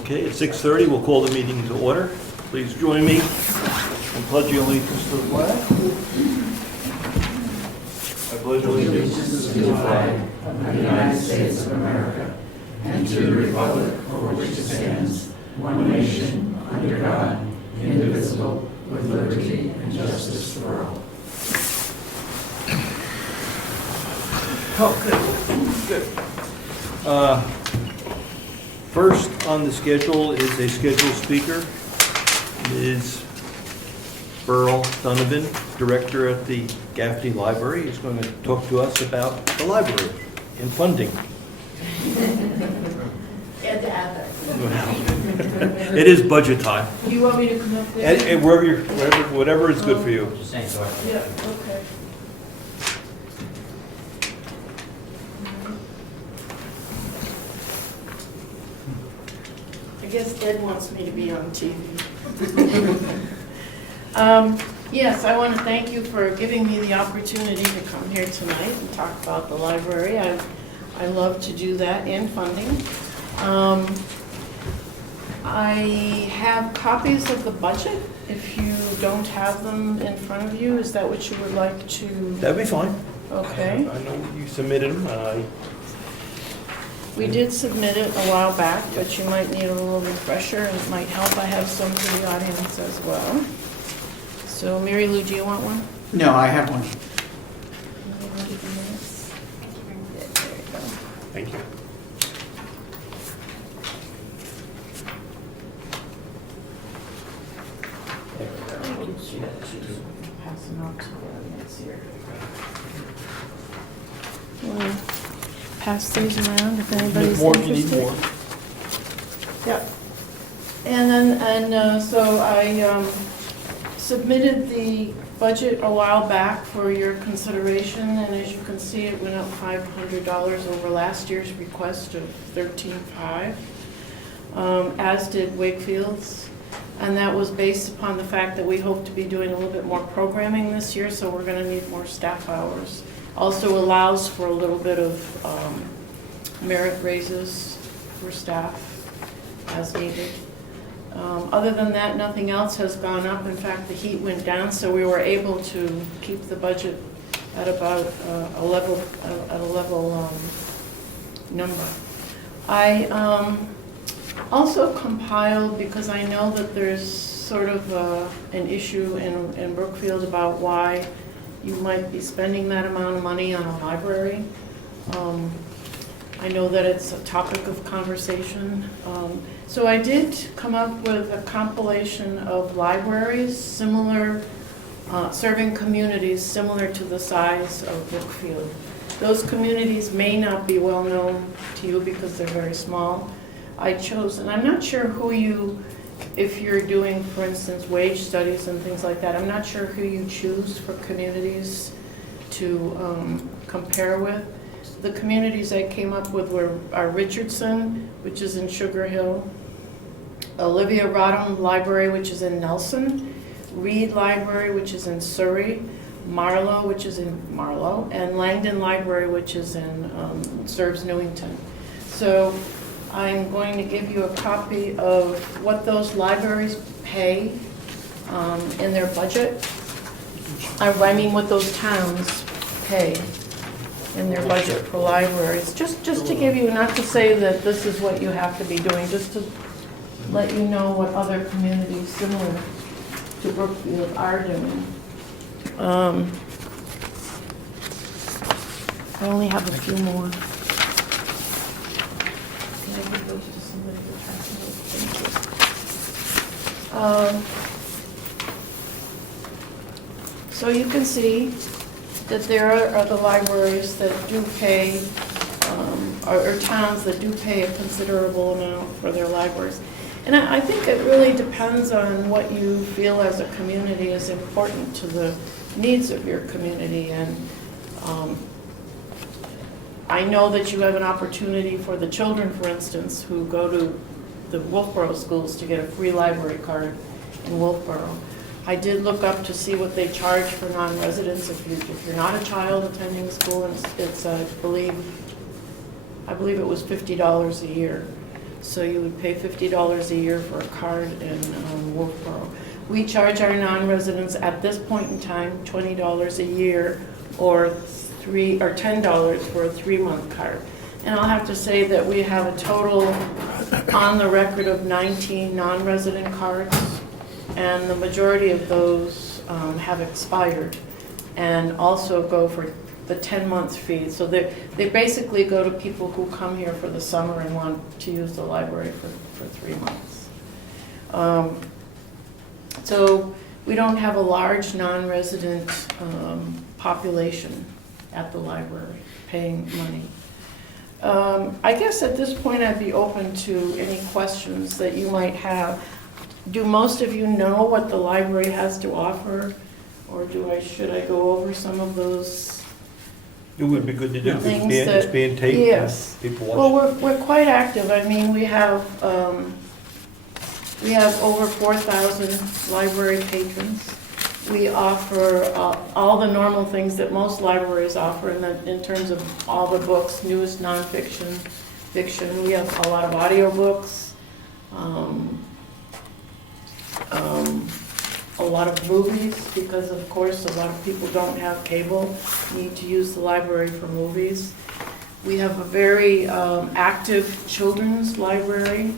Okay, at 6:30, we'll call the meeting to order. Please join me in pledging allegiance to the flag. I pledge allegiance to the flag of the United States of America and to the republic for which it stands, one nation, under God, indivisible, with liberty and justice for all. Oh, good. First on the schedule is a scheduled speaker, Ms. Burl Donovan, director at the Gaffney Library, is going to talk to us about the library and funding. And to add that. It is budget time. Do you want me to come up there? And whatever is good for you. Just saying, so Yeah, okay. I guess Ed wants me to be on TV. Yes, I want to thank you for giving me the opportunity to come here tonight and talk about the library. I love to do that and funding. I have copies of the budget. If you don't have them in front of you, is that what you would like to? That'd be fine. Okay. I know you submitted them. We did submit it a while back, but you might need a little refresher, and it might help. I have some for the audience as well. So, Mary Lou, do you want one? No, I have one. Yeah, there you go. Thank you. Passing out to the audience here. We'll pass these around if anybody's More, interested. you need more. Yep. So I submitted the budget a while back for your consideration, and as you can see, it went up $500 over last year's request of $13,500, as did Wakefield's. And that was based upon the fact that we hope to be doing a little bit more programming this year, so we're going to need more staff hours. Also allows for a little bit of merit raises for staff as needed. Other than that, nothing else has gone up. In fact, the heat went down, so we were able to keep the budget at about a level number. I also compiled, because I know that there's sort of an issue in Brookfield about why you might be spending that amount of money on a library. I know that it's a topic of conversation. So I did come up with a compilation of libraries similar, serving communities similar to the size of Brookfield. Those communities may not be well known to you because they're very small. I chose, and I'm not sure who you, if you're doing, for instance, wage studies and things like that, I'm not sure who you choose for communities to compare with. The communities I came up with are Richardson, which is in Sugar Hill, Olivia Rodham Library, which is in Nelson, Reed Library, which is in Surrey, Marlow, which is in Marlow, and Langdon Library, which is in serves Newington. So I'm going to give you a copy of what those libraries pay in their budget. I mean what those towns pay in their budget for libraries. Just to give you, not to say that this is what you have to be doing, just to let you know what other communities similar to Brookfield are doing. I only have a few more. Can I give those to somebody to pass them out? Thank you. So you can see that there are the libraries that do pay, or towns that do pay a considerable amount for their libraries. And I think it really depends on what you feel as a community is important to the needs of your community. And I know that you have an opportunity for the children, for instance, who go to the Wolfboro schools to get a free library card in Wolfboro. I did look up to see what they charge for non-residents if you're not a child attending school, and it's I believe it was $50 a year. So you would pay $50 a year for a card in Wolfboro. We charge our non-residents at this point in time $20 a year or $10 for a 3-month card. And I'll have to say that we have a total on the record of 19 non-resident cards, and the majority of those have expired and also go for the 10-month fee. So they basically go to people who come here for the summer and want to use the library for 3 months. So we don't have a large non-resident population at the library paying money. I guess at this point I'd be open to any questions that you might have. Do most of you know what the library has to offer, or should I go over some of those? It would be good to do. Things It's that- being taped. Yes. People Well, watch. we're quite active. I mean, we have over 4,000 library patrons. We offer all the normal things that most libraries offer in terms of all the books, news, nonfiction, fiction. We have a lot of audiobooks, a lot of movies, because of course a lot of people don't have cable, need to use the library for movies. We have a very active children's library,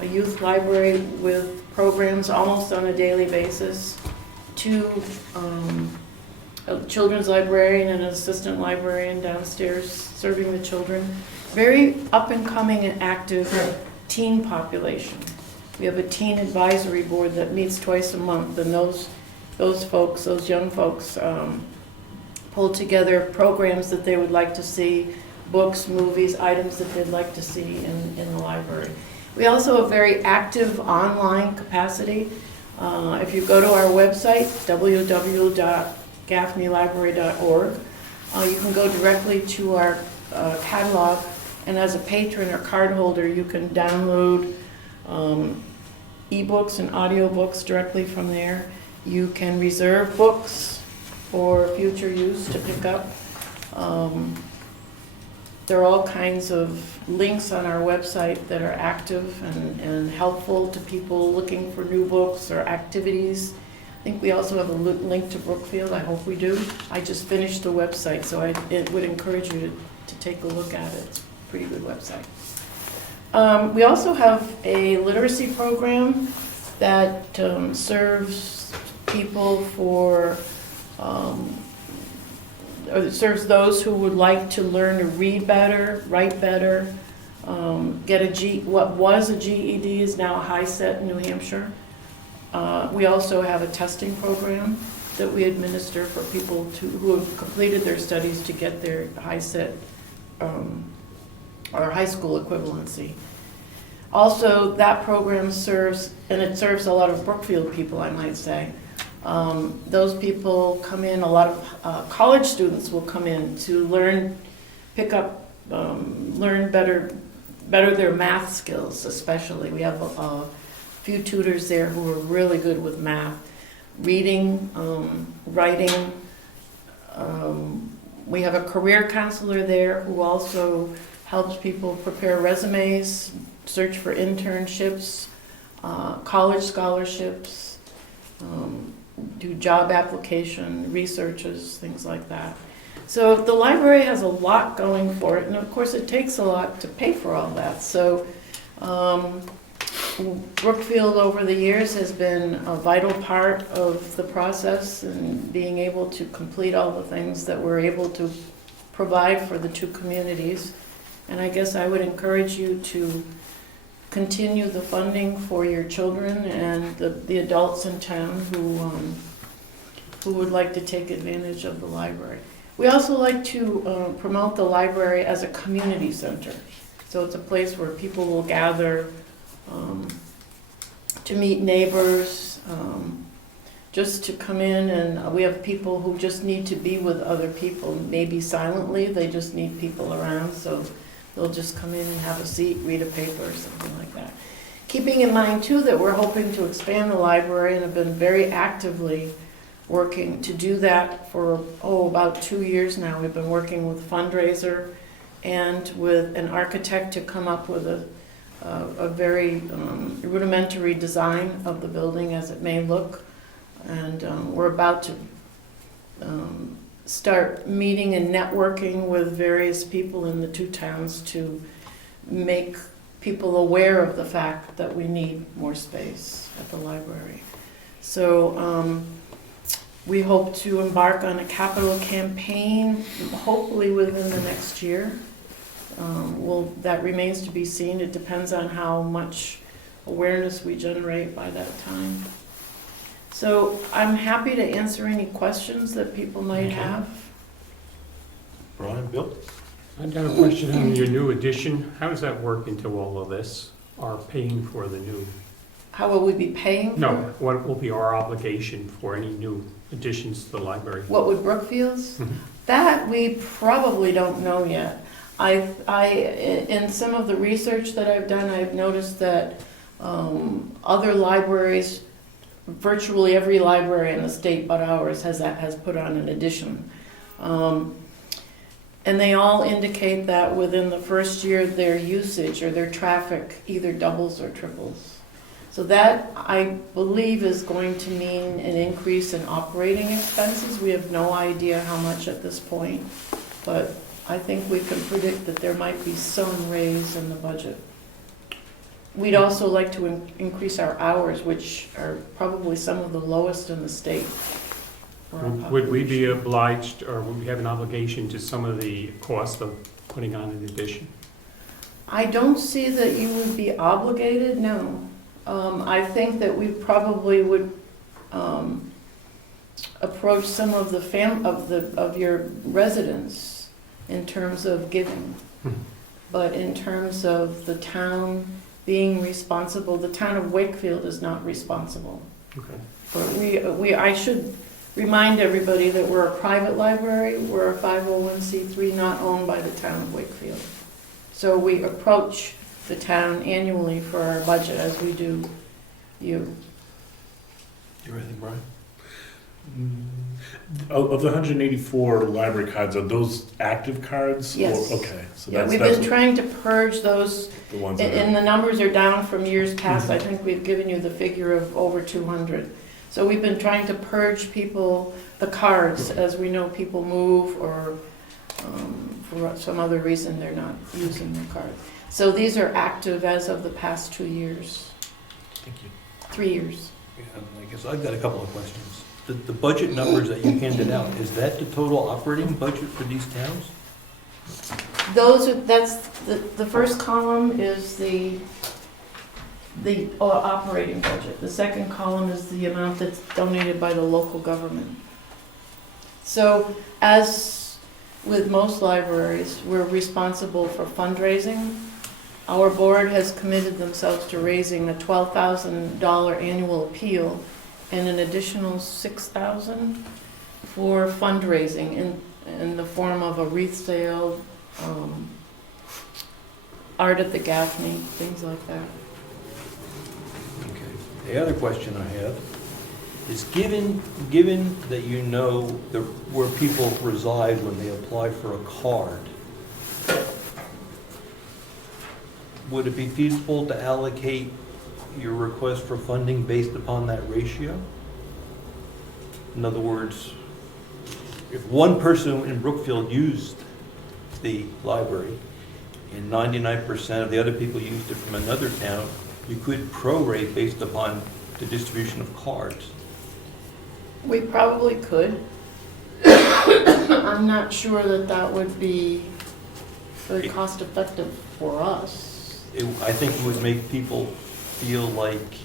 a youth library with programs almost on a daily basis. 2 a children's librarian and an assistant librarian downstairs serving the children. Very up and coming and active teen population. We have a teen advisory board that meets twice a month, and those young folks pull together programs that they would like to see, books, movies, items that they'd like to see in the library. We also have very active online capacity. If you go to our website, www.gaffneylibrary.org, you can go directly to our catalog, and as a patron or card holder, you can download ebooks and audiobooks directly from there. You can reserve books for future use to pick up. There are all kinds of links on our website that are active and helpful to people looking for new books or activities. I think we also have a link to Brookfield. I hope we do. I just finished the website, so I would encourage you to take a look at it. It's a pretty good website. We also have a literacy program that serves people or it serves those who would like to learn to read better, write better, what was a GED is now a high set in New Hampshire. We also have a testing program that we administer for people who have completed their studies to get their high set or high school equivalency. Also, that program serves a lot of Brookfield people, I might say. Those people come in, a lot of college students will come in to learn better their math skills, especially. We have a few tutors there who are really good with math, reading, writing. We have a career counselor there who also helps people prepare resumes, search for internships, college scholarships, do job application, researches, things like that. So the library has a lot going for it, and of course it takes a lot to pay for all that. So Brookfield over the years has been a vital part of the process and being able to complete all the things that we're able to provide for the 2 communities. And I guess I would encourage you to continue the funding for your children and the adults in town who would like to take advantage of the library. We also like to promote the library as a community center. So it's a place where people will gather to meet neighbors, just to come in, and we have people who just need to be with other people, maybe silently, they just need people around, so they'll just come in and have a seat, read a paper or something like that. Keeping in mind too that we're hoping to expand the library and have been very actively working to do that for about 2 years now. We've been working with a fundraiser and with an architect to come up with a very rudimentary design of the building as it may look. And we're about to start meeting and networking with various people in the two towns to make people aware of the fact that we need more space at the library. So we hope to embark on a capital campaign, hopefully within the next year. That remains to be seen. It depends on how much awareness we generate by that time. So I'm happy to answer any questions that people might have. Brian, Bill? I've got a question on your new addition. How does that work into all of this, our paying for the new? How will we be paying? No, what will be our obligation for any new additions to the library? What would Brookfield's? Mhm. That we probably don't know yet. In some of the research that I've done, I've noticed that other libraries, virtually every library in the state but ours has put on an addition. And they all indicate that within the first year their usage or their traffic either doubles or triples. So that, I believe, is going to mean an increase in operating expenses. We have no idea how much at this point, but I think we can predict that there might be some raise in the budget. We'd also like to increase our hours, which are probably some of the lowest in the state. for our Would we be population. obliged, or would we have an obligation to some of the cost of putting on an addition? I don't see that you would be obligated, no. I think that we probably would approach some of the of your residents in terms of giving. But in terms of the town being responsible, the town of Wakefield is not responsible. Okay. But I should remind everybody that we're a private library, we're a 501c3 not owned by the town of Wakefield. So we approach the town annually for our budget as we do you. You ready, Brian? Of the 184 library cards, are those active cards? Yes. Or, okay, so Yeah, that's, we've that's been trying to purge those, the ones that and are, the numbers are down from years past. I think we've given you the figure of over 200. So we've been trying to purge people, the cards, as we know people move or for some other reason they're not using their card. So these are active as of the past 2 years, Thank you. 3 years. Yeah, I guess I've got a couple of questions. The budget numbers that you handed out, is that the total operating budget for these towns? That's the first column is the operating budget. The second column is the amount that's donated by the local government. So as with most libraries, we're responsible for fundraising. Our board has committed themselves to raising a $12,000 annual appeal and an additional $6,000 for fundraising in the form of a wreath sale, art at the Gaffney, things like that. Okay. The other question I have is given that you know where people reside when they apply for a card, would it be feasible to allocate your request for funding based upon that ratio? In other words, if one person in Brookfield used the library and 99% of the other people used it from another town, you could prorate based upon the distribution of cards. We probably could. I'm not sure that would be very cost effective for us. I think it would make people feel like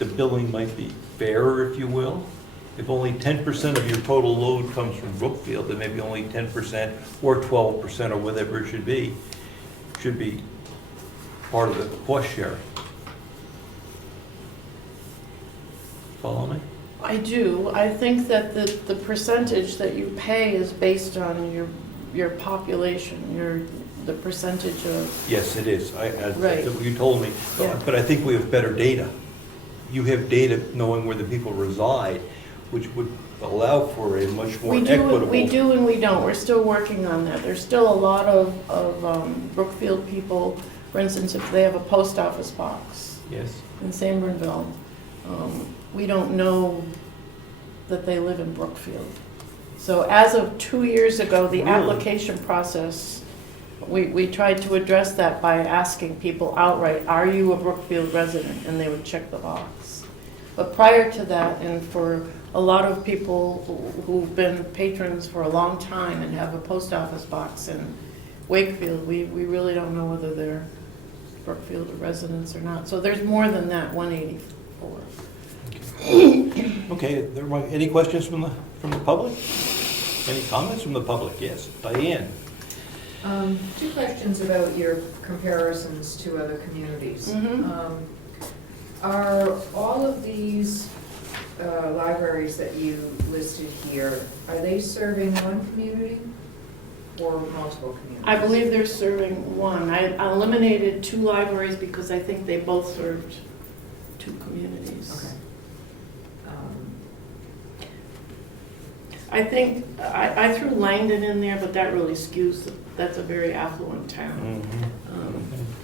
the billing might be fairer, if you will. If only 10% of your total load comes from Brookfield, then maybe only 10% or 12% or whatever it should be part of the cost sharing. Follow me? I do. I think that the percentage that you pay is based on your population, the percentage of. Yes, it is. Right. That's what you told me. Yeah. But I think we have better data. You have data knowing where the people reside, which would allow for a much more equitable. We do and we don't. We're still working on that. There's still a lot of Brookfield people For instance, if they have a post office box Yes. in Sanbornville, we don't know that they live in Brookfield. So as of 2 years ago, the Really? application process, we tried to address that by asking people outright, are you a Brookfield resident? And they would check the box. But prior to that, and for a lot of people who've been patrons for a long time and have a post office box in Wakefield, we really don't know whether they're Brookfield residents or not. So there's more than that 184. Okay, any questions from the public? Any comments from the public? Yes, Diane? 2 questions about your comparisons to other communities. Mhm. Are all of these libraries that you listed here, are they serving one community or multiple communities? I believe they're serving one. I eliminated 2 libraries because I think they both served 2 communities. Okay. I think, I threw Langdon in there, but that really skews, that's a very affluent town.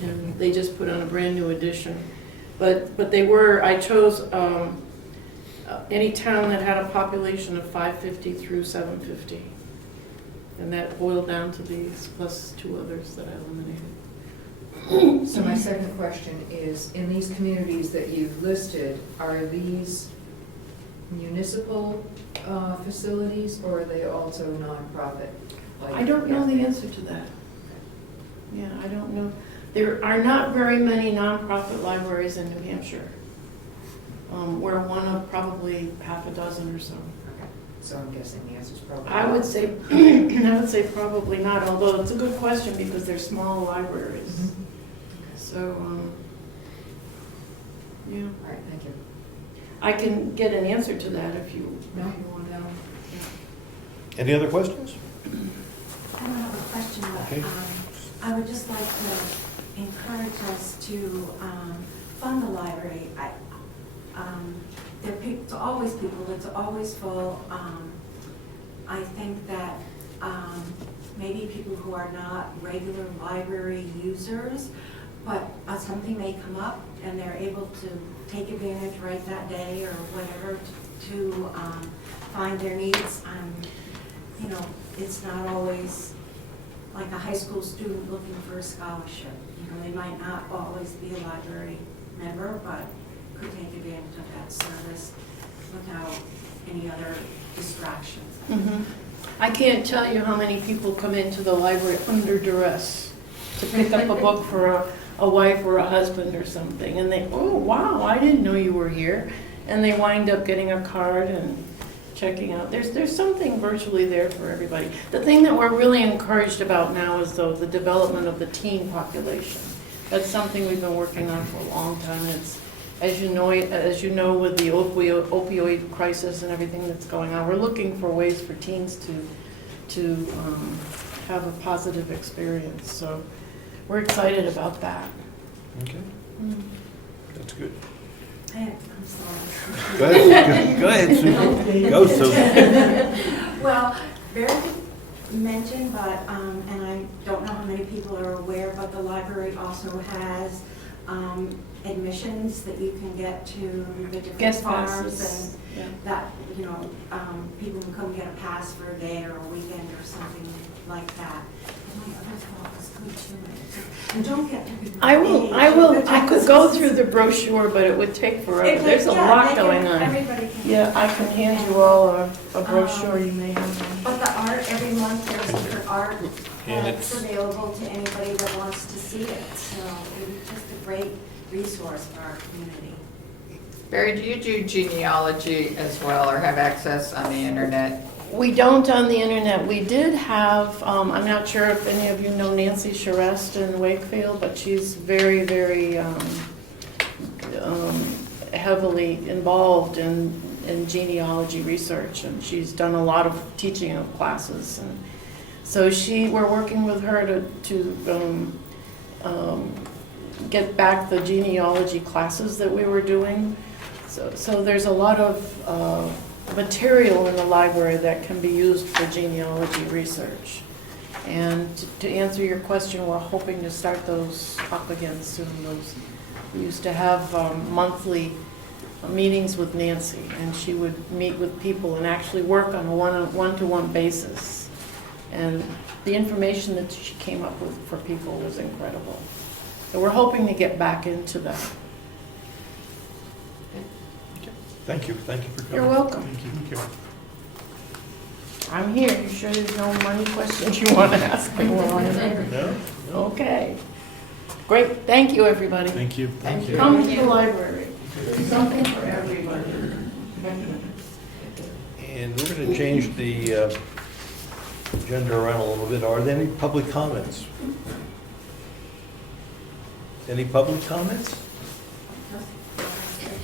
And they just put on a brand new edition. But they were, I chose any town that had a population of 550 through 750. And that boiled down to these, plus 2 others that I eliminated. So my second question is, in these communities that you've listed, are these municipal facilities, or are they also nonprofit? I don't know the answer to that. Yeah, I don't know. There are not very many nonprofit libraries in New Hampshire. We're one of probably half a dozen or so. Okay. So I'm guessing the answer is probably. I would say, I would say probably not, although it's a good question because they're small libraries. Mhm. So, yeah, All right, thank you. I can get an answer to that if you No? want to know. Any other questions? I don't have a question, Okay. but I would just like to encourage us to fund the library. It's always people, it's always full. I think that maybe people who are not regular library users, but something may come up and they're able to take advantage right that day or whatever to find their needs. You know, it's not always like a high school student looking for a scholarship. You know, they might not always be a library member, but could take advantage of that service without any other distractions. Mhm. I can't tell you how many people come into the library under duress to pick up a book for a wife or a husband or something, and they, oh, wow, I didn't know you were here, and they wind up getting a card and checking out. There's something virtually there for everybody. The thing that we're really encouraged about now is, though, the development of the teen population. That's something we've been working on for a long time. It's, as you know, with the opioid crisis and everything that's going on, we're looking for ways for teens to have a positive experience. So we're excited about that. Okay, that's good. I'm sorry. Go ahead, go ahead, Susan. Go, Susan. Well, Barry mentioned, but, and I don't know how many people are aware, but the library also has admissions that you can get to the different Guest farms, passes. and Yeah. that, you know, people can come get a pass for a day or a weekend or something like that. And my other thought was good too. And don't get. I could go through the brochure, but it would take forever. There's a lot going on. Everybody can. Yeah, I can hand you all a brochure you may have. But the art, every month there's different art And that's it's- available to anybody that wants to see it. So it's just a great resource for our community. Barry, do you do genealogy as well, or have access on the internet? We don't on the internet. We did have, I'm not sure if any of you know Nancy Charest in Wakefield, but she's very, very heavily involved in genealogy research, and she's done a lot of teaching of classes. And so we're working with her to get back the genealogy classes that we were doing. So there's a lot of material in the library that can be used for genealogy research. And to answer your question, we're hoping to start those up again soon. We used to have monthly meetings with Nancy, and she would meet with people and actually work on a one-to-one basis. And the information that she came up with for people was incredible. So we're hoping to get back into that. Thank you for coming. You're welcome. Thank you. I'm here. You sure there's no money questions you want to ask me while I'm here? No? Okay. Great. Thank you, everybody. Thank you. Come to the library. There's something for everybody. And we're going to change the agenda around a little bit. Are there any public comments? Any public comments?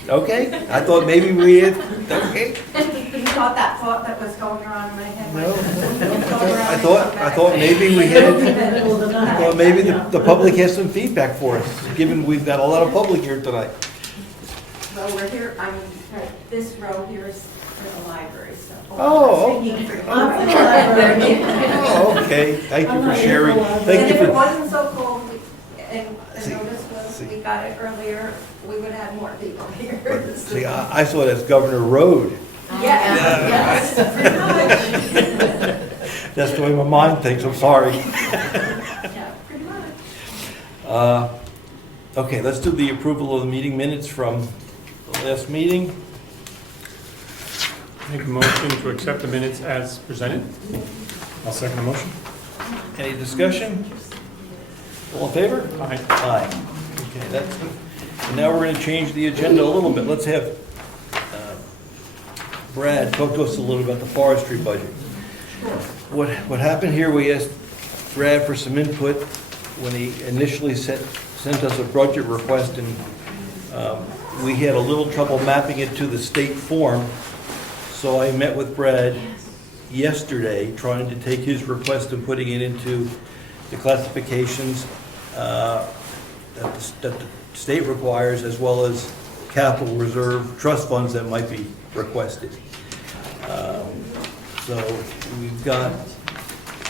Okay, I thought maybe we had, okay. You thought that thought that was going around in my head? No, I I thought maybe we had, I thought maybe the public has some feedback for us, given we've got a lot of public here tonight. Well, we're here, this row here is for the library, so. Oh, I'm speaking for you. Oh, okay, thank you for sharing. Thank And you if it for, wasn't so cold, and the See, notice was, see. we got it earlier, we would have more people here. see, I saw it as Governor Road. Yes, pretty much. That's the way my mind thinks, I'm sorry. Yeah, pretty much. Okay, let's do the approval of the meeting minutes from the last meeting. Make a motion to accept the minutes as presented. I'll second the motion. Any discussion? All in favor? Aye. Aye. Okay, that's, and now we're going to change the agenda a little bit. Let's have Brad talk to us a little about the forestry budget. What happened here, we asked Brad for some input when he initially sent us a budget request, and we had a little trouble mapping it to the state form. So I met with Brad yesterday, trying to take his request and putting it into the classifications that the state requires, as well as capital reserve trust funds that might be requested. So we've got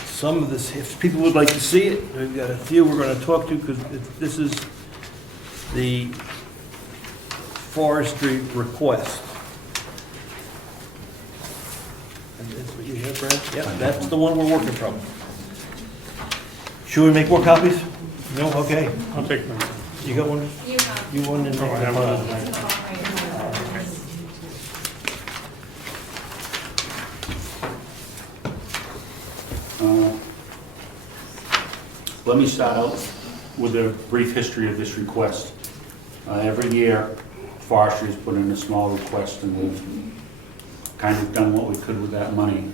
some of this, if people would like to see it, we've got a few we're going to talk to, because this is the forestry request. And that's what you have, Brad? Yeah, that's the one we're working from. Should we make more copies? No? Okay. I'll take them. You got one? You have. You one in Oh, I have one. Let me start out with a brief history of this request. Every year, forestry has put in a small request, and we've kind of done what we could with that money.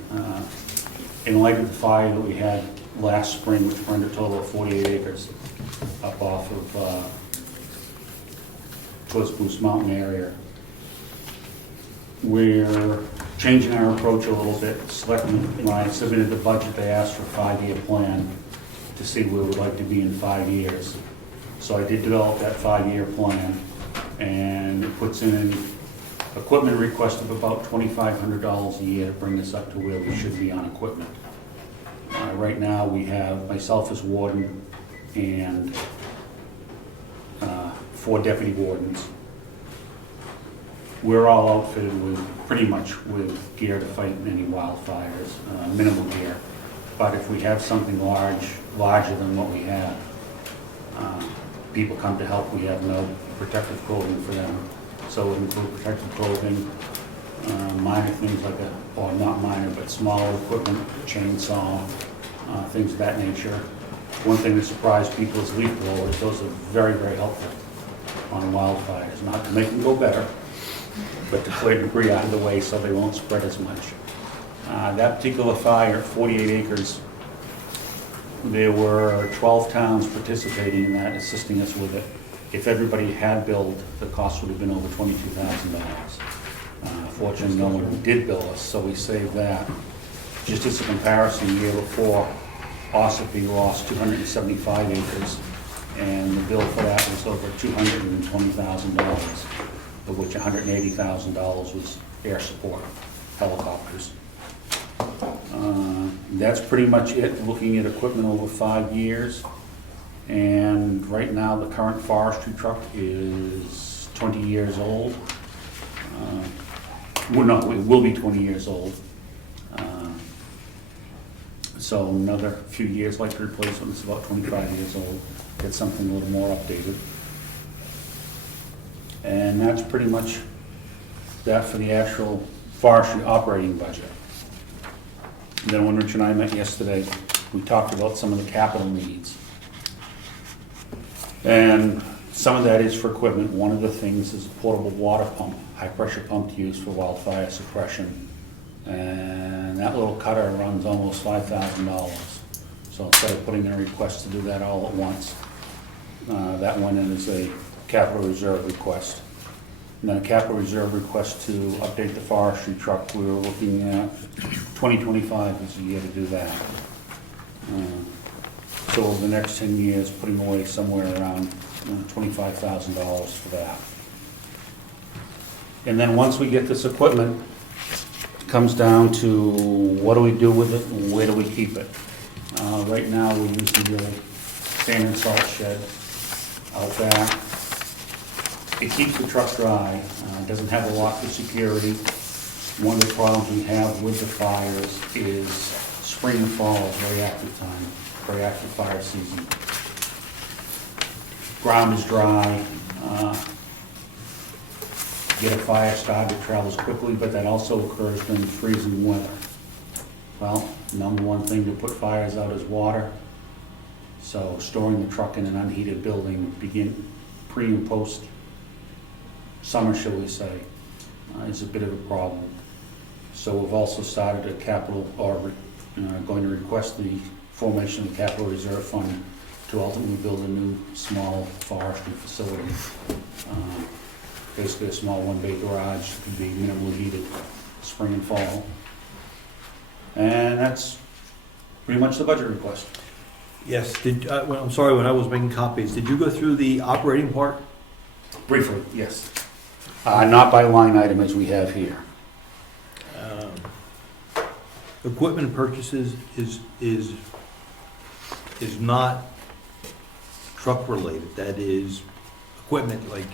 In light of the fire that we had last spring, which burned a total of 48 acres up off of towards Spruce Mountain area, we're changing our approach a little bit. Selectmen, when I submitted the budget, they asked for a 5-year plan to see where we'd like to be in 5 years. So I did develop that 5-year plan, and it puts in an equipment request of about $2,500 a year to bring us up to where we should be on equipment. Right now, we have myself as warden and 4 deputy wardens. We're all outfitted with, pretty much with gear to fight any wildfires, minimal gear. But if we have something larger than what we have, people come to help. We have no protective clothing for them. So it includes protective clothing, minor things like or not minor, but smaller equipment, chainsaw, things of that nature. One thing that surprised people is leaf blowers. Those are very, very helpful on wildfires. Not to make them go better, but to clear debris out of the way so they won't spread as much. That particular fire, 48 acres, there were 12 towns participating in that, assisting us with it. If everybody had billed, the cost would have been over $22,000. Fortunately, no one did bill us, so we saved that. Just as a comparison, the year before, Ossipee lost 275 acres, and the bill for that was over $220,000, of which $180,000 was air support, helicopters. That's pretty much it, looking at equipment over 5 years. And right now, the current forestry truck is 20 years old. Well, no, it will be 20 years old. So another few years like the replacement, it's about 25 years old. Get something a little more updated. And that's pretty much that for the actual forestry operating budget. And then when Rich and I met yesterday, we talked about some of the capital needs. And some of that is for equipment. One of the things is a portable water pump, high-pressure pump to use for wildfire suppression. And that little cutter runs almost $5,000. So instead of putting in a request to do that all at once, that went in as a capital reserve request. And then a capital reserve request to update the forestry truck. We were looking at 2025 as a year to do that. So over the next 10 years, putting away somewhere around $25,000 for that. And then once we get this equipment, it comes down to what do we do with it and where do we keep it? Right now, we use the old sand and salt shed out back. It keeps the truck dry. It doesn't have a lock for security. One of the problems we have with the fires is spring and fall is very active time, very active fire season. Ground is dry. Get a fire started, it travels quickly, but that also occurs during freezing weather. Well, number one thing to put fires out is water. So storing the truck in an unheated building, begin pre and post summer, shall we say, is a bit of a problem. So we've also started a capital, or going to request the formation of the capital reserve fund to ultimately build a new small forestry facility. Basically a small one-bay garage that could be minimally heated spring and fall. And that's pretty much the budget request. Yes, I'm sorry, when I was making copies, did you go through the operating part? Briefly, yes. Not by line item as we have here. Equipment purchases is not truck related. That is equipment like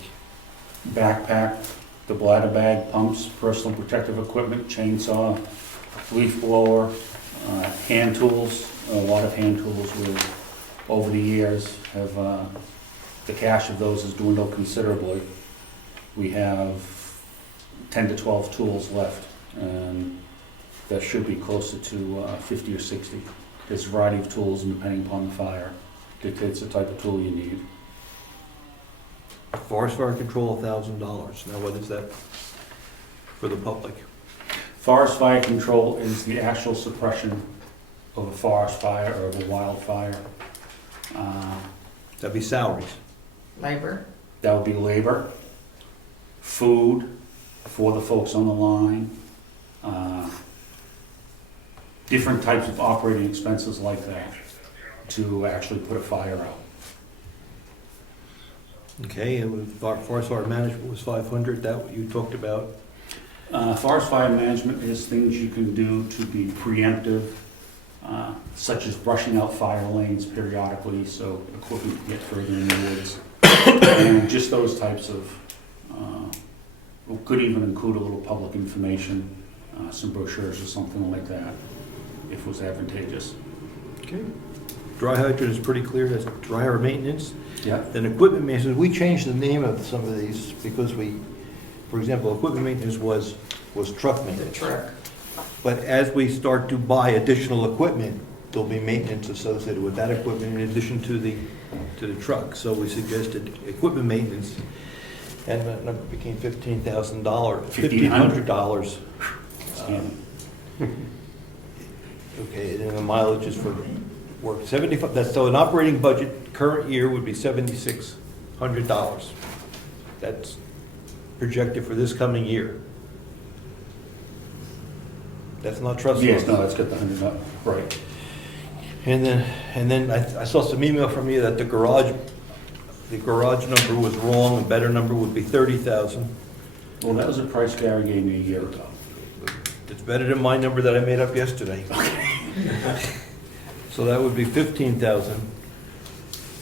Backpack, the bladder bag, pumps, personal protective equipment, chainsaw, leaf blower, hand tools. A lot of hand tools over the years have, the cache of those has dwindled considerably. We have 10 to 12 tools left, and that should be closer to 50 or 60. There's a variety of tools, and depending upon the fire, dictates the type of tool you need. forest fire control, $1,000. Now what is that for the public? Forest fire control is the actual suppression of a forest fire or of a wildfire. That'd be salaries. Labor? That would be labor, food for the folks on the line, different types of operating expenses like that to actually put a fire out. Okay, and with forest fire management was 500, that what you talked about? Forest fire management is things you can do to be preemptive, such as brushing out fire lanes periodically so equipment can get further in the woods. And just those types of, could even include a little public information, some brochures or something like that, if it was advantageous. Okay. Dry hydrant is pretty clear, that's dryer maintenance. Yeah. Then equipment maintenance, we changed the name of some of these because we, for example, equipment maintenance was truck The maintenance. truck. But as we start to buy additional equipment, there'll be maintenance associated with that equipment in addition to the truck. So we suggested equipment maintenance, and that number became $15,000, $1,500. Okay, and then the mileage is for work, 75, that's, so an operating budget current year would be $7,600. That's projected for this coming year. That's not trust funds. Yes, no, that's got the 100 up, right. And then I saw some email from you that the garage number was wrong, a better number would be 30,000. Well, that was a price Gary gave me a year ago. It's better than my number that I made up yesterday. So that would be 15,000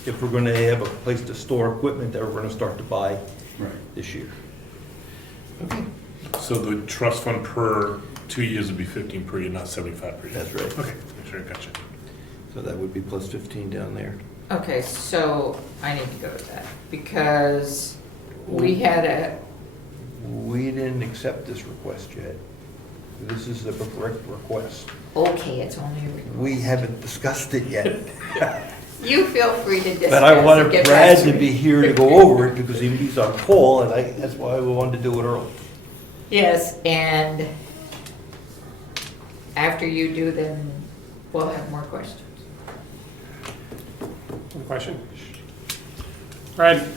if we're gonna have a place to store equipment that we're gonna start to buy Right. this year. So the trust fund per 2 years would be 15 per year, not 75 per year? That's right. Okay, make sure I got you. So that would be plus 15 down there. Okay, so I need to go to that, because we had a, We didn't accept this request yet. This is the correct request. okay, it's only a request. We haven't discussed it yet. You feel free to discuss. But I wanted and get back Brad to to me. be here to go over it because he's on call, and that's why we wanted to do it early. Yes, and after you do, then we'll have more questions. One question? Brad,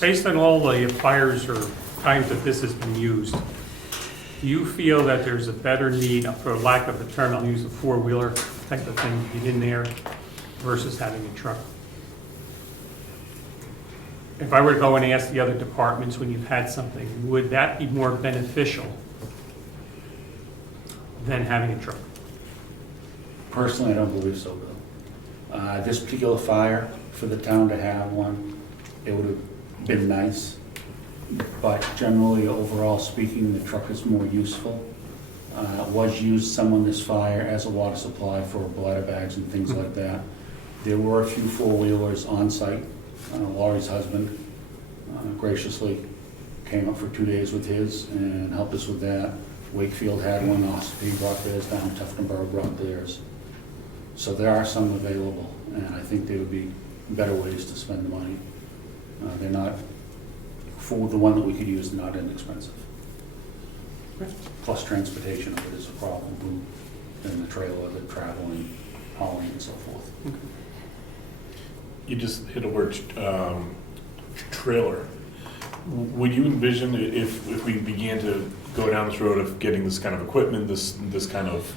based on all the fires or times that this has been used, do you feel that there's a better need, for lack of a term, I'll use a four-wheeler type of thing to get in there versus having a truck? If I were to go and ask the other departments when you've had something, would that be more beneficial than having a truck? Personally, I don't believe so, Bill. This particular fire, for the town to have one, it would have been nice. But generally, overall speaking, the truck is more useful. It was used some on this fire as a water supply for bladder bags and things like that. There were a few four-wheelers on site. Laurie's husband graciously came up for 2 days with his and helped us with that. Wakefield had one, Ospey brought theirs down, Tuftonboro brought theirs. So there are some available, and I think there would be better ways to spend the money. They're not, for the one that we could use, not inexpensive. Plus transportation of it is a problem, and the trailer, the traveling, hauling and so forth. You just hit a word, trailer. Would you envision if we began to go down this road of getting this kind of equipment, this kind of,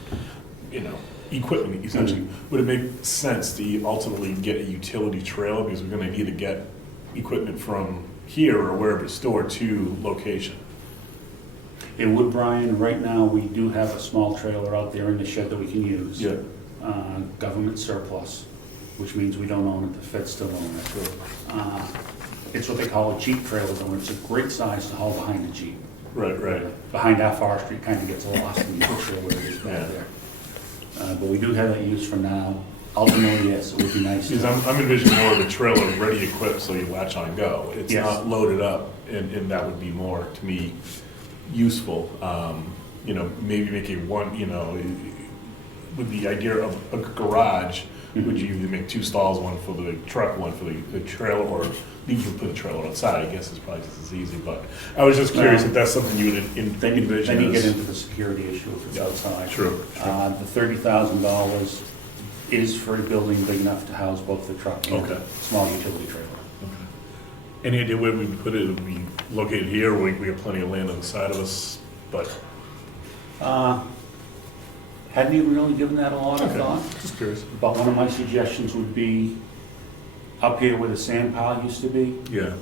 equipment essentially, would it make sense to ultimately get a utility trailer? Because we're gonna need to get equipment from here or wherever it's stored to location. It would, Brian. Right now, we do have a small trailer out there in the shed that we can use. Yeah. Government surplus, which means we don't own it, the Fed still own it. It's what they call a Jeep trailer, though. It's a great size to haul behind a Jeep. Right. Behind our forestry, it kind of gets lost when you push it where it is back there. But we do have that used for now. Ultimately, yes, it would be nice. Because I'm envisioning more of a trailer ready equipped so you latch on and go. It's Yes. not loaded up, and that would be more, to me, useful. Maybe make a one, with the idea of a garage, would you either make 2 stalls, one for the truck, one for the trailer, or you can put the trailer outside? I guess it's probably just as easy, but I was just curious if that's something you would envision. Then you get as- into the security issue if it's outside. True. The $30,000 is for a building big enough to house both the truck and Okay. the small utility trailer. Any idea where we would put it? Would we located here? We have plenty of land on the side of us, but Hadn't even really given that a lot of okay. thought. Just curious. But one of my suggestions would be up here where the sand pile used to be. Yeah.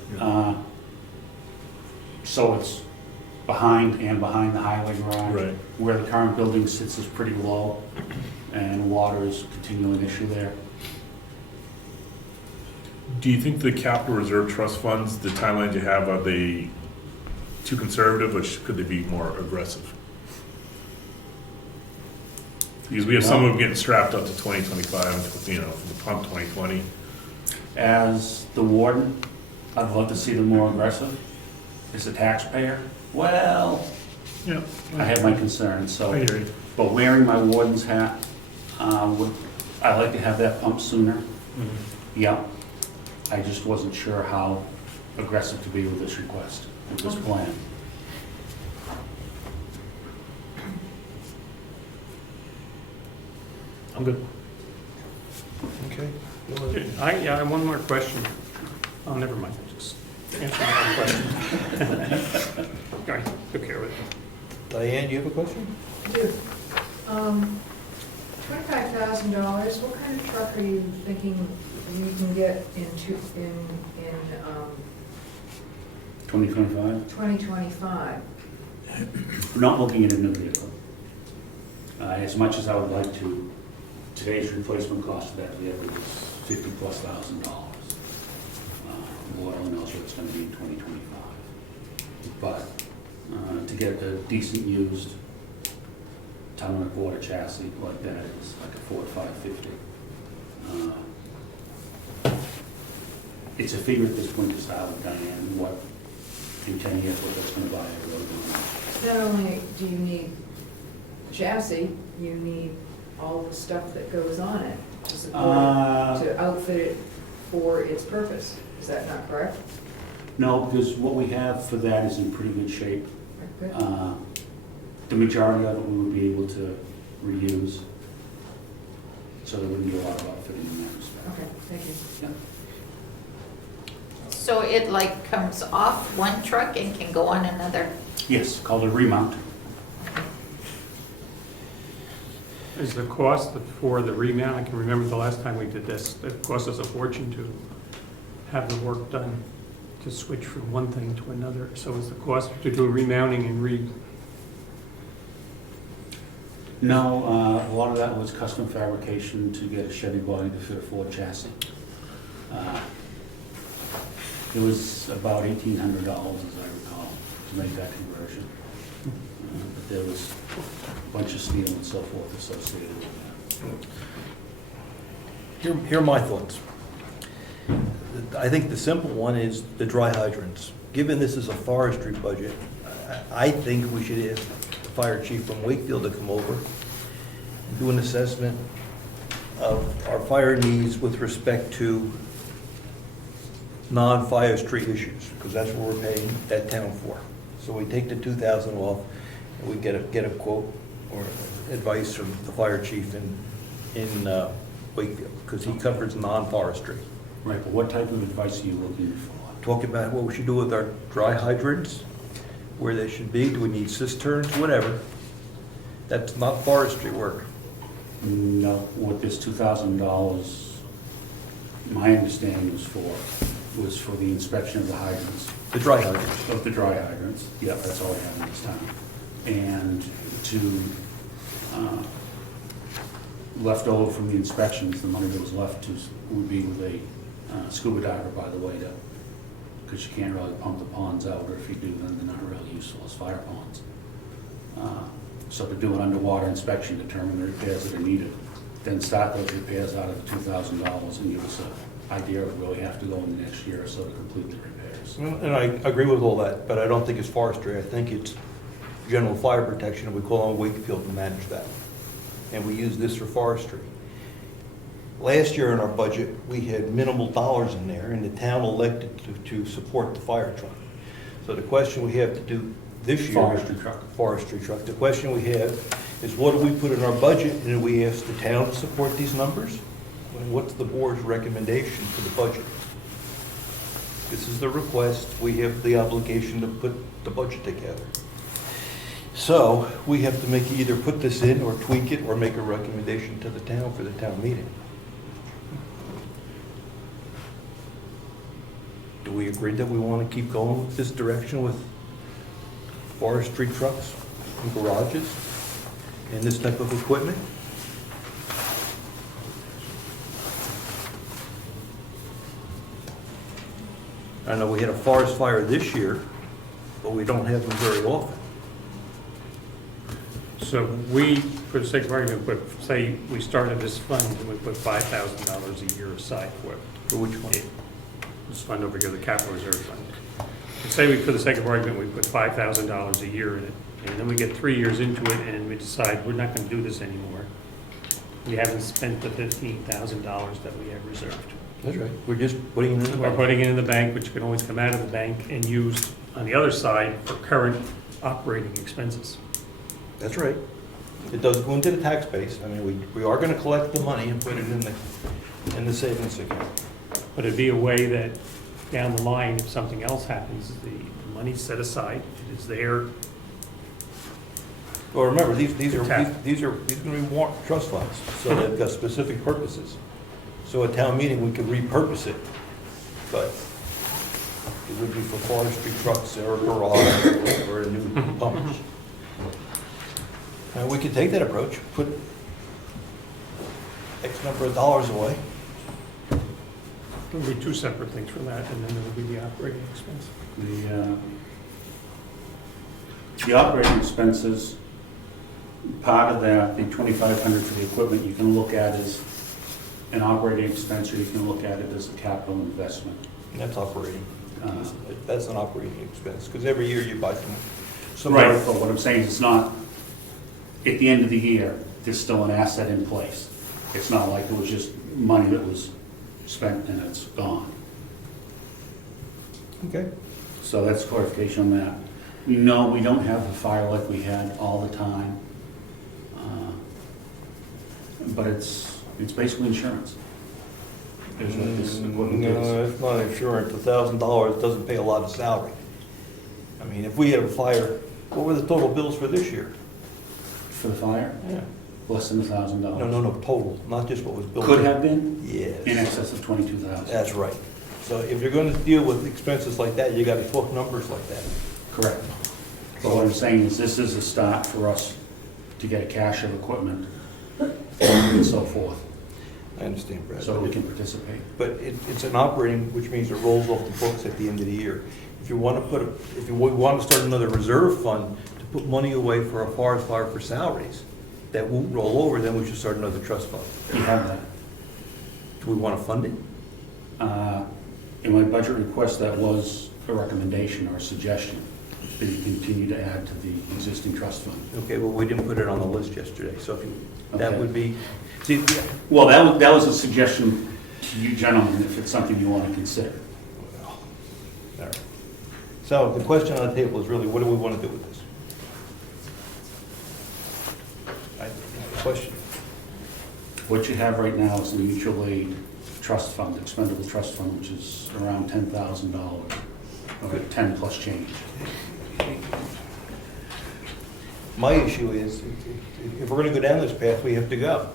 So it's behind the highway garage. Right. Where the current building sits is pretty low, and water is a continuing issue there. Do you think the capital reserve trust funds, the timelines you have, are they too conservative, or could they be more aggressive? Because we have some of them getting strapped up to 2025, for the pump 2020. As the warden, I'd love to see them more aggressive. As a taxpayer, well, Yeah. I have my concerns, so. I hear you. But wearing my warden's hat, I'd like to have that pump sooner. Yeah. I just wasn't sure how aggressive to be with this request, with this plan. I'm good. Okay. I have one more question. Oh, never mind, just answer my question. All right, took care of it. Diane, do you have a question? $25,000, what kind of truck are you thinking you can get in 2025? 2025? We're not looking at a new vehicle. As much as I would like to, Today's replacement cost of that vehicle is $50,000+. Lord only knows what it's gonna be in 2025. But to get a decent used ton and a quarter chassis like that is like a Ford 550. It's a figure at this point to start with, Diane, what, in 10 years, what that's gonna buy a road going on. Not only do you need chassis, you need all the stuff that goes on it to support it, to outfit it for its purpose. Is that not correct? No, because what we have for that is in pretty good shape. Good. The majority of it we would be able to reuse, so there wouldn't be a lot of outfitting in that respect. Okay, thank you. Yeah. So it like comes off one truck and can go on another? Yes, called a remount. Is the cost for the remount, I can remember the last time we did this, it cost us a fortune to have the work done, to switch from one thing to another. So is the cost to do remounting and No, a lot of that was custom fabrication to get a Chevy body to fit a Ford chassis. It was about $1,800, as I recall, to make that conversion. But there was a bunch of steel and so forth associated with that. Here are my thoughts. I think the simple one is the dry hydrants. Given this is a forestry budget, I think we should ask the fire chief from Wakefield to come over and do an assessment of our fire needs with respect to non-fire street issues, because that's what we're paying that town for. So we take the 2,000 off, and we get a quote or advice from the fire chief in Wakefield, because he covers non-forestry. Right, but what type of advice are you looking for? Talk about what we should do with our dry hydrants, where they should be, do we need cisterns, whatever. That's not forestry work. No, what this $2,000, my understanding was for the inspection of the hydrants. The dry hydrants. Of the dry hydrants, yeah, that's all I have in this town. And to, left over from the inspections, the money that was left to, would be with a scuba diver, by the way, because you can't really pump the ponds out, or if you do, then they're not really useful as fire ponds. So to do an underwater inspection, determine the repairs that are needed, then start those repairs out of the $2,000 and give us an idea of where we have to go in the next year or so to complete the repairs. And I agree with all that, but I don't think it's forestry. I think it's general fire protection, and we call on Wakefield to manage that. And we use this for forestry. Last year in our budget, we had minimal dollars in there, and the town elected to support the fire truck. So the question we have to do this year. Forestry truck. Forestry truck. The question we have is, what do we put in our budget, and do we ask the town to support these numbers? And what's the board's recommendation for the budget? This is the request. We have the obligation to put the budget together. So we have to either put this in or tweak it or make a recommendation to the town for the town meeting. Do we agree that we want to keep going with this direction with forestry trucks and garages and this type of equipment? I know we had a forest fire this year, but we don't have them very often. So we, for the sake of argument, put, say we started this fund and we put $5,000 a year aside for it. For which one? This fund over here, the capital reserve fund. And say we, for the sake of argument, we put $5,000 a year in it, and then we get 3 years into it and we decide we're not gonna do this anymore. We haven't spent the $15,000 that we have reserved. That's right. We're just putting it in the We're bank. putting it in the bank, which can always come out of the bank and used on the other side for current operating expenses. That's right. It does go into the tax base. I mean, we are gonna collect the money and put it in the savings account. But it'd be a way that down the line, if something else happens, the money's set aside, it is there. Well, remember, these are Tap. gonna be warrant trust funds, so they've got specific purposes. So at town meeting, we could repurpose it, but it would be for forestry trucks or a garage or a new pumpers. And we could take that approach, X number of dollars away. There'll be two separate things for that, and then there'll be the operating expense. The operating expenses, part of that, the 2,500 for the equipment, you can look at as an operating expense, or you can look at it as a capital investment. That's operating. That's an operating expense, because every year you buy some. Right, but what I'm saying is it's not, at the end of the year, there's still an asset in place. It's not like it was just money that was spent and it's gone. Okay. So that's clarification on that. We know we don't have a fire like we had all the time. But it's basically insurance. Is what this equipment is. No, it's not insurance. $1,000 doesn't pay a lot of salary. I mean, if we had a fire, what were the total bills for this year? For the fire, Yeah. less than $1,000. No, total, not just what was billed. Could have been Yes. in excess of 22,000. That's right. So if you're gonna deal with expenses like that, you gotta talk numbers like that. Correct. But what I'm saying is this is a start for us to get a cache of equipment and so forth, I understand, Brad. so we can participate. But it's an operating, which means it rolls off the books at the end of the year. If you want to if you want to start another reserve fund to put money away for a forest fire for salaries that won't roll over, then we should start another trust fund. You have that. Do we want to fund it? In my budget request, that was a recommendation or a suggestion that you continue to add to the existing trust fund. Okay, well, we didn't put it on the list yesterday, so if you, that Okay. would be, see, Well, that was a suggestion to you gentlemen, if it's something you want to consider. all right. So the question on the table is really, what do we want to do with this? Question. What you have right now is the mutual aid trust fund, expendable trust fund, which is around $10,000, or 10 plus change. My issue is, if we're gonna go down this path, we have to go.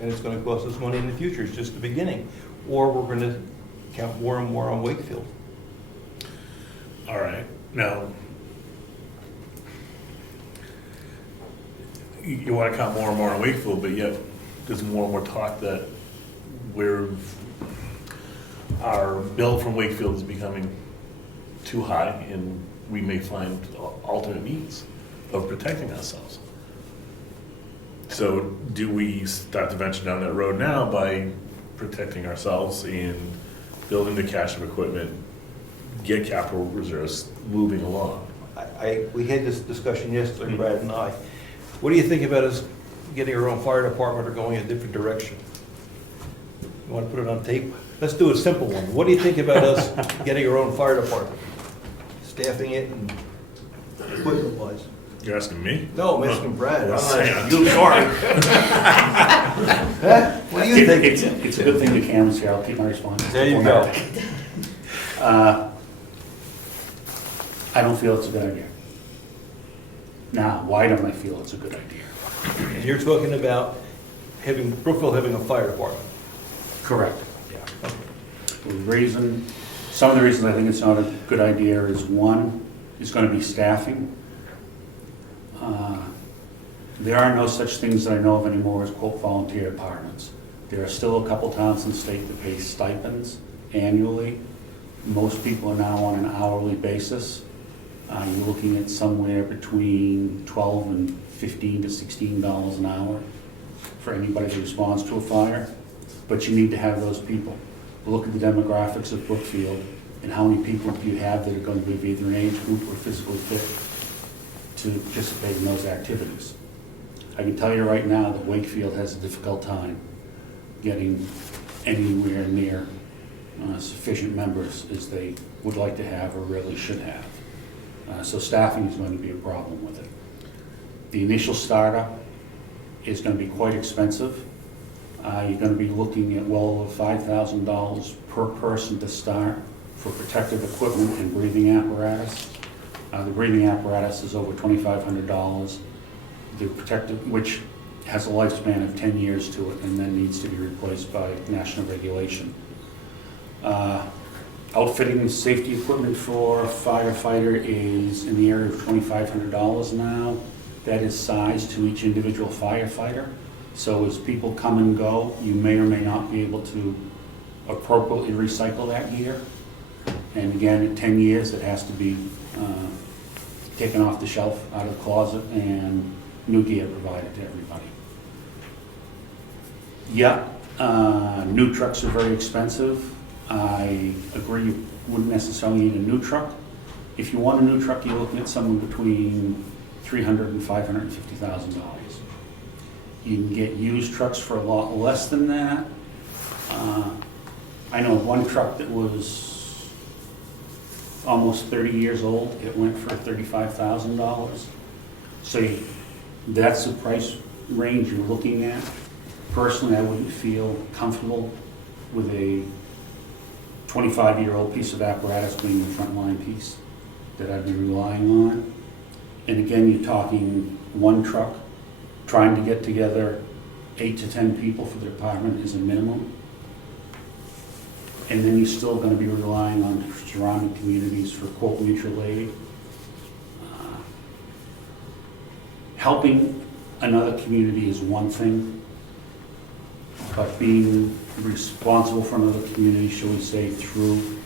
And it's gonna cost us money in the future, it's just the beginning. Or we're gonna count more and more on Wakefield. All right, now, you want to count more and more on Wakefield, but yet there's more and more talk that our bill from Wakefield is becoming too high, and we may find alternate means of protecting ourselves. So do we start to venture down that road now by protecting ourselves and building the cache of equipment, get capital reserves moving along? We had this discussion yesterday, Brad and I. What do you think about us getting our own fire department or going a different direction? You wanna put it on tape? Let's do a simple one. What do you think about us getting our own fire department? Staffing it and equipment-wise? You're asking me? No, I'm asking Brad. Well, I'm not Sam. you, sorry. Huh? What do you think? It's a good thing the camera's here, I'll keep my response. There you go. I don't feel it's a good idea. Now, why don't I feel it's a good idea? And you're talking about Brookfield having a fire department. Correct. Yeah. Some of the reasons I think it's not a good idea is, one, is going to be staffing. There are no such things that I know of anymore as quote volunteer departments. There are still a couple towns in the state that pay stipends annually. Most people are now on an hourly basis. You're looking at somewhere between $12 and $15 to $16 an hour for anybody that responds to a fire. But you need to have those people. Look at the demographics of Brookfield and how many people do you have that are going to be either an age group or physically fit to participate in those activities. I can tell you right now that Wakefield has a difficult time getting anywhere near sufficient members as they would like to have or really should have. So staffing is going to be a problem with it. The initial startup is going to be quite expensive. You're going to be looking at well over $5,000 per person to start for protective equipment and breathing apparatus. The breathing apparatus is over $2,500. The protective, which has a lifespan of 10 years to it and then needs to be replaced by national regulation. Outfitting and safety equipment for a firefighter is in the area of $2,500 now. That is sized to each individual firefighter. So as people come and go, you may or may not be able to appropriately recycle that gear. And again, in 10 years, it has to be taken off the shelf, out of the closet, and new gear provided to everybody. Yeah, new trucks are very expensive. I agree, you wouldn't necessarily need a new truck. If you want a new truck, you're looking at somewhere between $300,000 and $550,000. You can get used trucks for a lot less than that. I know one truck that was almost 30 years old, it went for $35,000. So that's the price range you're looking at. Personally, I wouldn't feel comfortable with a 25-year-old piece of apparatus being the frontline piece that I'd be relying on. And again, you're talking one truck, trying to get together 8 to 10 people for the department is a minimum. And then you're still going to be relying on surrounding communities for quote mutual aid. Helping another community is one thing, but being responsible for another community, shall we say, through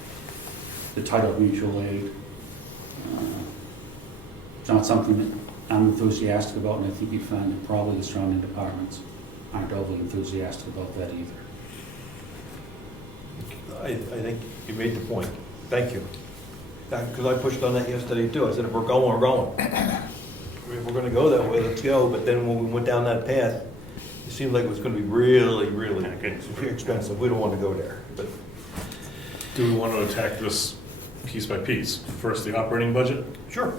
the title of mutual aid, it's not something that I'm enthusiastic about, and I think you find that probably the surrounding departments aren't overly enthusiastic about that either. I think you made the point. Thank you. Because I pushed on that yesterday too. I said, if we're going, we're going. If we're gonna go that way, let's go. But then when we went down that path, it seemed like it was gonna be really, really expensive. We don't want to go there. But Do we want to attack this piece by piece? First, the operating budget? sure.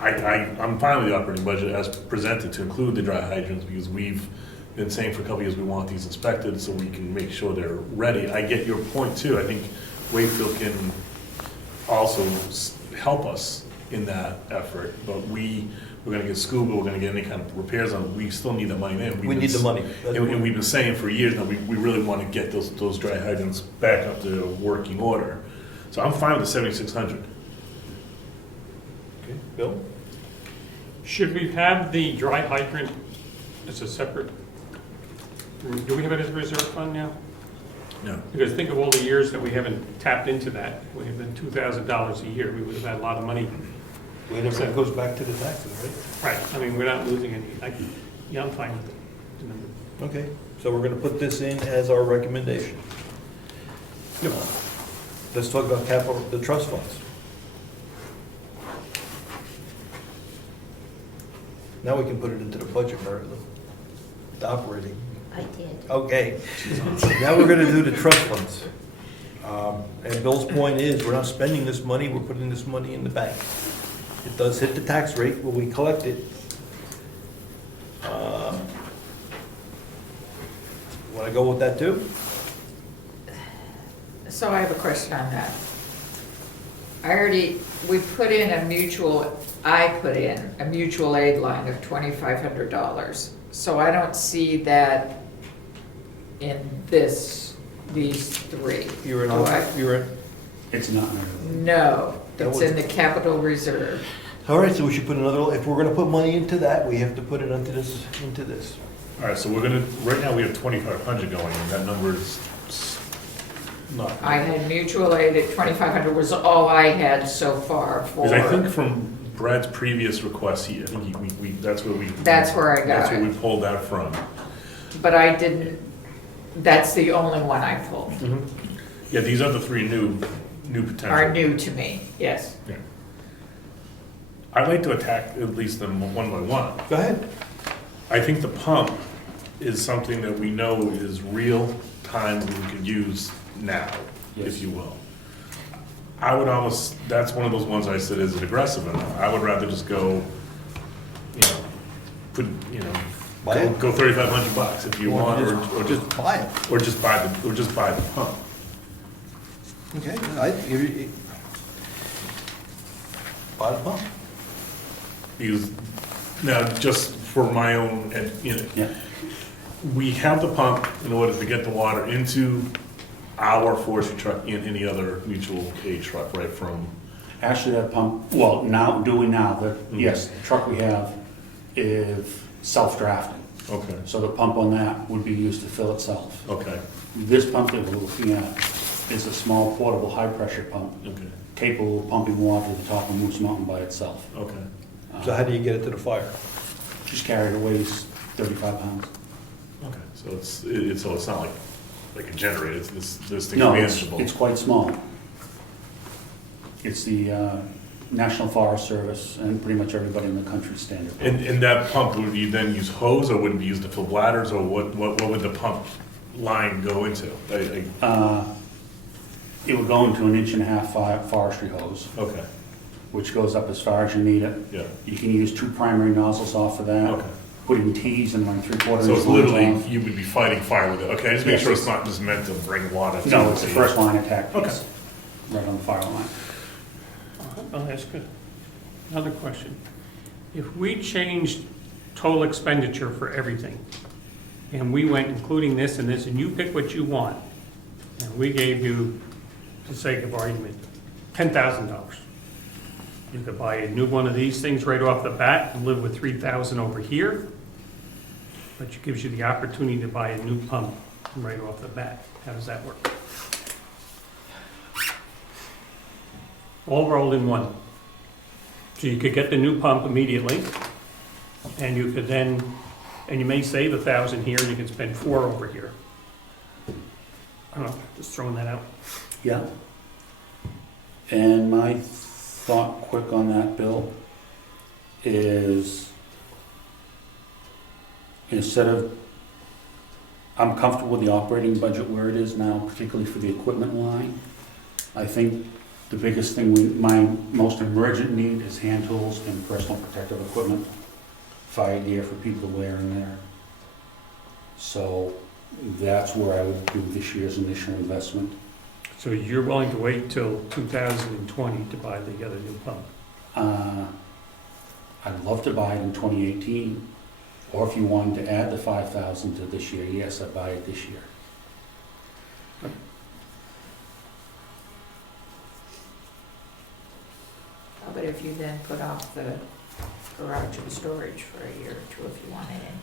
I'm fine with the operating budget as presented to include the dry hydrants, because we've been saying for a couple of years we want these inspected so we can make sure they're ready. I get your point too. I think Wakefield can also help us in that effort, but we're gonna get scuba, we're gonna get any kind of repairs on it. We still need the money in. We need the money. And we've been saying for years now, we really want to get those dry hydrants back up to working order. So I'm fine with the 7,600. Okay, Bill? Should we have the dry hydrant as a separate, do we have it as a reserve fund now? No. Because think of all the years that we haven't tapped into that. We have been $2,000 a year. We would have had a lot of money. Wait, it goes back to the taxes, right? Right, I mean, we're not losing any, yeah, I'm fine with it. Okay, so we're gonna put this in as our recommendation. Yep. Let's talk about capital, the trust funds. Now we can put it into the budget, Mary Lou. The operating. I did. Okay. Now we're gonna do the trust funds. And Bill's point is, we're not spending this money, we're putting this money in the bank. It does hit the tax rate when we collect it. Want to go with that too? So I have a question on that. We put in I put in a mutual aid line of $2,500. So I don't see that in these three. You're in, Do I? you're in. It's not. No, That it's was- in the capital reserve. All right, so we should put another, if we're gonna put money into that, we have to put it into this. All right, so right now we have 2,500 going, and that number is not. I had mutual aid at $2,500 was all I had so far for. Because I think from Brad's previous request, I think that's where we. That's where I got That's where it. we pulled that from. But I didn't, that's the only one I pulled, Yeah, these are the three new potential. are new to me, yes. Yeah. I'd like to attack at least them one by one. Go ahead. I think the pump is something that we know is real time we could use now, Yes. if you will. I would almost, that's one of those ones I said, is it aggressive enough? I would rather just go, Buy it. go $3,500 if you want, or just buy it. or just buy the pump. Okay, buy the pump. Because now, just for my own, Yeah. we have the pump in order to get the water into our forestry truck and any other mutual aid truck, right from, Actually, that pump, well, now, the yes, the truck we have, if self-drafting. Okay, So the pump on that would be used to fill itself. okay, This pump that we're looking at is a small portable high-pressure pump okay, capable of pumping water to the top of Moose Mountain by itself. okay. So how do you get it to the fire? Just carried it weighs 35 pounds. Okay, so it's not like a generator, it's this thing's No, manageable. it's quite small. It's the National Forest Service and pretty much everybody in the country standard. And that pump, would you then use hose, or would it be used to fill bladders, or what would the pump line go into? It would go into an 1.5-inch forestry hose, Okay, which goes up as far as you need it. yeah, You can use 2 primary nozzles off of that. okay. Putting T's and like 3/4 So inch it's lines literally, on. you would be fighting fire with it, okay, just make Yes. sure it's not just meant to bring water to No, it's the first line attack Okay. piece, right on the fire line. I'll ask another question. If we changed total expenditure for everything, and we went including this and this, and you pick what you want, and we gave you, for the sake of argument, $10,000. You could buy a new one of these things right off the bat and live with $3,000 over here, but it gives you the opportunity to buy a new pump right off the bat. How does that work? All rolled in one. So you could get the new pump immediately, and you could then, and you may save $1,000 here, and you can spend $4 over here. I don't know, just throwing that out. Yeah. And my thought quick on that, Bill, is instead of, I'm comfortable with the operating budget where it is now, particularly for the equipment line. I think the biggest thing, my most emergent need is hand tools and personal protective equipment, fire gear for people to wear in there. So that's where I would do this year's initial investment. So you're willing to wait till 2020 to buy the other new pump? I'd love to buy it in 2018, or if you wanted to add the 5,000 to this year, yes, I'd buy it this year. How about if you then put off the garage and storage for a year or two if you want it in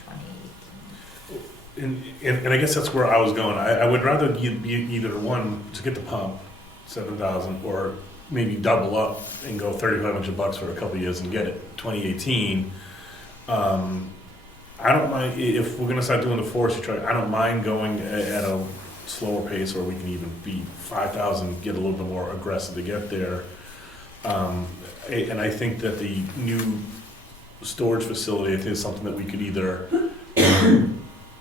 2018? And I guess that's where I was going. I would rather be either one to get the pump, 7,000, or maybe double up and go $3,500 for a couple of years and get it 2018. I don't mind if we're gonna start doing the forestry truck. I don't mind going at a slower pace, or we can even be 5,000, get a little bit more aggressive to get there. And I think that the new storage facility, I think, is something that we could either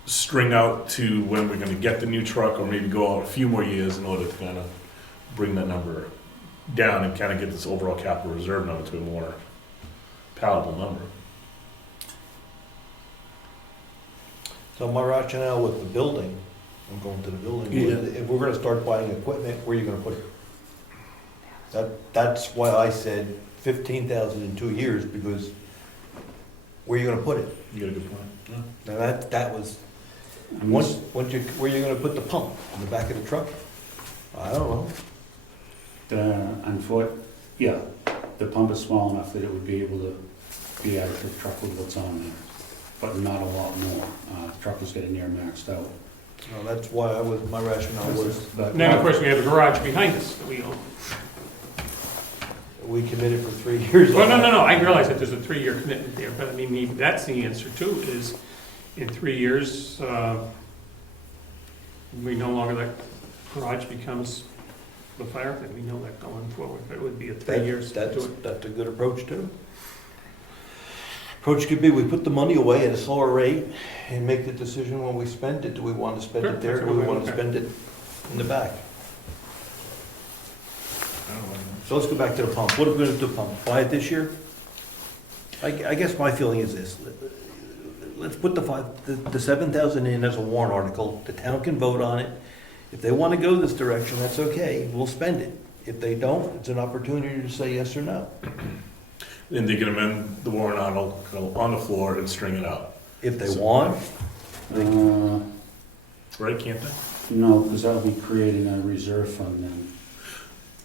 string out to when we're gonna get the new truck, or maybe go out a few more years in order to kind of bring that number down and kind of get this overall capital reserve number to a more palatable number. So my rationale with the building, I'm going to the building, if we're gonna start buying equipment, where are you gonna put it? That's why I said 15,000 in 2 years, because where are you gonna put it? You got a good point. Now that was, I'm once just- you, where are you gonna put the pump? In the back of the truck? I don't know. Yeah, the pump is small enough that it would be able to be added to the truck with what's on there, but not a lot more. The truck was getting near maxed out. No, that's why my rationale was that. And then, of course, we have a garage behind us that we own. We committed for 3 years. Well, no, I realize that there's a 3-year commitment there, but I mean, maybe that's the answer too, is in 3 years, we no longer, that garage becomes the fire pit, we know that going forward, but it would be a 3 years to do it. That's a good approach too. Approach could be, we put the money away at a slower rate and make the decision when we spend it. Do we want to spend Sure, it there, that's or do we what I want to look at. spend it in the back? I don't know. So let's go back to the pump. What are we gonna do, pump? Buy it this year? I guess my feeling is this. Let's put the 7,000 in as a warrant article. The town can vote on it. If they want to go this direction, that's okay. We'll spend it. If they don't, it's an opportunity to say yes or no. Then they can amend the warrant article on the floor and string it out, If they want, right? Can't they? No, because that'll be creating a reserve fund then.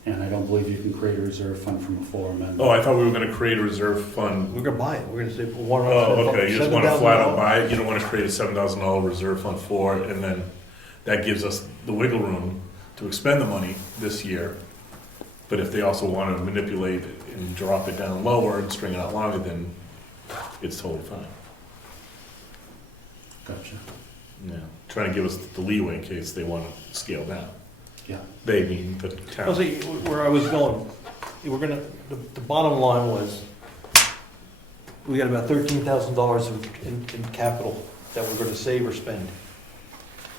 And I don't believe you can create a reserve fund from a floor amendment. Oh, I thought we were gonna create a reserve fund. We're gonna buy it, we're gonna say, one. Oh, okay, you just wanna flat out buy it, you don't wanna create a $7,000 reserve fund for it, and then that gives us the wiggle room to expend the money this year. But if they also wanna manipulate it and drop it down lower and string it out longer, then it's totally fine. Gotcha. Yeah, trying to give us the leeway in case they wanna scale down. Yeah. They mean the Well, town. see, where I was going, we're gonna, the bottom line was, we got about $13,000 in capital that we're gonna save or spend.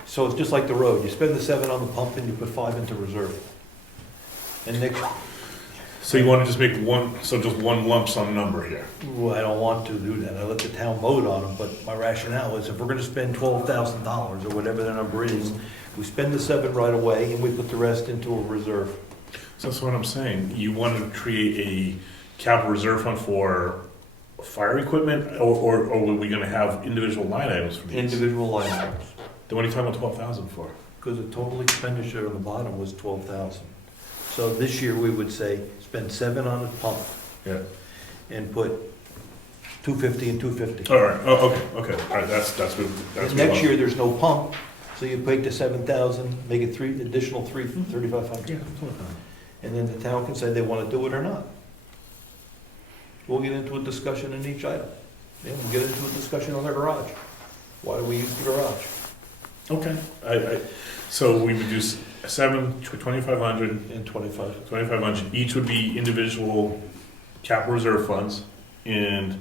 So it's just like the road, you spend the 7 on the pump and you put 5 into reserve. And next, So you wanna just make just one lump sum number here? well, I don't want to do that, I let the town vote on them, but my rationale is if we're gonna spend $12,000 or whatever the number is, we spend the 7 right away and we put the rest into a reserve. So that's what I'm saying, you want to create a capital reserve fund for fire equipment, or are we gonna have individual line items for these? Individual line items, Then what are you talking about 12,000 for? because the total expenditure on the bottom was 12,000. So this year, we would say, spend 7 on the pump Yeah. and put 250 and 250. All right, oh, okay, all right, that's good, that's good. Next year, there's no pump, so you take the 7,000, make it additional 3,500. And then the town can say they want to do it or not. We'll get into a discussion in each item. Yeah, we'll get into a discussion on the garage. Why do we use the garage? Okay, so we would do 7, 2,500, And 25. 2,500, each would be individual capital reserve funds and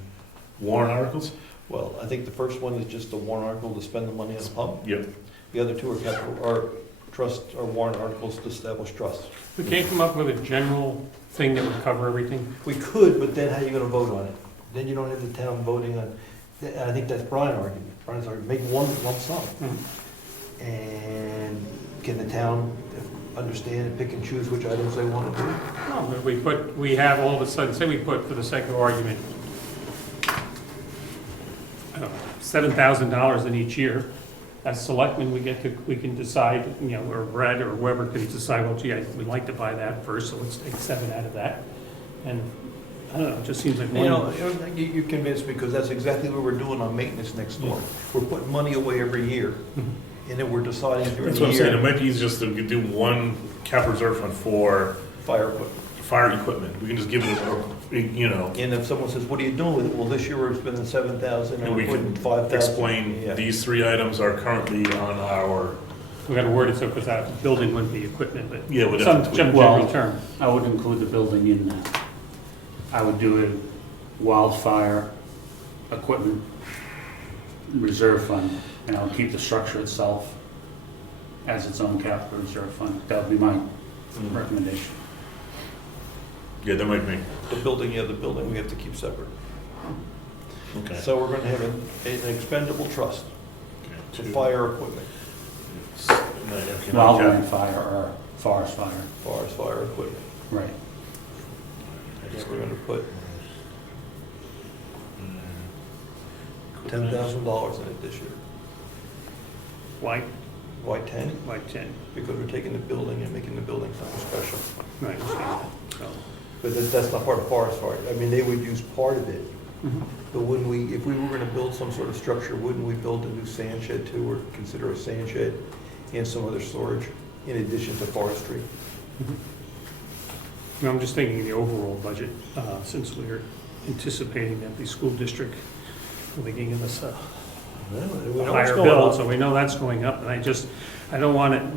warrant articles? Well, I think the first one is just a warrant article to spend the money on the pump. Yep. The other 2 are capital, are trust, or warrant articles to establish trusts. We can't come up with a general thing that would cover everything. We could, but then how are you gonna vote on it? Then you don't have the town voting on, and I think that's Brian's argument, make one lump sum. And can the town understand and pick and choose which items they wanna do? No, but we have all of a sudden, say we put, for the sake of argument, I don't know, $7,000 in each year. As selectmen, we can decide, or Brad or whoever can decide, well, gee, we'd like to buy that first, so let's take 7 out of that. And, I don't know, it just seems like You know, one. you convinced me, because that's exactly what we're doing on maintenance next door. We're putting money away every year, and then we're deciding during That's the what I'm saying, it year, might be easier just to do one capital reserve fund for fire equipment. fire equipment. We can just give it And if someone says, what are you doing with it? Well, this year we're spending 7,000, and and we we're putting can 5,000. explain, Yeah. these 3 items are currently on our, We gotta word it so, because that building wouldn't be equipment, but yeah, we'd some have to tweak. general term. I would include the building in that. I would do a wildfire equipment reserve fund, and I would keep the structure itself as its own capital reserve fund. That would be my recommendation. Yeah, that might be, The building we have to keep separate. okay. So we're gonna have an expendable trust for fire equipment, Wildland fire or forest fire. forest fire equipment. Right. And we're gonna put $10,000 in it this year. Why, Why 10? why 10? Because we're taking the building and making the building something special. Right, so, But that's not part of forest fire. I mean, they would use part of it. mhm. But wouldn't we, if we were gonna build some sort of structure, wouldn't we build a new sand shed too, or consider a sand shed and some other storage in addition to forestry? No, I'm just thinking the overall budget, since we're anticipating that the school district will be giving us a Well, we know what's higher going bill, on. so we know that's going up, and I don't want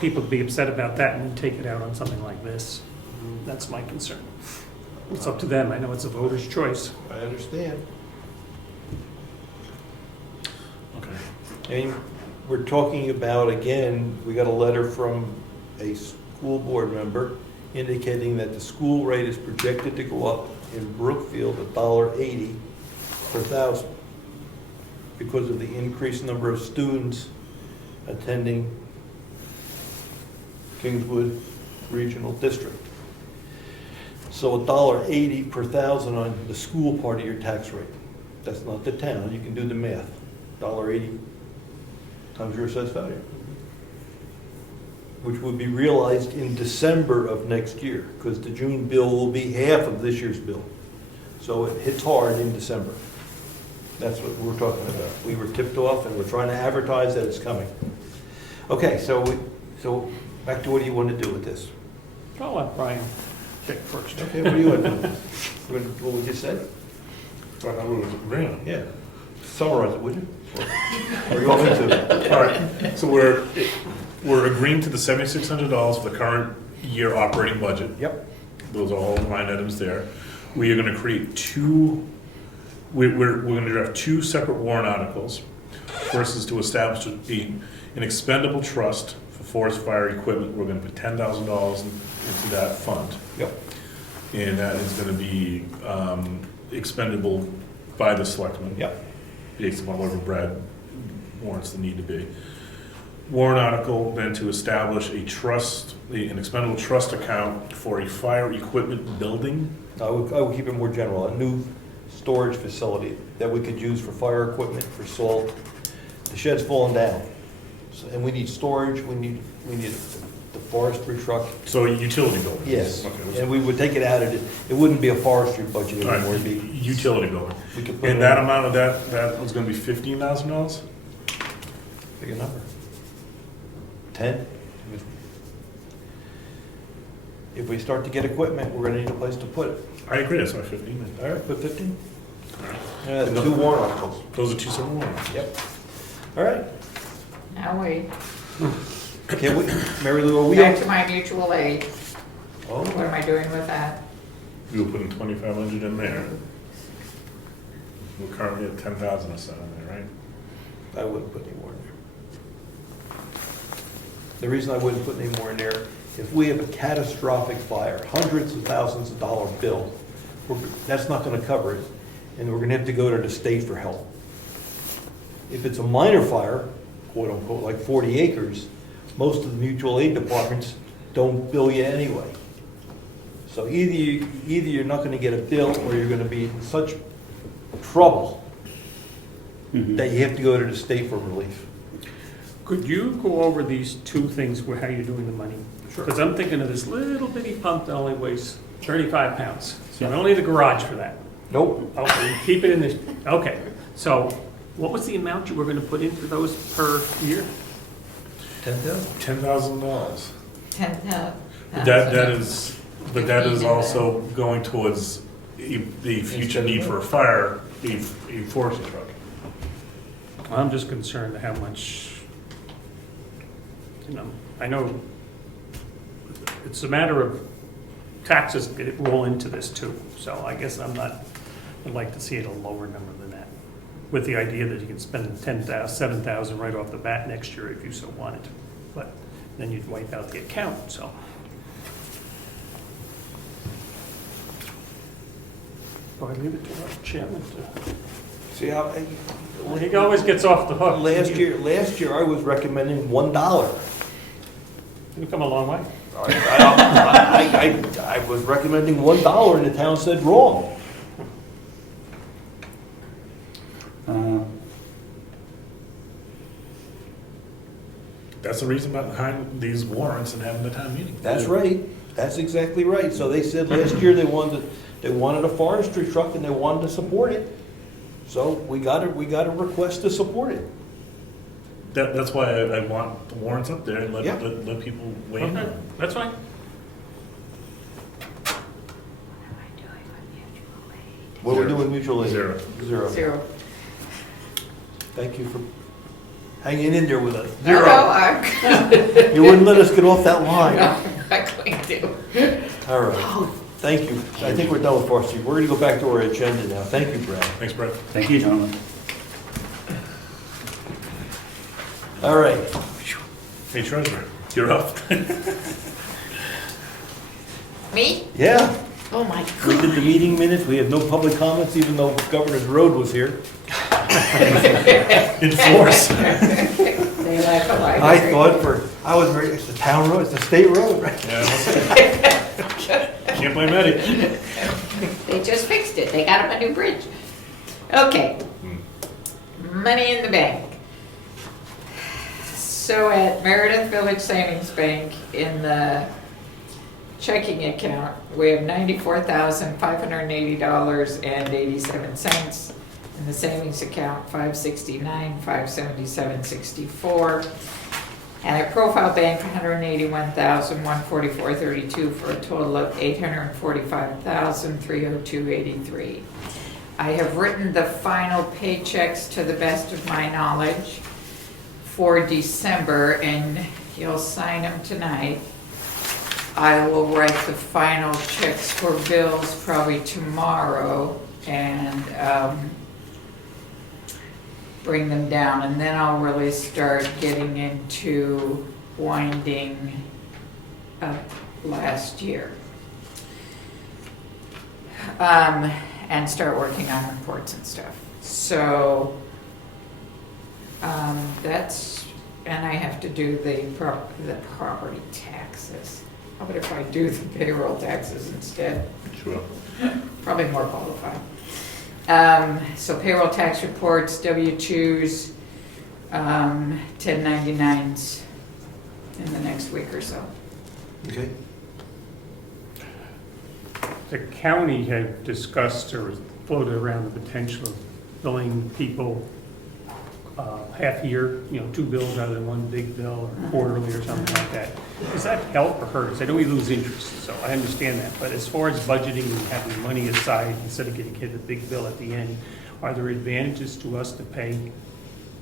people to be upset about that and then take it out on something like this. That's my concern. It's up to them, I know it's a voter's choice. I understand. Okay. And we're talking about, again, we got a letter from a school board member indicating that the school rate is projected to go up in Brookfield $1.80 per thousand because of the increased number of students attending Kingswood Regional District. So $1.80 per thousand on the school part of your tax rate. That's not the town, you can do the math. $1.80 times your assessed value. which will be realized in December of next year, because the June bill will be half of this year's bill. So it hits hard in December. That's what we're talking about. We were tipped off, and we're trying to advertise that it's coming. Okay, so back to what do you want to do with this? I'll let Brian pick first. Okay, what do you want to do? What we just said? I thought we was agreeing. Yeah. Summarize it, would you? Or you want me to? All right, so we're agreeing to the $7,600 for the current year operating budget. Yep. Those are all line items there. We are gonna create we're gonna draft two separate warrant articles. First is to establish an expendable trust for forest fire equipment. We're gonna put $10,000 into that fund. Yep. And that is gonna be expendable by the selectmen. Yep. Based upon whatever Brad warrants the need to be. Warrant article then to establish a trust, an expendable trust account for a fire equipment building. I would keep it more general, a new storage facility that we could use for fire equipment, for salt. The shed's falling down, and we need storage, we need the forestry truck. So a utility building? Yes, Okay. and we would take it out of it, it wouldn't be a forestry budget All right, anymore, it'd be. utility building. We could put And it that on- amount of that was gonna be $15,000? Pick a number. 10? If we start to get equipment, we're gonna need a place to put it. I agree, that's my 15. All right, put 15? All right. Yeah, the two warrant articles. Those are two separate warrants. Yep. All right. Now wait, Okay, Mary Lou, are we back on? to my mutual aid. What Oh, am I doing with that? We were putting 2,500 in there. We're currently at 10,000 or so in there, right? I wouldn't put any more in there. The reason I wouldn't put any more in there, if we have a catastrophic fire, hundreds of thousands of dollar bill, that's not gonna cover it, and we're gonna have to go to the state for help. If it's a minor fire, quote unquote, like 40 acres, most of the mutual aid departments don't bill you anyway. So either you're not gonna get a bill, or you're gonna be in such trouble that you have to go to the state for relief. Could you go over these two things, where how you're doing the money? Sure. Because I'm thinking of this little bitty pump that only weighs 35 pounds. So we don't need a garage for that. Nope. Okay, keep it in this, okay. So what was the amount you were gonna put into those per year? 10,000? $10,000. 10,000. But that is also going towards the future need for a fire, a forestry truck. I'm just concerned how much, I know it's a matter of taxes that roll into this too. So I guess I'd like to see it a lower number than that, with the idea that you can spend 7,000 right off the bat next year if you so wanted. But then you'd wipe out the account, so. So I leave it to our chairman to, See how, he always gets off the hook. last year I was recommending $1. You've come a long way. I was recommending $1 and the town said wrong. That's the reason behind these warrants and having the town meeting. That's right. That's exactly right. So they said last year they wanted a forestry truck and they wanted to support it. So we got a request to support it. That's why I want the warrants up there and let Yeah. people weigh in. Okay, that's fine. What we're doing mutual aid? Zero. Zero. Thank you for hanging in there with us. No, I'm You wouldn't let us get off that line. not going to. All right. Thank you. I think we're done with forestry. We're gonna go back to our agenda now. Thank you, Brad. Thanks, Brett. Thank you, gentlemen. All right. Hey, Treasurer, you're up. Me? Yeah, Oh, my we God. did the meeting minutes. We had no public comments, even though Governor's Road was here. Enforce. They like a library. I thought it's the town road, it's the state road, right? Yeah, can't blame Eddie. They just fixed it. They got up a new bridge. Okay. Money in the bank. So at Meredith Village Savings Bank, in the checking account, we have $94,580.87. In the savings account, $569,577.64. And at Profile Bank, $181,144.32 for a total of $845,302.83. I have written the final paychecks to the best of my knowledge for December, and you'll sign them tonight. I will write the final checks for bills probably tomorrow and bring them down, and then I'll really start getting into winding up last year. And start working on reports and stuff. So that's, and I have to do the property taxes. How about if I do the payroll taxes instead? Sure. Probably more qualified. So payroll tax reports, W-2s, 1099s in the next week or so. Okay. The county had discussed or floated around the potential of billing people half a year, 2 bills rather than one big bill, or quarterly or something like that. Does that help or hurt us? I know we lose interest, so I understand that. But as far as budgeting and having money aside instead of getting hit a big bill at the end, are there advantages to us to pay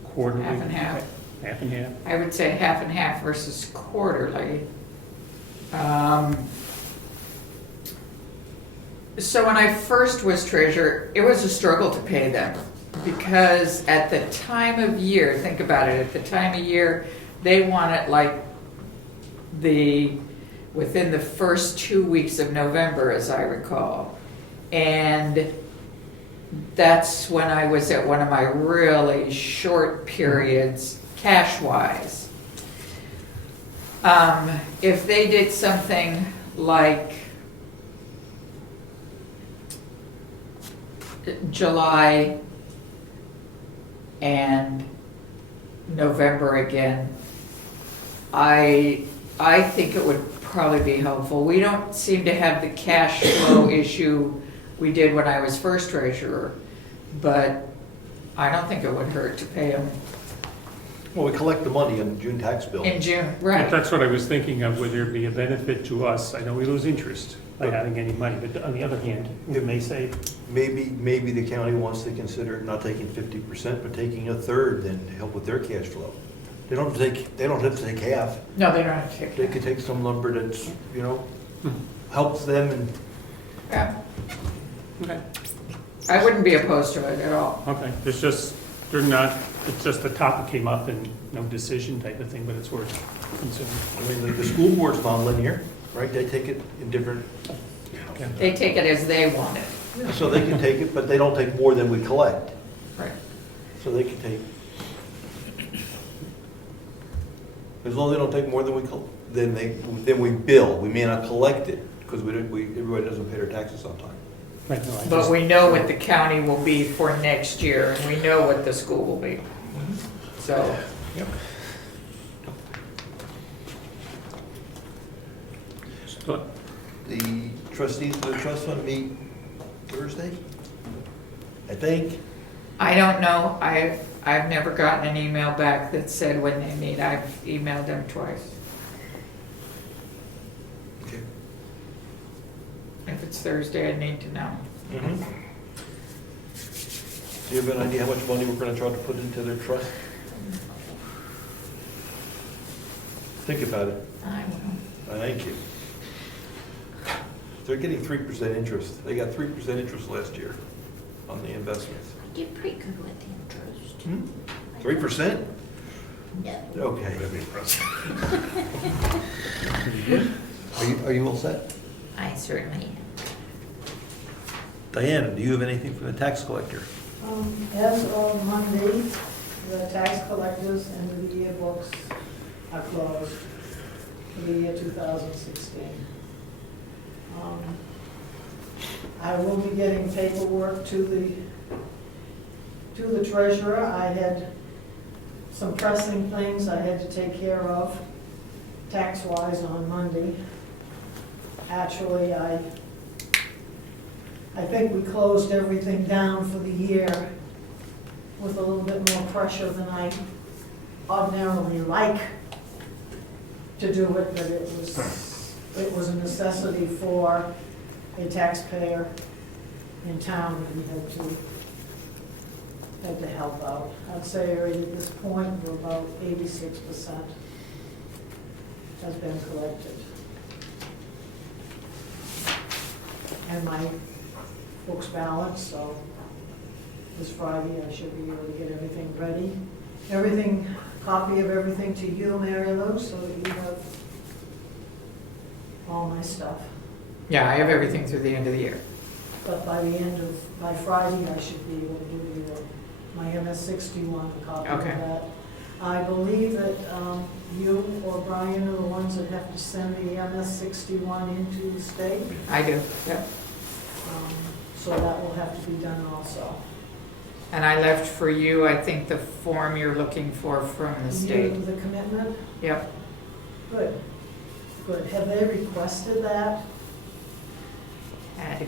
quarterly? Half and half. Half and half? I would say half and half versus quarterly. So when I first was treasurer, it was a struggle to pay them, because at the time of year, think about it, at the time of year, they want it like within the first 2 weeks of November, as I recall. And that's when I was at one of my really short periods, cash-wise. If they did something like July and November again, I think it would probably be helpful. We don't seem to have the cash flow issue we did when I was first treasurer, but I don't think it would hurt to pay them Well, we collect the money in June tax bill. in June, But right? that's what I was thinking of, would there be a benefit to us? I know we lose interest by having any money, but on the other hand, it may save. Maybe the county wants to consider not taking 50%, but taking a third then to help with their cash flow. They don't have to take half. No, they don't have to take They that. could take some number that's, helps them and Yeah, Okay. I wouldn't be opposed to it at all. Okay, it's just the topic came up and no decision type of thing, but it's worth considering. I mean, the school board's nonlinear, right? They take it in different, Okay. They take it as they want it. so they can take it, but they don't take more than we collect. Right. So they can take, as long as they don't take more than then we bill. We may not collect it, because everybody doesn't pay their taxes on time. Right, no, I But just- we know what the county will be for next year, and we know what the school will be. So, But The trustees of the trust fund meet Thursday, I think. I don't know, I've never gotten an email back that said when they meet. I've emailed them twice. Okay. If it's Thursday, I need to know. Do you have an idea how much money we're gonna try to put into their trust? Think about it. I will. Thank you. They're getting 3% interest. They got 3% interest last year on the investments. I did pretty good with the interest. 3%? No. Okay. That'd be impressive. Are you all set? I certainly am. Diane, do you have anything from the tax collector? As of Monday, the tax collectors and the year books are closed for the year 2016. I will be getting paperwork to the treasurer. I had some pressing things I had to take care of, tax-wise on Monday. Actually, I think we closed everything down for the year with a little bit more pressure than I ordinarily like to do it, but it was a necessity for a taxpayer in town that we had to help out. I'd say right at this point, we're about 86% has been collected. And my books balance, so this Friday I should be able to get everything ready. Copy of everything to you, Mary Lou, so that you have all my stuff. Yeah, I have everything through the end of the year. But by Friday, I should be able to give you my MS-61, a copy of Okay. that. I believe that you or Brian are the ones that have to send the MS-61 into the state. I do, yep. So that will have to be done also. And I left for you, I think, the form you're looking for from the state. The commitment? Yep. Good. Good. Have they requested that?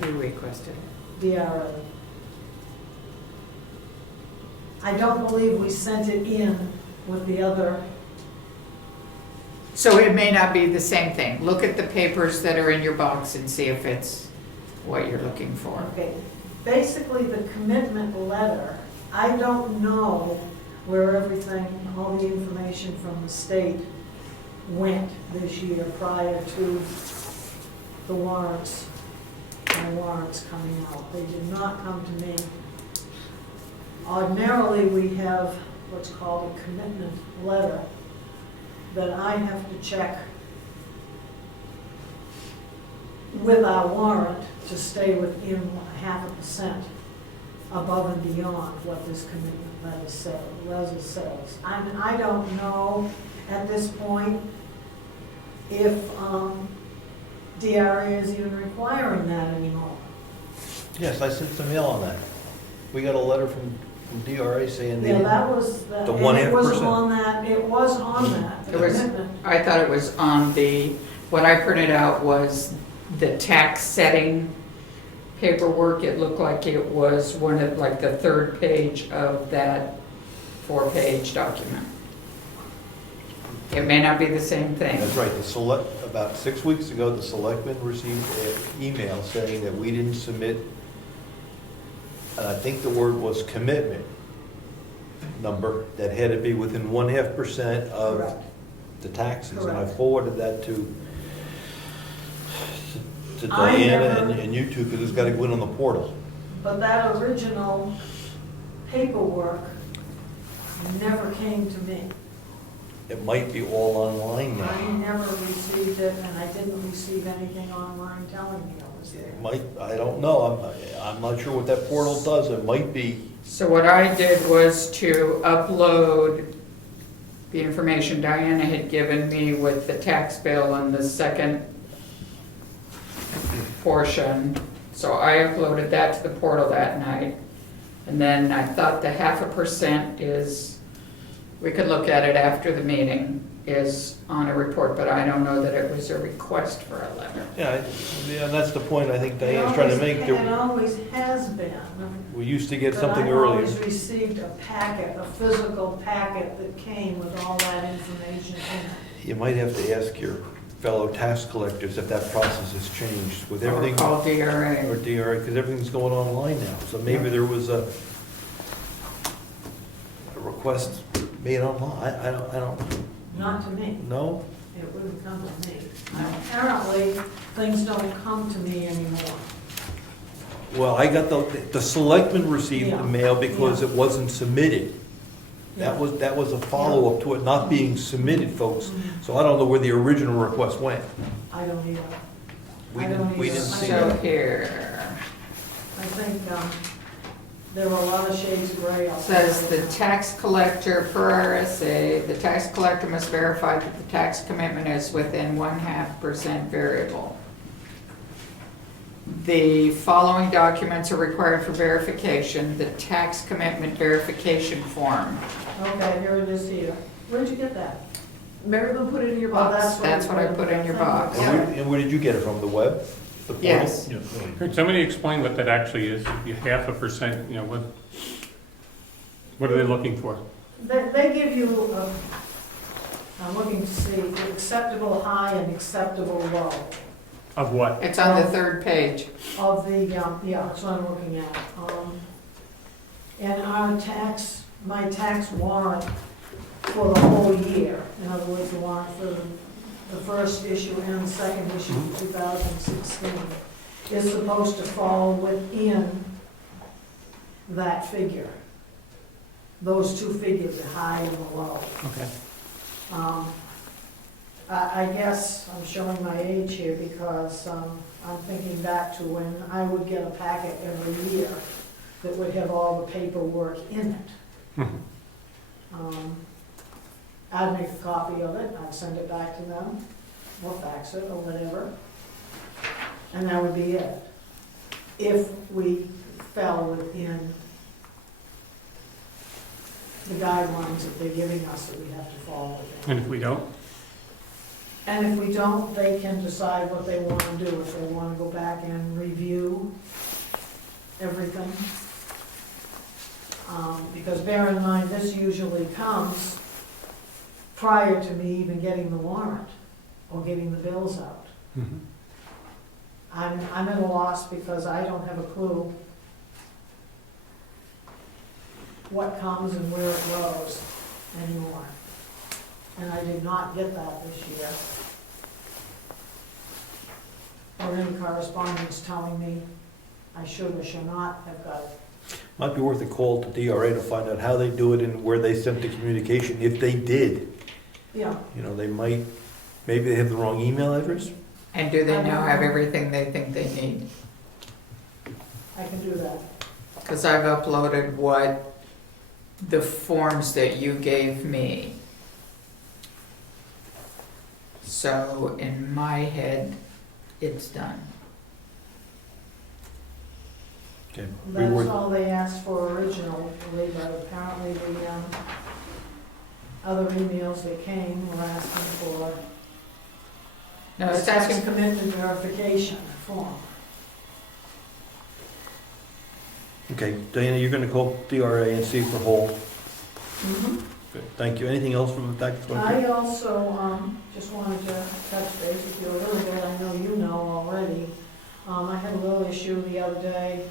Who requested? DRA. I don't believe we sent it in with the other. So it may not be the same thing. Look at the papers that are in your box and see if it's what you're looking for. Okay. Basically, the commitment letter, I don't know where everything, all the information from the state went this year prior to the warrants, my warrants coming out. They did not come to me. Ordinarily, we have what's called a commitment letter that I have to check with our warrant to stay within 0.5% above and beyond what this commitment letter says. I don't know at this point if DRA is even requiring that anymore. Yes, I sent some mail on that. We got a letter from DRA saying they Yeah, didn't. that was, The and it was 1.5%. on that, it was on that, the It was, commitment. I thought it was on what I printed out was the tax setting paperwork. It looked like it was like the third page of that 4-page document. It may not be the same thing. That's right, about 6 weeks ago, the selectmen received an email saying that we didn't submit, and I think the word was commitment number, that had to be within 0.5% of Correct. the taxes. And I Correct. forwarded that to I Diana never- and you two, because it's got to go in on the portal. But that original paperwork never came to me. It might be all online I now. never received it, and I didn't receive anything online telling me it was there. It might, I don't know, I'm not sure what that portal does, it might be, So what I did was to upload the information Diana had given me with the tax bill and the second portion. So I uploaded that to the portal that night. And then I thought the 0.5% is, we could look at it after the meeting, is on a report, but I don't know that it was a request for a letter. yeah, that's the point I think Diane's trying to make. It always has been. We used to get But something I've earlier. always received a packet, a physical packet that came with all that information in it. You might have to ask your fellow tax collectors if that process has changed with Or everything. call DRA. Or DRA, because everything's going online now, so maybe there was a request made online, I don't, Not to me. no? It wouldn't come to me. No. Apparently, things don't come to me anymore. Well, I got the selectmen received the Yeah. mail because Yeah. it wasn't submitted. That was a follow-up to it not being submitted, folks, so I don't know where the original request went. I don't either. We I don't didn't, we either. didn't see So that. here, I think there were a lot of shades of gray. I'll say says the that. tax collector per RSA, the tax collector must verify that the tax commitment is within 0.5% variable. The following documents are required for verification. The tax commitment verification form. Okay, here it is here. Where'd you get that? Maribel put it in your Oh, box. that's what That's you what I put put in in your there. box. And where did you get it from, the web? The portal? Yes. Yeah, really. Could somebody explain what that actually is? You 0.5%, what are they looking for? They give you, I'm looking to see, the acceptable high and acceptable low Of what? It's on the third page. of the, yeah, that's what I'm looking at. And my tax warrant for the whole year, in other words, the warrant for the first issue and the second issue of 2016, is supposed to fall within that figure. Those two figures, the high and the low. Okay. I guess I'm showing my age here because I'm thinking back to when I would get a packet every year that would have all the paperwork in it. I'd make a copy of it, I'd send it back to them, or fax it, or whatever, and that would be it. If we fell within the guidelines that they're giving us that we have to fall within. And if we don't? And if we don't, they can decide what they want to do, if they want to go back and review everything. Because bear in mind, this usually comes prior to me even getting the warrant or getting the bills out. Mhm. I'm at a loss because I don't have a clue what comes and where it goes anymore. And I did not get that this year. Or any correspondence telling me I should or should not have got it. Might be worth a call to DRA to find out how they do it and where they sent the communication, if they did. Yeah, They might, maybe they have the wrong email address? And do they now have everything they think they need? I can do that. Because I've uploaded the forms that you gave me. So in my head, it's done. Okay. That's all they asked for originally, but apparently the other emails that came were asking for No, a it's tax asking, commitment verification form. Okay, Diana, you're gonna call DRA and see if we're whole. Mhm. Good, thank you. Anything else from the tax collector? I also just wanted to touch base with you a little bit. I know you know already. I had a little issue the other day,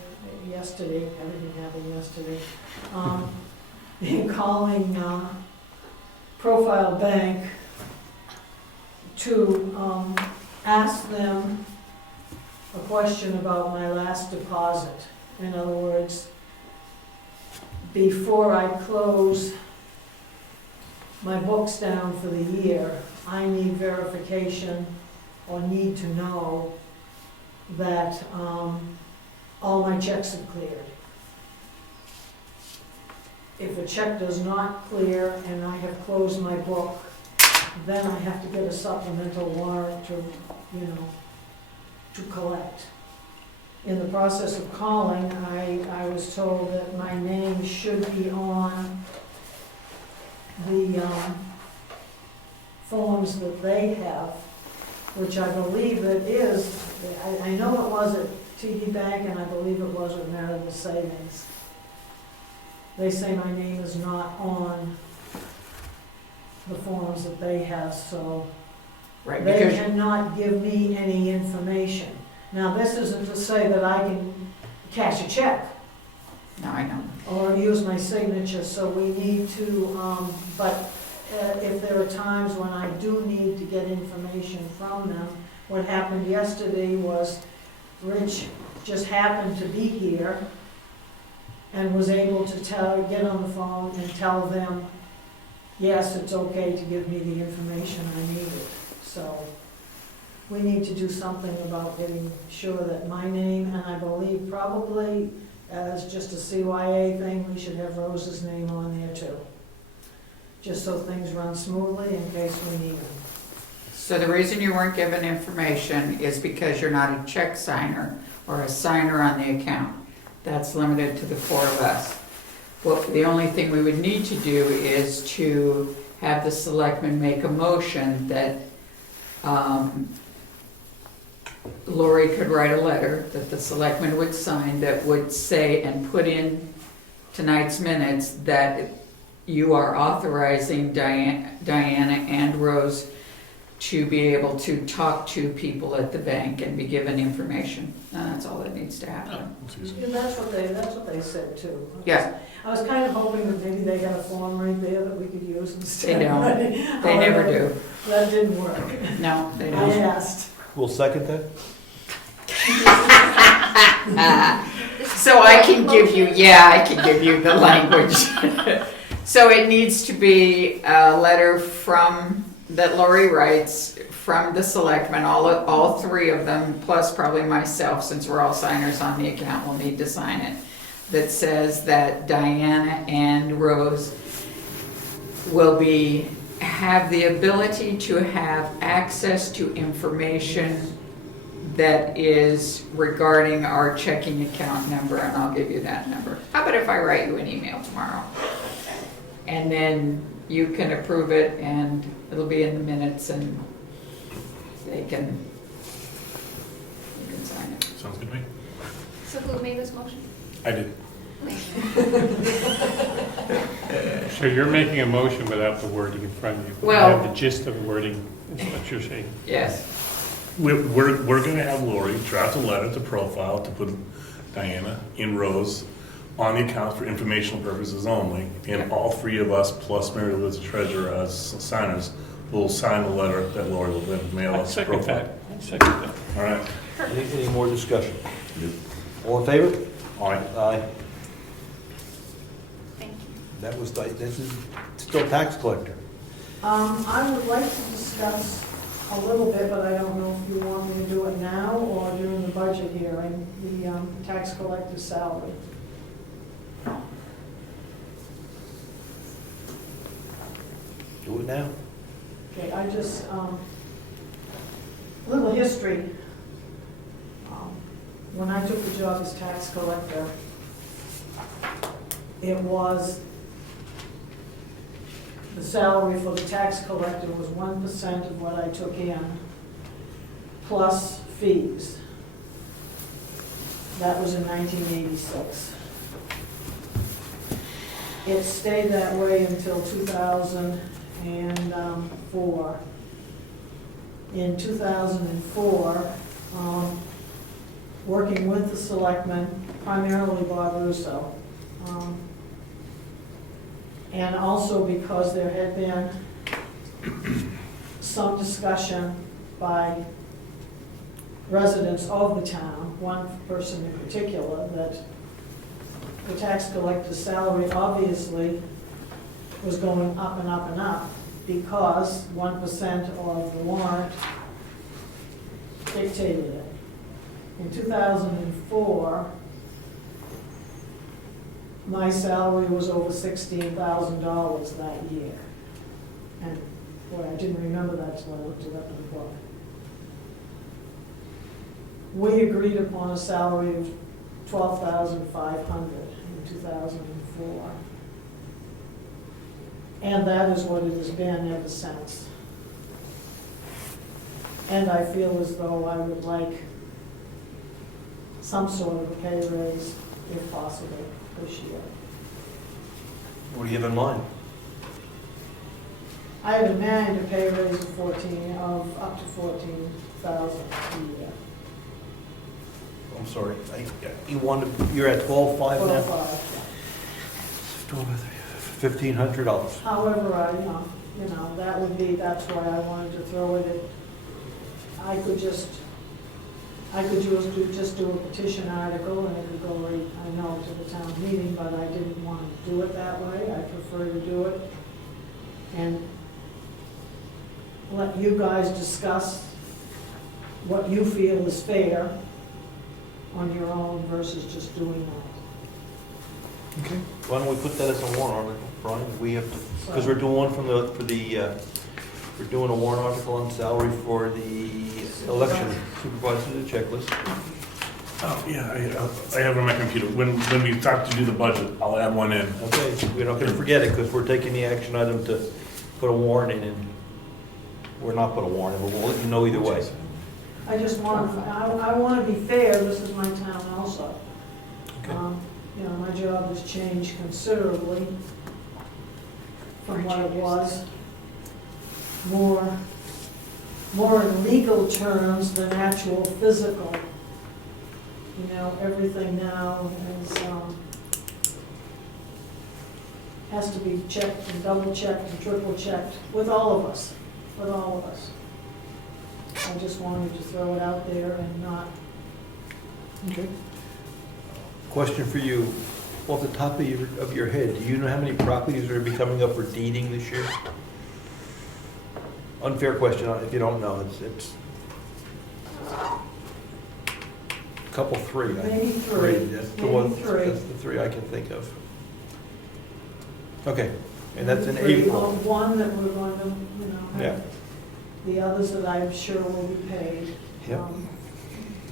yesterday, everything happened yesterday, in calling Profile Bank to ask them a question about my last deposit. In other words, before I close my books down for the year, I need verification or need to know that all my checks have cleared. If a check does not clear and I have closed my book, then I have to get a supplemental warrant to collect. In the process of calling, I was told that my name should be on the forms that they have, which I believe it is. I know it was at TD Bank and I believe it was at Marital Savings. They say my name is not on the forms that they have, so right, they because, cannot give me any information. Now, this isn't to say that I can cash a check no, I know. or use my signature, so we need to, but if there are times when I do need to get information from them, what happened yesterday was Rich just happened to be here and was able to get on the phone and tell them, yes, it's okay to give me the information I needed. So we need to do something about getting sure that my name, and I believe probably as just a CYA thing, we should have Rose's name on there too. Just so things run smoothly in case we need them. So the reason you weren't given information is because you're not a check signer or a signer on the account. That's limited to the four of us. Well, the only thing we would need to do is to have the selectmen make a motion that Lori could write a letter that the selectmen would sign that would say and put in tonight's minutes that you are authorizing Diana and Rose to be able to talk to people at the bank and be given information. And that's all that needs to happen. Yeah, that's what they said too. Yeah. I was kind of hoping that maybe they had a form right there that we could use instead. They don't. They never do. That didn't work. No, they I don't. asked. We'll second that. So I can give you, I can give you the language. So it needs to be a letter that Lori writes from the selectmen, all three of them, plus probably myself, since we're all signers on the account, will need to sign it, that says that Diana and Rose will have the ability to have access to information that is regarding our checking account number, and I'll give you that number. How about if I write you an email tomorrow? And then you can approve it, and it'll be in the minutes, and they can sign it. Sounds good to me. So who made this motion? I did. So you're making a motion without the wording in front of you. Well- You have the gist of the wording, is what you're saying. Yes. We're going to have Lori draft a letter to profile to put Diana and Rose on the account for informational purposes only, and all three of us, plus Mary Lou as treasurer as signers, will sign the letter that Lori will then mail I us. second that. I second that. All right. Any more discussion? All in favor? All right. Aye. Thank you. This is still tax collector. I would like to discuss a little bit, but I don't know if you want me to do it now or during the budget hearing, the tax collector's salary. Do it now. Okay, a little history. When I took the job as tax collector, the salary for the tax collector was 1% of what I took in, plus fees. That was in 1986. It stayed that way until 2004. In 2004, working with the selectmen, primarily Bob Russo, and also because there had been some discussion by residents of the town, one person in particular, that the tax collector's salary obviously was going up and up and up because 1% of the warrant dictated it. In 2004, my salary was over $16,000 that year. And boy, I didn't remember that until I looked it up in the book. We agreed upon a salary of $12,500 in 2004. And that is what it has been ever since. And I feel as though I would like some sort of a pay raise, if possible, this year. What do you have in mind? I have in mind a pay raise of up to $14,000 a year. I'm sorry. You're at 12.5 now? 12.5, $1,500. However, that's why I wanted to throw it in. I could just do a petition article and it could go right, I know, to the town meeting, but I didn't want to do it that way. I prefer to do it and let you guys discuss what you feel is fair on your own versus just doing that. Okay. Why don't we put that as a warrant article, Brian? We have to, because we're doing one we're doing a warrant article on salary for the election supervisor, the checklist. Oh, yeah, I have it on my computer. When we start to do the budget, I'll add one in. Okay, we're not gonna forget it, because we're taking the action item to put a warrant in, and we're not put a warrant in, but we'll let you know either way. I just want, I want to be fair, this is my town also. Okay. You know, my job has changed considerably from what it was. More in legal terms than actual physical. You know, everything now is, has to be checked and double checked and triple checked with all of us, I just wanted to throw it out there and not. Okay. Question for you. Off the top of your head, do you know how many properties are gonna be coming up for deeding this year? Unfair question, if you don't know, it's a couple, three. Maybe three. That's the Maybe one, three. that's the three I can think of. Okay, and that's in Three April. of one that we're going to, you know, Yeah. have. The others that I'm sure will be paid. Yep.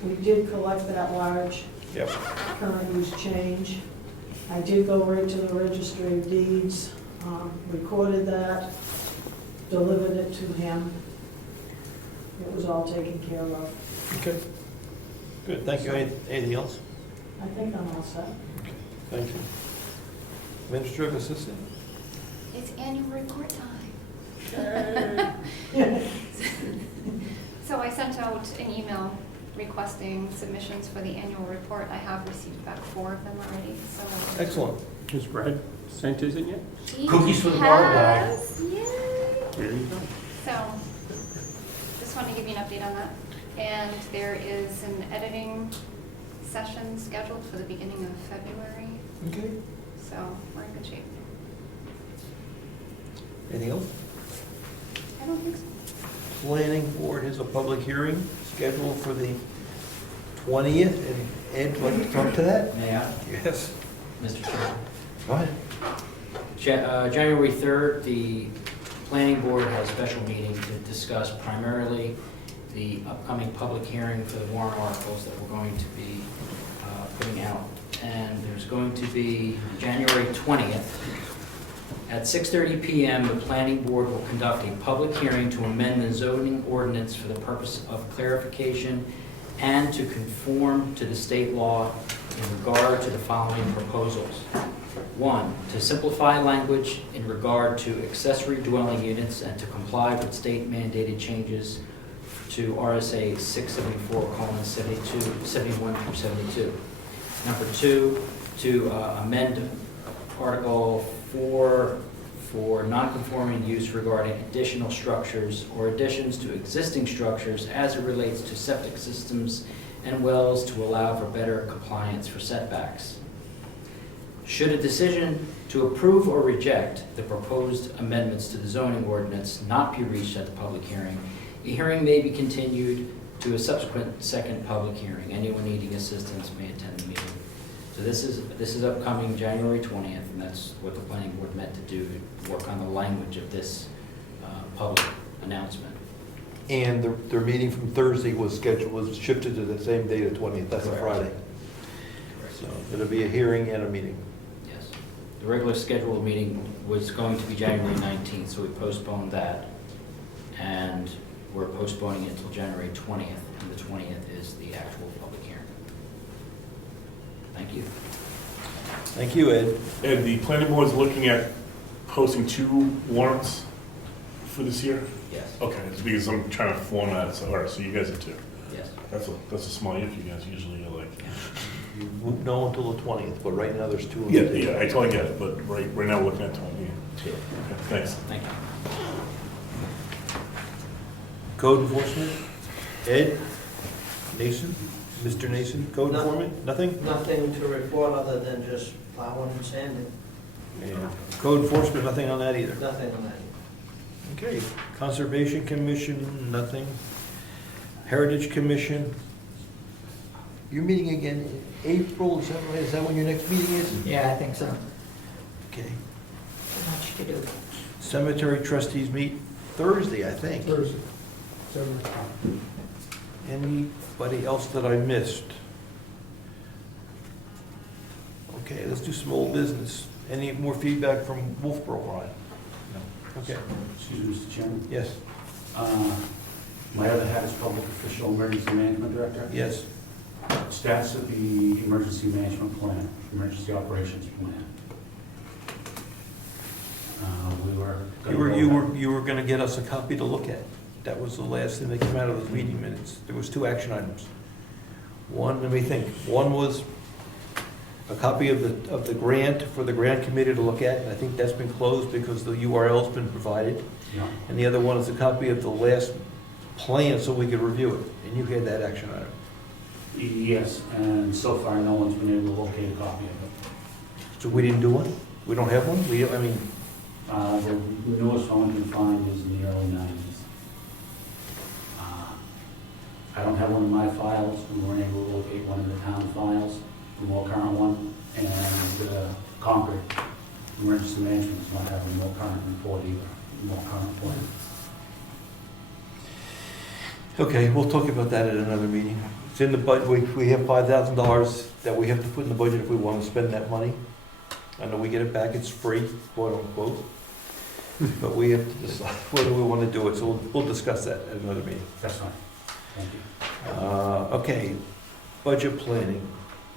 We did collect that large Yep. current use change. I did go right to the registry of deeds, recorded that, delivered it to him. It was all taken care of. Okay. Good, thank you. Anything else? I think I'm all set. Thank you. Administrative Assistant? It's annual report time. So I sent out an email requesting submissions for the annual report. I have received about 4 of them already, so. Excellent. Has Brad sent his in yet? He Cookies for the bar guy. has, yay. There you go. So, just wanted to give you an update on that. And there is an editing session scheduled for the beginning of February, Okay. so we're in good shape. Anything else? I don't think so. Planning Board has a public hearing scheduled for the 20th, and Ed, would you like to talk to that? May I, Yes. Mr. Chairman? Go ahead. January 3rd, the Planning Board has a special meeting to discuss primarily the upcoming public hearing for the warrant articles that we're going to be putting out. And there's going to be January 20th. At 6:30 p.m., the Planning Board will conduct a public hearing to amend the zoning ordinance for the purpose of clarification and to conform to the state law in regard to the following proposals. 1, to simplify language in regard to accessory dwelling units and to comply with state mandated changes to RSA 674:71 through 72. Number 2, to amend Article 4 for non-conforming use regarding additional structures or additions to existing structures as it relates to septic systems and wells to allow for better compliance for setbacks. Should a decision to approve or reject the proposed amendments to the zoning ordinance not be reached at the public hearing, a hearing may be continued to a subsequent second public hearing. Anyone needing assistance may attend the meeting. So this is upcoming January 20th, and that's what the Planning Board meant to do, to work on the language of this public announcement. And their meeting from Thursday was shifted to the same day, the 20th, that's a Correct. Friday. So it'll be a hearing and a meeting. Yes. The regular scheduled meeting was going to be January 19th, so we postponed that. And we're postponing it until January 20th, and the 20th is the actual public hearing. Thank you. Thank you, Ed. And the planning board is looking at posting 2 warrants for this year? Yes. Okay, it's because I'm trying to format it, so, all right, so you guys are 2. Yes. That's a small if you guys usually are like. You won't know until the 20th, but right now there's 2 of Yeah, them. yeah, I totally get it, but right now we're looking at 20. Okay, thanks. Thank you. Code enforcement? Ed? Nason? Mr. Nason, code No. enforcement? Nothing? Nothing to report other than just plowing and sanding, Yeah. Code enforcement, nothing on that either? nothing on that. Okay. Conservation Commission, nothing. Heritage Commission? You're meeting again in April, is that right? Is that when your next meeting is? Yeah, I think so. Okay. Much to do. Cemetery trustees meet Thursday, I think. Thursday, 7 o'clock. Anybody else that I missed? Okay, let's do some old business. Any more feedback from Wolfboro, Ron? No. Okay, Excuse me, Mr. Chairman. yes, My other hat is Public Official Emergency Management Director. yes. Status of the Emergency Management Plan, Emergency Operations Plan. We were. You were gonna get us a copy to look at. That was the last thing that came out of those meeting minutes. There was 2 action items. One, let me think, one was a copy of the grant for the grant committee to look at, and I think that's been closed because the URL's been provided. Yeah. And the other one is a copy of the last plan so we could review it, and you had that action item. Yes, and so far, no one's been able to locate a copy of it. So we didn't do one? We don't have one? The newest one we can find is in the early 90s. I don't have one in my files. We weren't able to locate one in the town files, the more current one. And Concord Emergency Management does not have a more current report either, more current plan. Okay, we'll talk about that at another meeting. It's in the budget, we have $5,000 that we have to put in the budget if we want to spend that money. I know we get it back, it's free, quote unquote. But we have to decide whether we want to do it, so we'll discuss that at another meeting. That's fine. Thank you. Okay, budget planning.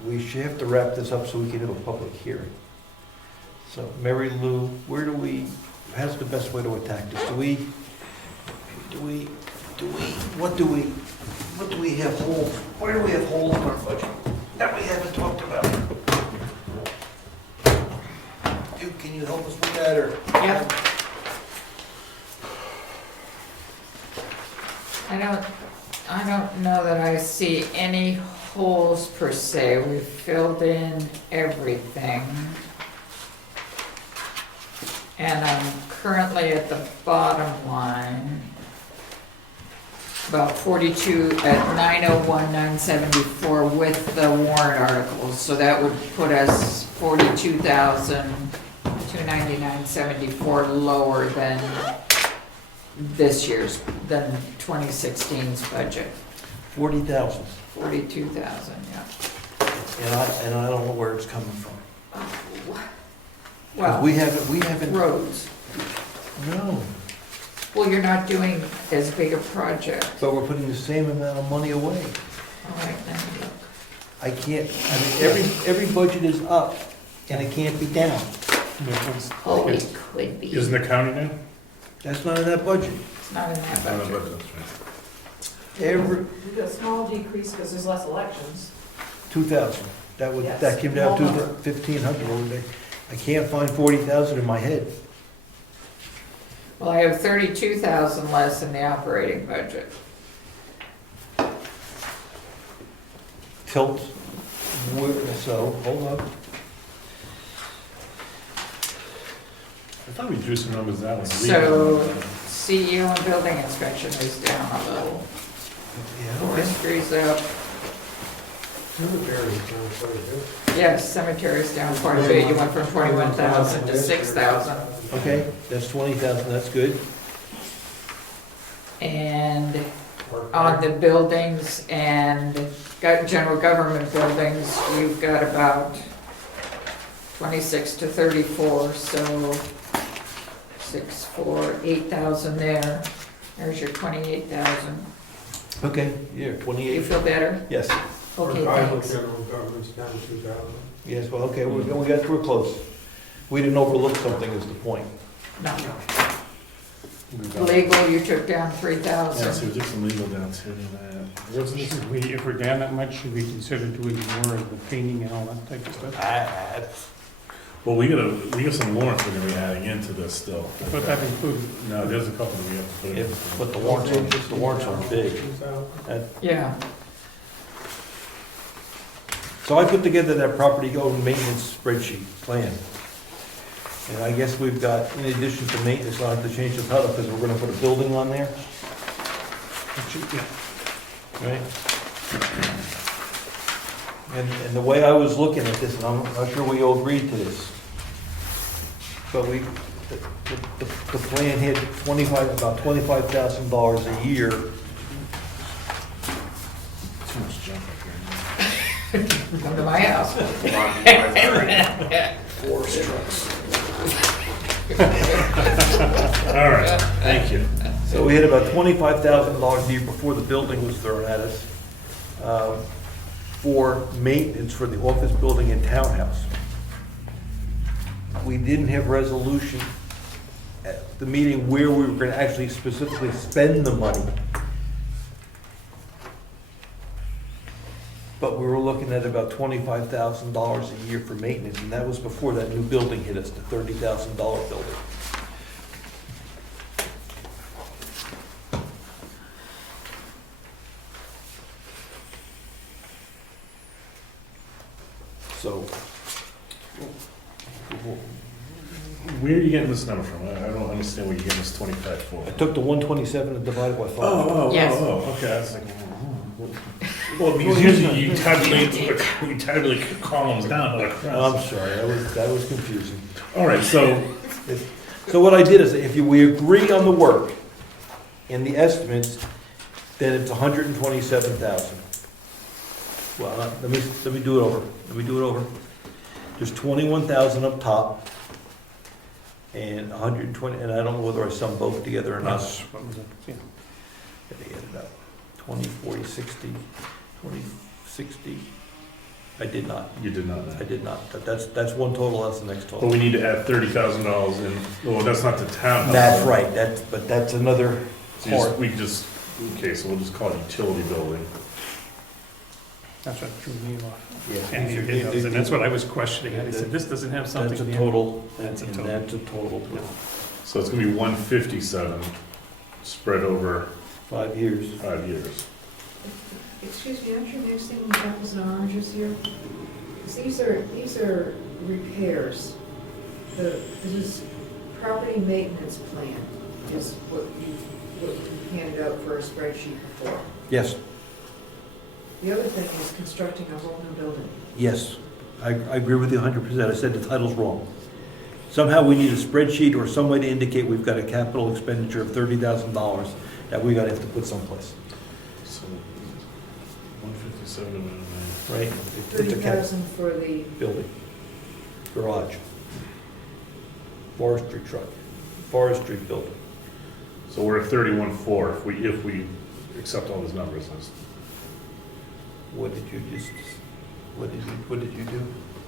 We should have to wrap this up so we can have a public hearing. So, Mary Lou, how's the best way to attack this? What do we have holes? Where do we have holes in our budget that we haven't talked about? Can you help us with that, or? Yep. I don't know that I see any holes per se. We've filled in everything. And I'm currently at the bottom line, about 42 at 901, 974 with the warrant articles. So that would put us 42,299.74 lower than this year's, than 2016's budget. 40,000. 42,000, yeah. And I don't know where it's coming from. 'Cause Well, we haven't. roads. No, Well, you're not doing as big a project. but we're putting the same amount of money away. All right, let me look. I mean, every budget is up, and it can't be down. Oh, it could be. Isn't the county now? That's not in that budget. It's not in that budget. Every, We got a small decrease because there's less elections. 2,000. Yes. That came down to Small number. 1,500 over there. I can't find 40,000 in my head. Well, I have 32,000 less in the operating budget. Tilt, so, hold on. I thought we drew some numbers out. when we So read them. CEO and building inspection is down a little. Yeah, okay. Forestry's up. Yes, cemetery's down quite a bit. You went from 21,000 to 6,000. Okay, that's 20,000, that's good. And on the buildings and general government buildings, you've got about 26 to 34, so 6, 4, 8,000 there. There's your 28,000. Okay, yeah, Do you 28. feel better? Yes, Okay, thanks. yes, well, okay, we we're close. We didn't overlook something is the point. No. We got- Legal, you took down Yeah, so 3,000. we did some legal down too. Wasn't this, if we're down that much, should we consider doing more of the painting and all that type of stuff? Well, we got some warrants we're gonna be adding into this still. But that included, No, there's a couple that we have to put in. But the warrants aren't big. Yeah, So I put together that property owned maintenance spreadsheet plan. And I guess we've got, in addition to maintenance, I'll have to change the title because we're gonna put a building on there. Right? And the way I was looking at this, and I'm not sure we all agreed to this, but the plan had about $25,000 a year. Too much junk up here. Come to my house. Forest trucks. All right, thank you. So we had about $25,000 a year before the building was thrown at us for maintenance for the office building and townhouse. We didn't have resolution at the meeting where we were going to actually specifically spend the money. But we were looking at about $25,000 a year for maintenance, and that was before that new building hit us, the $30,000 building. So, Where are you getting this number from? I don't understand what you're getting this 25 for. I took the 127 and divided by 5. Yes. Okay, I was like, well, because usually you tabulate columns down, not across. I'm sorry, that was confusing. All right, so, So what I did is, if we agree on the work and the estimates, then it's 127,000. Well, let me do it over. There's 21,000 up top, and 120, and I don't know whether I sum both together or not. What was it? Yeah. Let me add it up. 20, 40, 60, 20, 60. I did not. you did not. I did not. That's one total, that's the next But total. we need to add $30,000 in, well, that's not the townhouse. That's right, but that's another So part. okay, so we'll just call it utility building. That's what threw me off. Yeah, And these you are- did those, and that's what I was questioning. I said, this doesn't have something That's a here. total, That's a and total. that's a total. So it's gonna be 157 spread over 5 years. 5 years. Excuse me, aren't you mixing apples and oranges here? 'Cause these are repairs. This is property maintenance plan is what you handed out for a spreadsheet before. Yes, The other thing is constructing a whole new building. yes. I agree with you 100%. I said the title's wrong. Somehow we need a spreadsheet or some way to indicate we've got a capital expenditure of $30,000 that we gotta have to put someplace, So 157 divided right? It's a cap 30,000 for the, building, garage, forestry truck, forestry building. by, so we're at 31.4 if we accept all these numbers. What did you do?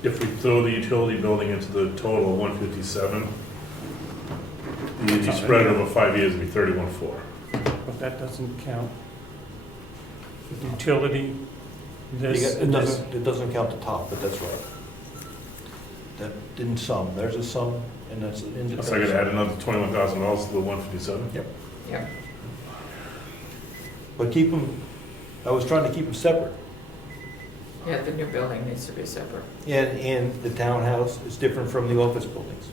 If we throw the utility building into the total of 157, and you spread it over 5 years, it'd be 31.4. But that doesn't count. The utility, this, It and this. doesn't count the top, but that's right. That didn't sum. There's a sum, and that's an independent. So I gotta add another $21,000 to the 157? Yep. yeah, But keep them, I was trying to keep them separate. yeah, the new building needs to be separate. And the townhouse is different from the office buildings.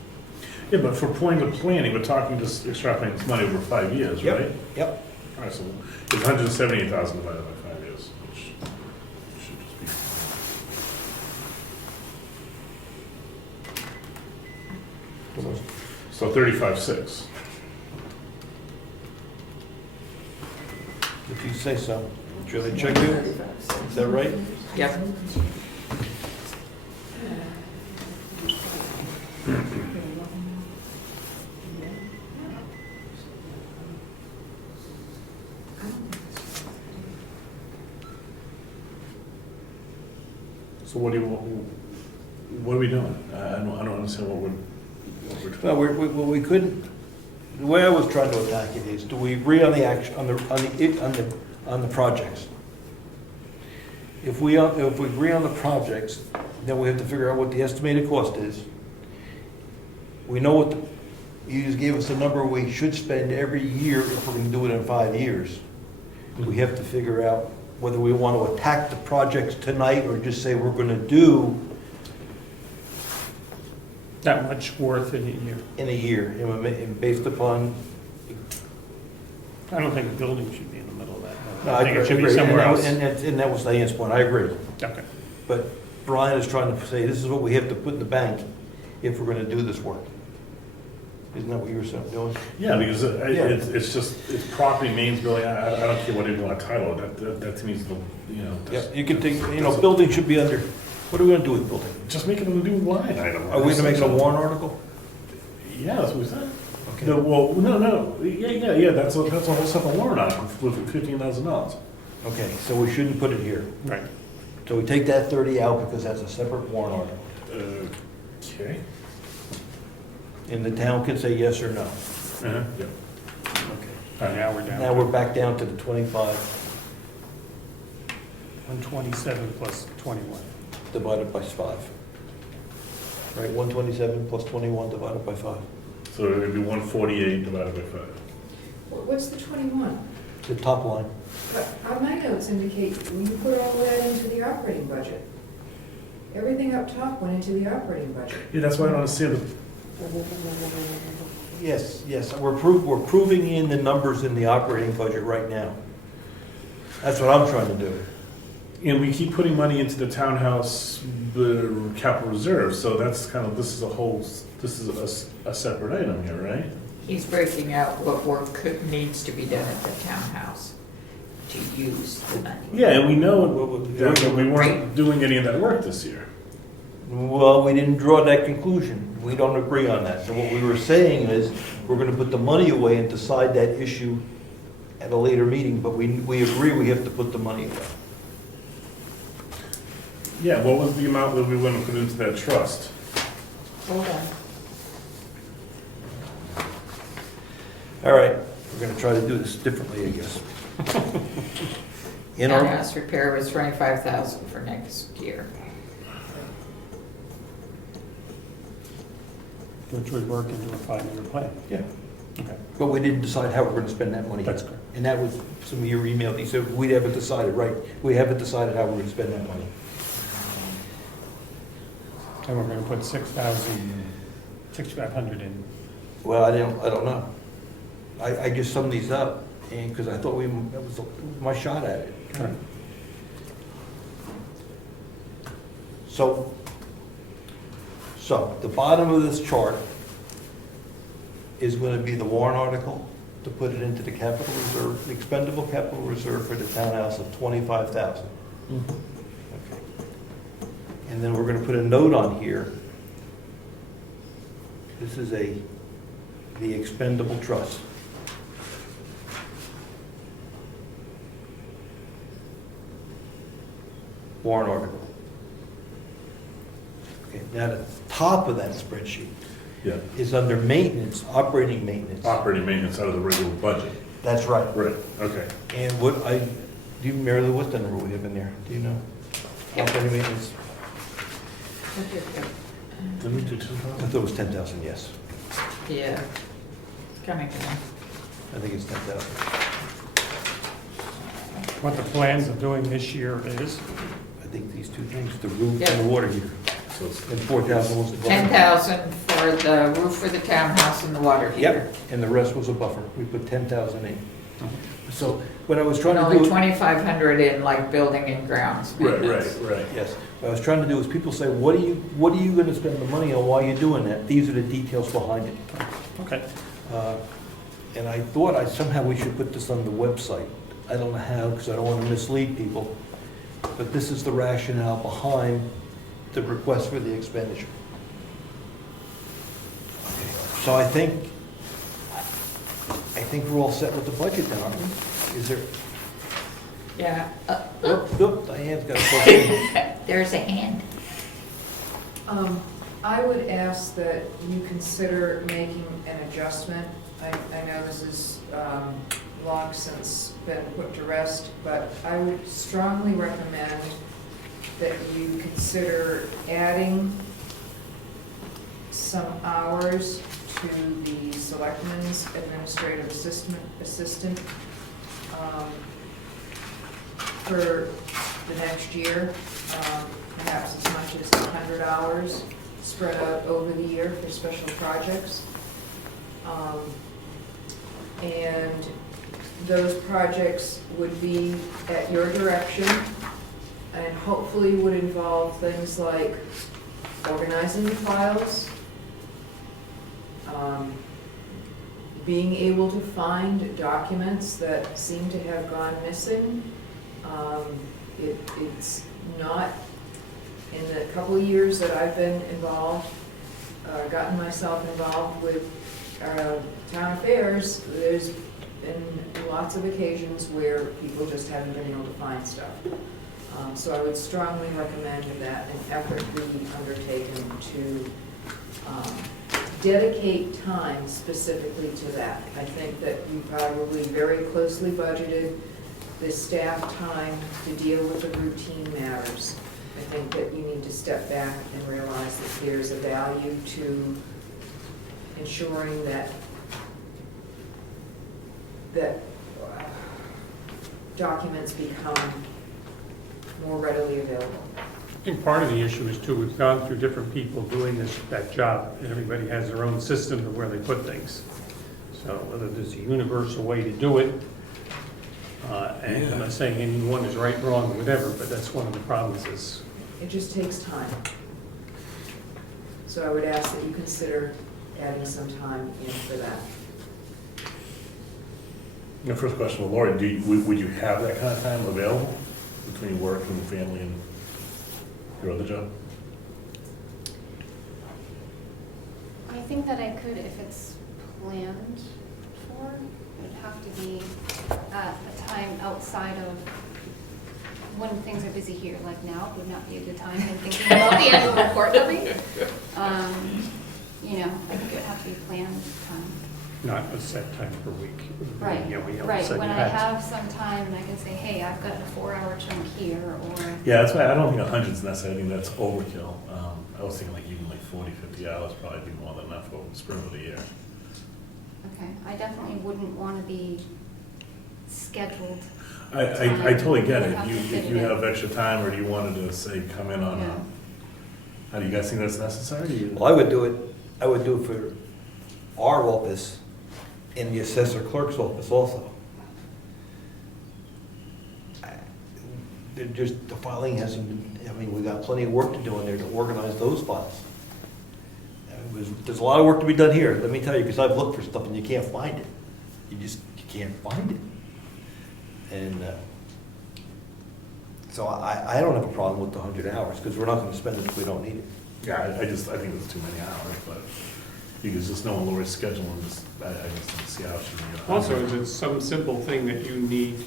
Yeah, but for point of planning, we're talking just extrapolating this money over 5 years, Yep. right? Yep. All right, so it's 178,000 divided by 5 years, which should just be. So 35.6. If you say so. Should I check you? Is that right? Yep. So what are we doing? I don't understand what we're Well, we couldn't, the way I was trying to attack it is, do we agree on the action, on the projects? If we agree on the projects, then we have to figure out what the estimated cost is. We know what you just gave us a number we should spend every year if we're gonna do it in 5 years. We have to figure out whether we want to attack the projects tonight or just say we're gonna do That much worth in a year. in a year, and based upon. I don't think the building should be in the middle of that. No, I think it should be agree. somewhere And else. And that was Diane's point, I agree. Okay. But Brian is trying to say, this is what we have to put in the bank if we're gonna do this work. Isn't that what you were doing? Yeah, because Yeah. it's just, it's property maintenance building, I don't care what you want to title it, that to me is the, Yeah, that's- you can take, building should be under, what are we gonna do with building? just make it a new line item. Are we gonna make it a warrant article? Yeah, that's what we said. Okay. No, well, no, yeah, that's a whole separate warrant item with $15,000. Okay, so we shouldn't put it here. Right. So we take that 30 out because that's a separate warrant article. Okay. And the town can say yes or no. Uh-huh, yeah. Okay. Now we're down. Now we're back down to the 25 127 plus 21. divided by 5. Right, 127 plus 21 divided by 5. So it'd be 148 divided by 5. What's the 21? The top line. But my notes indicate you put all that into the operating budget. Everything up top went into the operating budget. Yeah, that's why I don't understand Yes, we're proving in the numbers in the operating budget right now. That's what I'm trying to do. and we keep putting money into the townhouse capital reserve, so that's kind of, this is a separate item here, right? He's breaking out what work needs to be done at the townhouse to use the money. Yeah, and we know that we weren't doing any of that work this year. Well, we didn't draw that conclusion. We don't agree on that. So what we were saying is, we're gonna put the money away and decide that issue at a later meeting, but we agree we have to put the money away. Yeah, what was the amount that we went and put into that trust? Hold on. All right, we're gonna try to do this differently, I guess. In our, Townhouse repair was 25,000 for next year. Which would work into a 5-year plan. yeah, Okay. but we didn't decide how we're gonna spend that money. That's correct. And that was some of your email, you said, we haven't decided, right? We haven't decided how we're gonna spend that money. And we're gonna put 6,500 in. Well, I don't know. I just summed these up, and, because I thought that was my shot at it. Right. So the bottom of this chart is going to be the warrant article to put it into the capital reserve, the expendable capital reserve for the townhouse of 25,000. Okay. And then we're going to put a note on here. This is the expendable trust. Warrant article. Okay, now the top of that spreadsheet Yeah, is under maintenance, operating maintenance. operating maintenance out of the regular budget. That's right. Right, okay. And do you, Mary Lou, what's the number we have in there? Do you know? Yep. Operating maintenance? Let me do I 2,000. thought it was 10,000, yes. Yeah, coming down. I think it's 10,000. What the plans of doing this year is, I think these two things, the roof Yeah. and the water heater. So it's And 4,000 was the buffer. 10,000 for the roof for the townhouse and the water heater. Yep, and the rest was a buffer. We put 10,000 in. So what I was And trying to only do. 2,500 in like building and grounds Right, maintenance. right. Yes, what I was trying to do is people say, what are you gonna spend the money on while you're doing that? These are the details behind it. okay. And I thought somehow we should put this on the website. I don't know how, because I don't want to mislead people. But this is the rationale behind the request for the expenditure. Okay, so I think we're all set with the budget now, aren't we? Is there, Yeah, Diane's got a question. there's a hand. I would ask that you consider making an adjustment. I know this is long since been put to rest, but I would strongly recommend that you consider adding some hours to the selectman's administrative assistant for the next year, perhaps as much as 100 hours spread out over the year for special projects. And those projects would be at your direction and hopefully would involve things like organizing the files, being able to find documents that seem to have gone missing. It's not, in the couple of years that I've been involved, gotten myself involved with town affairs, there's been lots of occasions where people just haven't been able to find stuff. So I would strongly recommend that an effort be undertaken to dedicate time specifically to that. I think that you probably very closely budgeted the staff time to deal with the routine matters. I think that you need to step back and realize that there's a value to ensuring that documents become more readily available. I think part of the issue is too, we've gone through different people doing that job, and everybody has their own system of where they put things. So whether there's a universal way to do it, and I'm not saying anyone is right, wrong, or whatever, but that's one of the problems is. It just takes time. So I would ask that you consider adding some time in for that. The first question, well, Lori, would you have that kind of time available between work and family and your other job? I think that I could if it's planned for. It would have to be at a time outside of when things are busy here, like now would not be a good time. I'm thinking about the annual report levy. You know, I think it would have to be planned time. Not a set time per week. Right, You know, we don't right. set When I that. have some time and I can say, hey, I've got a 4-hour chunk here, or, Yeah, that's why I don't think 100's necessary. I think that's overkill. I was thinking like even like 40, 50 hours probably be more than enough over the spring of the year. okay, I definitely wouldn't want to be scheduled. I totally get it. Have to fit If you it in. have extra time, or you wanted to say come in on Yeah. how do you guys think that's necessary? Well, I would do it for our office and the assessor clerk's office also. The filing hasn't been, I mean, we got plenty of work to do in there to organize those files. There's a lot of work to be done here, let me tell you, because I've looked for stuff and you can't find it. You can't find it. And so I don't have a problem with the 100 hours, because we're not gonna spend it if we don't need it. Yeah, I think it's too many hours, but because just knowing Lori's schedule and just, I just don't see how she can get. Also, is it some simple thing that you need,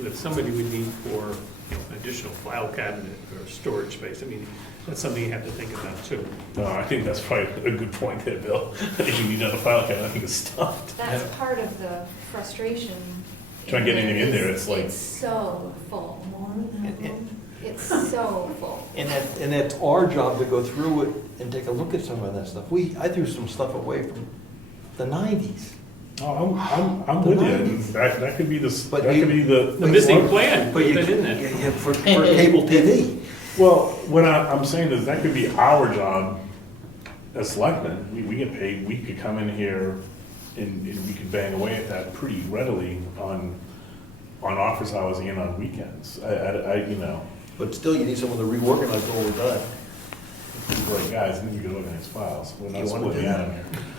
that somebody would need for, you know, an additional file cabinet or storage space? I mean, that's something you have to think about too. No, I think that's probably a good point there, Bill. If you need another file cabinet, I think it's stuffed. That's part of the frustration. Trying to get anything in there, it's like. It's so full. And It's so full. that's our job to go through it and take a look at some of that stuff. I threw some stuff away from the 90s. Oh, I'm with you. That could be the, But that you- could be the. The missing plan, But put you, that in there. yeah, for cable TV. Well, what I'm saying is that could be our job as selectmen. We get paid, we could come in here and we could bang away at that pretty readily on office hours and on weekends. You know, But still, you need someone to reorganize what we've done. like, guys, I think you could organize files. We're not You wanna splitting do out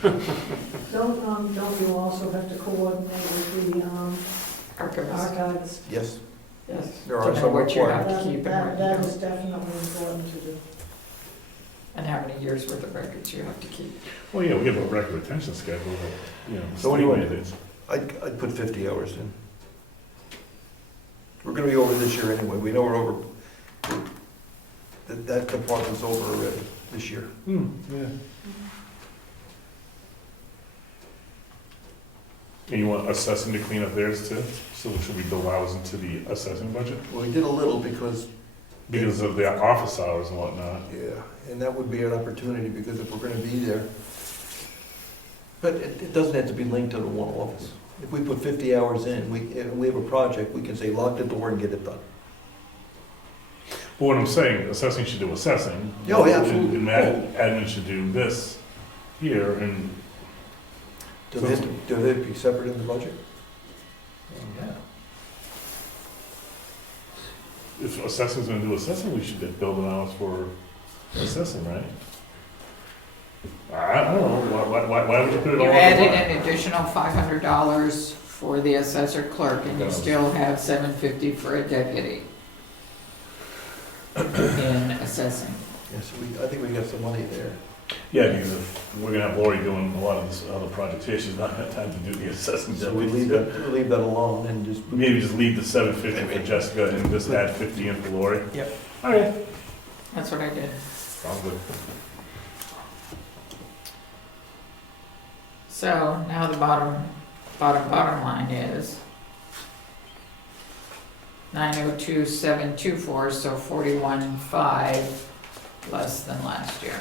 that? of here. Don't you also have to coordinate with the Archivist. archivists? Yes, Yes. there To are know some what you have requirements. to keep in That is records, definitely important to do. and how many years worth of records you have to keep. Well, yeah, we have a record retention schedule, but, you know. So what do you want to mandates. do? I'd put 50 hours in. We're gonna be over this year anyway, we know we're over, that department's over already this year. Yeah. And you want assessing to clean up theirs too? So should we build hours into the assessing budget? Well, we did a little because, Because of the office hours and whatnot. yeah, and that would be an opportunity, because if we're gonna be there, but it doesn't have to be linked to the one office. If we put 50 hours in, and we have a project, we can say lock the door and get it done. But what I'm saying, assessing should do assessing. Oh, yeah, absolutely. And admin should do this here, and Do they be separate in the budget? yeah. If assessing's gonna do assessing, we should build an hours for assessing, right? I don't know, why would you put it all You on the added line? an additional $500 for the assessor clerk, and you still have $750 for a deputy in assessing. Yes, I think we got some money there. Yeah, because if we're gonna have Lori doing a lot of this other projects here, she's not gonna have time to do the assessing. So we leave that alone and just. Maybe just leave the 750 for Jessica and just add 50 in for Lori. Yep. Okay. That's what I did. Sounds good. So now the bottom line is 902,724, so 41,500 less than last year.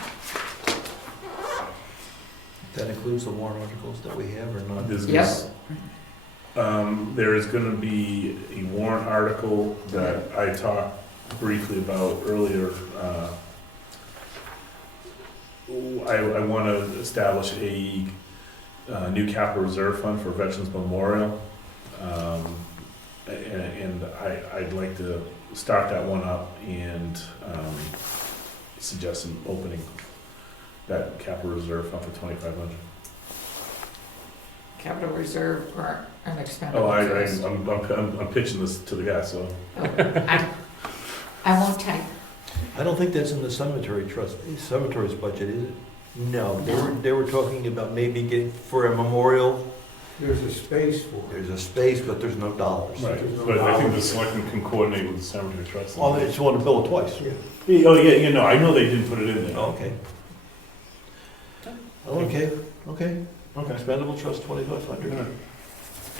That includes the warrant articles that we have or not? Yes. There is gonna be a warrant article that I talked briefly about earlier. I wanna establish a new capital reserve fund for Veterans Memorial. And I'd like to start that one up and suggest an opening that capital reserve fund for 2,500. Capital reserve or unexpended. Oh, I'm pitching this to the guy, so. I won't type. I don't think that's in the cemetery's budget, is it? No, they were talking about maybe getting, for a memorial, There's a space for it. there's a space, but there's no dollars. Right, but I think the selectmen can coordinate with the cemetery trust. Oh, they just want to bill it twice. Oh, yeah, you know, I know they didn't put it in there. Okay. Okay. Expendable trust, 2,500.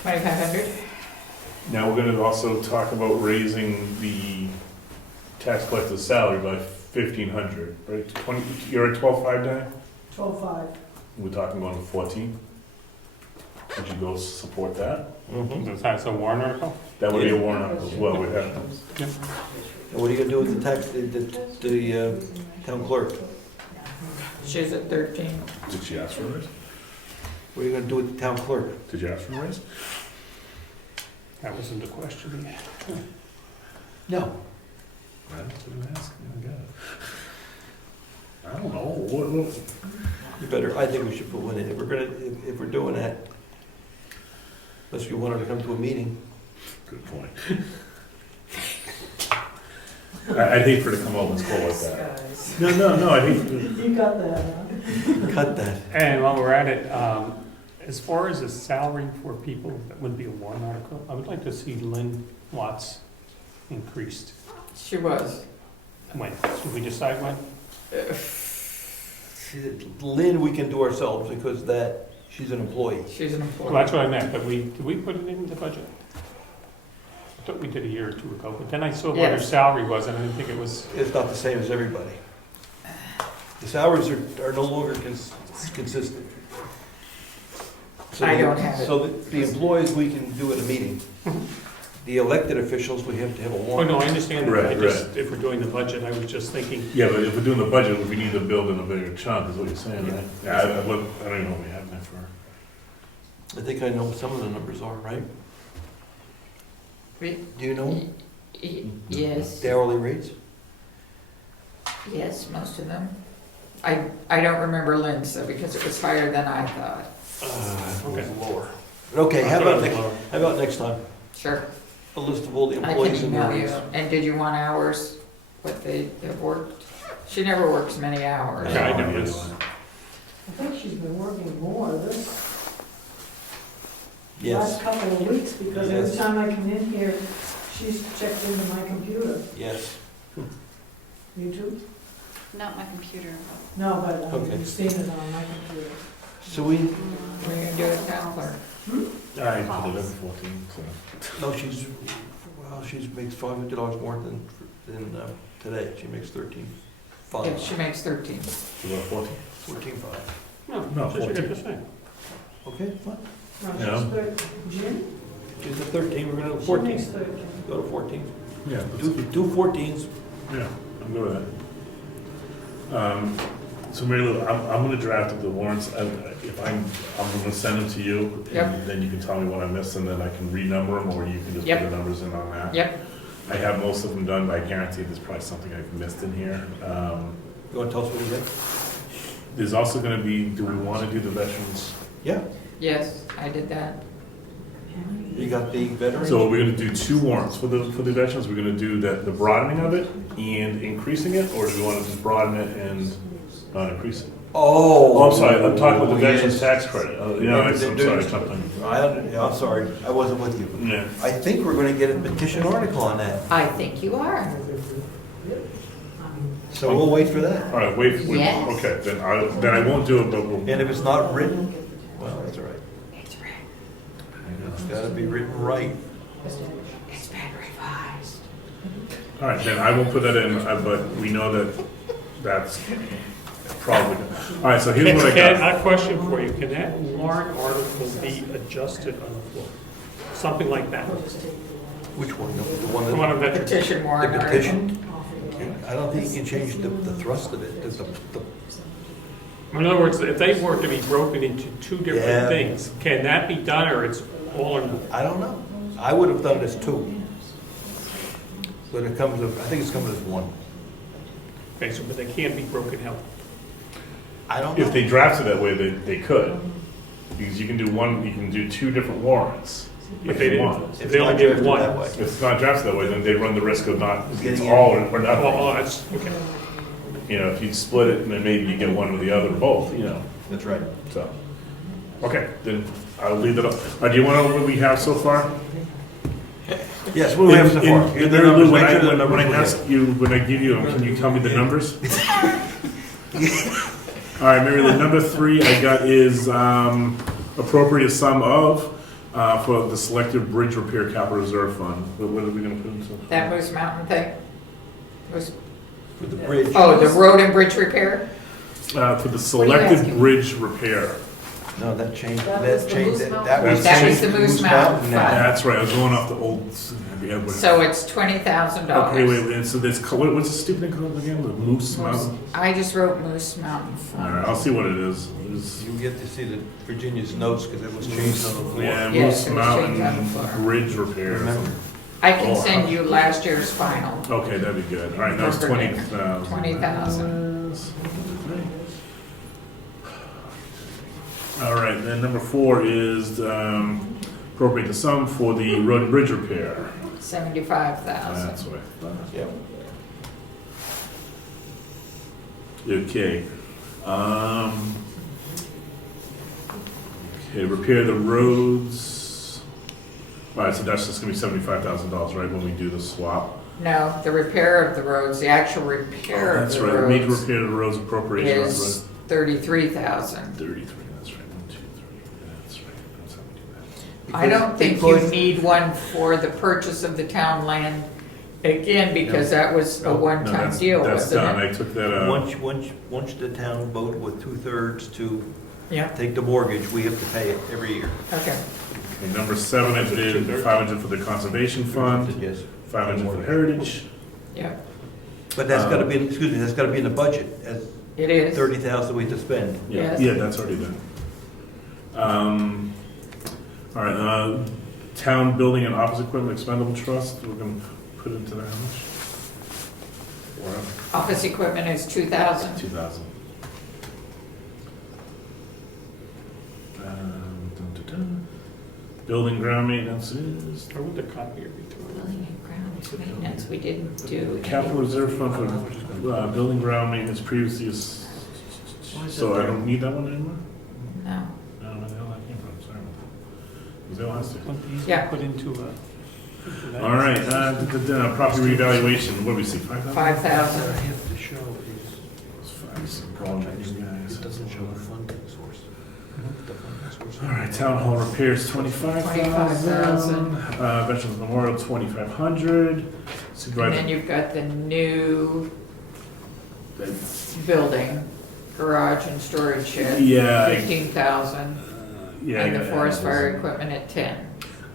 2,500? Now, we're gonna also talk about raising the tax collector's salary by 1,500, right? You're at 12.5 now? 12.5. We're talking going to 14? Would you go support that? Mm-hmm. That's a warrant article? That would be a warrant article as well, we'd have. And what are you gonna do with the town clerk? She's at 13. Did she ask for a raise? What are you gonna do with the town clerk? Did you ask for a raise? That wasn't the question. No. I didn't ask, I got it. I don't know, what? You better, I think we should put one in. If we're doing that, unless you want her to come to a meeting. Good point. I'd hate for her to come over and score like that. Guys. No, I think. You got that, huh? Cut that. And while we're at it, as far as the salary for people, that wouldn't be a warrant article. I would like to see Lynn Watts increased. She was. When? Should we decide when? Lynn, we can do ourselves because she's an employee. She's an employee. Well, that's what I meant, but did we put it in the budget? I thought we did a year or two ago, but then I saw what her Yes. salary was, and I didn't think it was, It's not the same as everybody. The salaries are no longer consistent. So I don't have it. So the employees, we can do at a meeting. The elected officials, we have to have a oh, warrant. no, I understand that. Right, If we're doing the budget, I was just thinking, Yeah, but if we're doing the budget, we need to build in a bigger chunk, is what you're saying, right? Yeah, I don't even know what we have there for. I think I know what some of the numbers are, right? We- Do you know Yes, the hourly rates? yes, most of them. I don't remember Lynn's though, because it was higher than I thought. Okay. Lower. Okay, how about next time? Sure. A list of all the I can employees and their email you. rates. And did you want hours, what they have worked? She never works many hours. okay, I know this. I think she's been working more this Yes, last couple of weeks, because Yes. every time I come in here, she's checked into my computer. yes. You too? Not my computer. No, but Okay. I've seen it on my computer. So we, We're gonna do it town clerk. I put it in 14, so. no, she makes $500 more than today. She makes 13.5. Yeah, she makes 13. You want 14? 14.5. No, so she got the same. Okay, fine. No, Yeah. she's 13. Jim? She's at 13, we're gonna do She makes 14. 13. Go to 14. Yeah, Do 14s. yeah, I'm good with that. So Mary Lou, I'm gonna draft up the warrants, if I'm gonna send them to you, Yep. and then you can tell me what I missed, and then I can renumber them, or you can just Yep. put the numbers in on that. Yep, I have most of them done, but I guarantee there's probably something I've missed in here. You wanna tell us what you there's also gonna be, do we wanna do the veterans? Yeah, Yes, I did that. you got the veterans. So we're gonna do 2 warrants for the veterans, we're gonna do the broadening of it and increasing it, or do we wanna just broaden it and not increase it? Oh. Oh, I'm sorry, I'm talking about the veterans yes. tax credit, I'm sorry, something. Yeah, I'm sorry, I wasn't with you. Yeah. I think we're gonna get a petition article on that, I think you are. so we'll wait for that. All right, wait, Yes. okay, then I won't do it, but we'll. And if it's not written, well, that's all right. It's right. It's gotta be written right. It's been revised. All right, then I won't put that in, but we know that that's probably, all right, so here's what I got. A question for you, can that warrant article be adjusted on the floor? Something like that? Which one? The one The that? one of veterans? Petition warrant The article. petition? I don't think you can change the thrust of it. In other words, if they were to be broken into 2 Yeah. different things, can that be done, or it's all or nothing? I don't know. I would have done this too. But it comes, I think it's coming as one. Okay, so, but they can't be broken out. I don't know. If they draft it that way, they could. Because you can do one, you can do 2 different warrants if they want. If It's they only not give drafted one. that way. If it's not drafted that way, then they run the risk of not, it's Getting all or Oh, nothing. that's, okay. You know, if you split it, then maybe you get one or the other, or both, you know, That's right. so. Okay, then I'll leave that up. Do you want to know what we have so far? Yes, what do we have so far? Here's the Mary Lou, numbers. when Make sure the I numbers we ask have. you, when I give you them, can you tell me the numbers? All right, Mary Lou, number 3 I got is appropriate sum of for the selective bridge repair capital reserve fund. What are we gonna put into? That Moose Mountain thing? Moose- For the bridge. Oh, the road and bridge repair? For the What are you selective asking? bridge repair. No, that changed, That that was the changed, Moose that Mountain. was That was changed the to Moose Mountain now. Fund. That's right, I was going off the old. Yeah, whatever. So it's $20,000. Okay, wait, and so there's, what's the stupid thing called again? The Moose Mountain? I just wrote Moose Mountain All right, Fund. I'll see what it is. It's- You get to see the Virginia's notes because it was changed on the floor. Yeah, Yes, Moose it was changed on the Mountain floor. Bridge repair. Remember? I can Oh, send you last year's final. Okay, that'd be good. All right, that was 20,000. 20,000. All right, then number 4 is appropriate the sum for the road and bridge repair. 75,000. That's what I thought. Yeah. Okay. Okay, repair the roads. All right, so that's just gonna be $75,000, right, when we do the swap? No, the repair of the roads, the actual repair of That's the right, major roads repair of the roads appropriation, that's is right. 33,000. 33, that's right, 1, 2, 3, that's right, that's how we do that. I don't think you Because- need one for the purchase of the town land, again, because that was a No, one-time that's- deal, That's wasn't done, it? I took that out. Once the town voted with 2/3 to Yeah, take the mortgage, we have to pay it every year. okay. Okay, number 7, I did 500 for the conservation fund, Yes. 500 for heritage. Yeah, But that's gotta be, excuse me, that's gotta be in the budget, at it is. 30,000 we have to spend. Yes. Yeah, that's already done. All right, town building and office equipment expendable trust, we're gonna put into that, how much? Office equipment is 2,000. 2,000. Building ground maintenance is, I want the copier between. Building and grounds maintenance, we didn't do. capital reserve fund for building ground maintenance previously is, so I don't need that one anymore? No. I don't know where the hell that came from, sorry about that. They all has to. Yeah. Put into All right, property revaluation, what do we see, 5,000? 5,000. I have to show is, Those facts and projects, guys. it doesn't show the funding source. The funding source. All right, town hall repairs, 25,000. Veterans Memorial, 2,500. And then Supervisor, you've got the new building, garage and storage shed. Yeah. 15,000. yeah. I And the gotta forest add fire those. equipment at 10.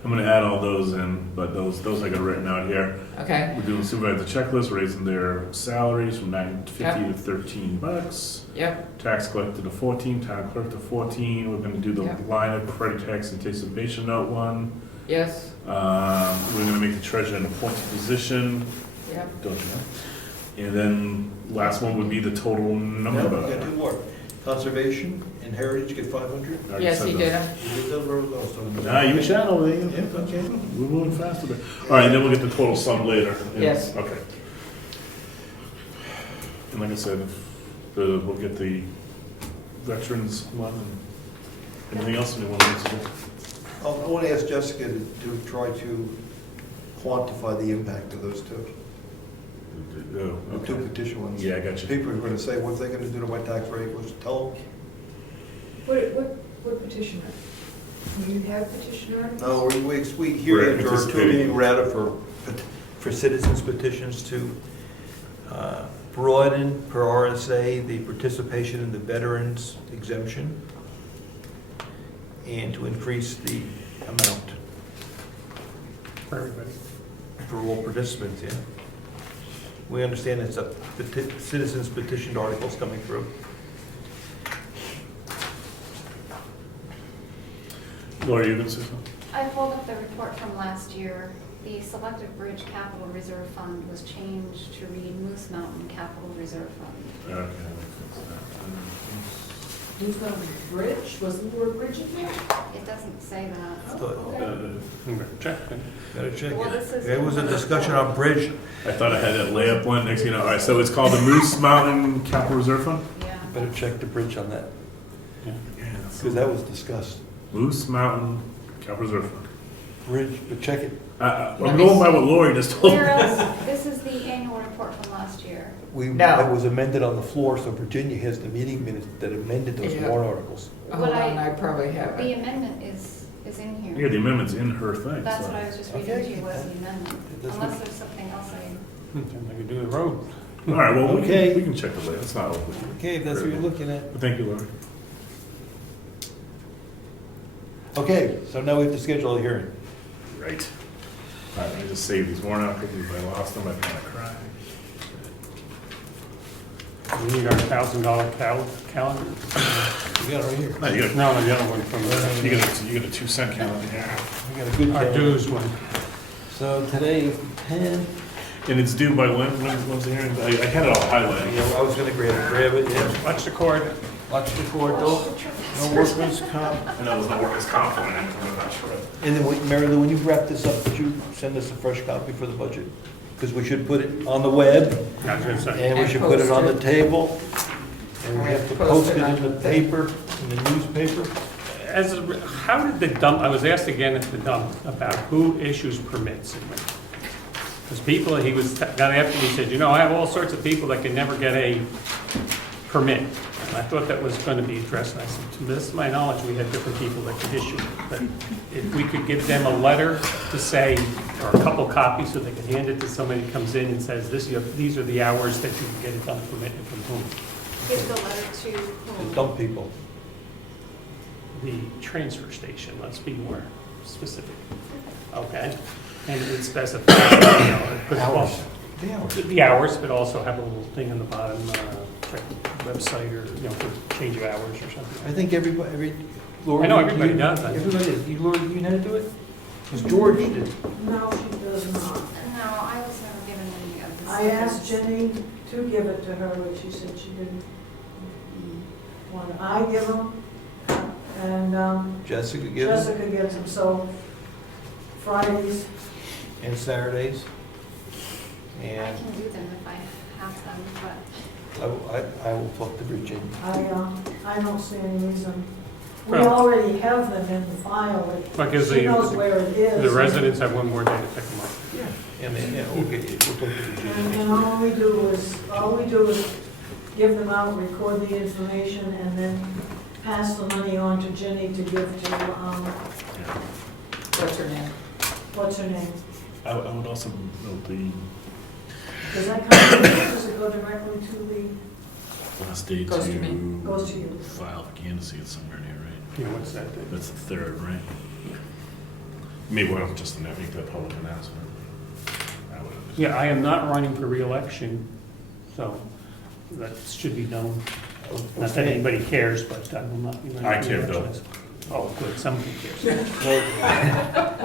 I'm gonna add all those in, but those I got written out here. Okay, We're doing supervisor checklist, raising their salaries from $9.50 to $13. yep, Tax collector to 14, town clerk to 14. We're gonna do the Yep. line of credit tax anticipation note one. yes, We're gonna make the treasurer an appointed position, yep. don't you know? And then last one would be the total No, we got number. 2 more. Conservation and Heritage get 500? Already Yes, said he those. did them. You did that, Rose? Oh, so- Nah, you channel, there you Yeah, go. okay. We're moving faster. All right, then we'll get the total sum later. Yes. Okay. And like I said, we'll get the veterans one and anything else anyone wants to do. I want to ask Jessica to try to quantify the impact of those two. Oh, The two okay. petition ones. Yeah, I got you. People are going to say, what's they going to do to my tax rate? Let's tell them. What petitioner? You have petitioner? No, we hear We're that there are two anticipating. being read for citizens petitions to broaden per RSA the participation in the veterans exemption and to increase the amount For everybody. for all participants, yeah. We understand it's a citizens petitioned articles coming through. Laura, you can say something? I pulled up the report from last year. The Selective Bridge Capital Reserve Fund was changed to read Moose Mountain Capital Reserve Fund. Okay. Who's the bridge? Was the word bridge in there? It doesn't say that. I'm gonna check. Gotta check Well, it. this is- There was a discussion on bridge. I thought I had that layup one next, all right, so it's called the Moose Mountain Capital Reserve Fund? Yeah. Better check the bridge on that, Yeah. because that was discussed. Moose Mountain Capital Reserve Fund. Bridge, but check it. I'm going by what Lori just told me. Where else? This is the annual report from last year. No. It was amended on the floor, so Virginia has the meeting minutes that amended those Yeah. warrant articles. Hold on, I probably have The it. amendment is in Yeah, here. the amendment's in her thing, That's so. what I was just reading Okay. to you was the amendment. That's Unless what- there's something else I, I can do the road. All right, well, Okay. we can check the layout, it's not over. Okay, if that's what you're looking at. But thank you, Lori. Okay, so now we have to schedule a hearing. Right. All right, let me just save these warrant articles, if I lost them, I'd kind of cry. We need our $1,000 calendar. We got it right here. No, you got, No, the other one from you got a 2-cent calendar here. We got a good our calendar. dues one. So today is the 10th. And it's due by when's the hearing? I had it all highlighted. Yeah, I was gonna grab it, yeah. Watch the cord. Watch the court, don't, no workman's comp. I know there's no workers' comp on it, I'm not sure. And then, Mary Lou, when you wrap this up, could you send us a fresh copy for the budget? Because we should put it on the web, I was gonna say. and we And should put it on the post table, and we have to post it in the on the paper, in the newspaper. How did the dump, I was asked again at the dump about who issues permits. Because people, got after me, said, I have all sorts of people that can never get a permit. And I thought that was going to be addressed, and I said, to the best of my knowledge, we had different people that could issue. But if we could give them a letter to say, or a couple copies, so they can hand it to somebody that comes in and says, these are the hours that you can get a dump permit, and from whom? give the letter to The whom? dump people. The transfer station, let's be more specific. Okay? And it would specify, Hours. The hours. the hours, but also have a little thing on the bottom, check the website or, for change of hours or something. I think Lori. I know everybody you- does. Everybody does. You, Lori, you know how to do it? Because George did. No, she does not. No, I was never given any of this. I asked Jenny to give it to her, but she said she didn't want it. I give them, and Jessica gives them, Jessica gives them, so Fridays, and Saturdays. I And can do them if I have them, but I will talk to Virginia. I don't see any reason. We Well- already have them in the file, Like, but is she knows where it is. The residents have one more day to pick them up. Yeah. And then, we'll talk to Virginia. And all we do is give them out, record the information, and then pass the money on to Jenny to give to, What's her name? what's her name? I would also note the Does that come, does it go directly to the, last day Goes to me. goes to you? file for candidacy is somewhere near, right? You know, what's that? That's the third, right? Maybe we'll just make that public announcement. I would understand. Yeah, I am not running for reelection, so that should be known. Not that anybody cares, but I will not be running. I for care, re-election. Bill. Oh, good, somebody cares.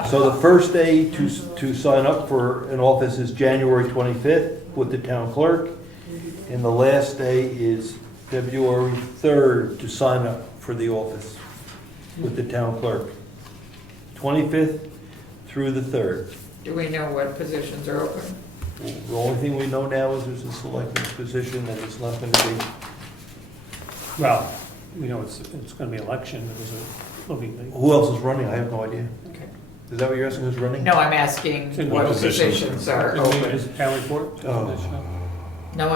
So the first day to sign up for an office is January 25th with the town clerk, and the last day is February 3rd to sign up for the office with the town clerk. 25th through the 3rd. Do we know what positions are open? The only thing we know now is there's a selectman's position and it's not going to be. Well, we know it's gonna be election, but there's a living thing. Who else is running? I have no idea. Okay. Is that what you're asking, who's running? No, I'm asking what positions are open. Is it town report? Oh. No,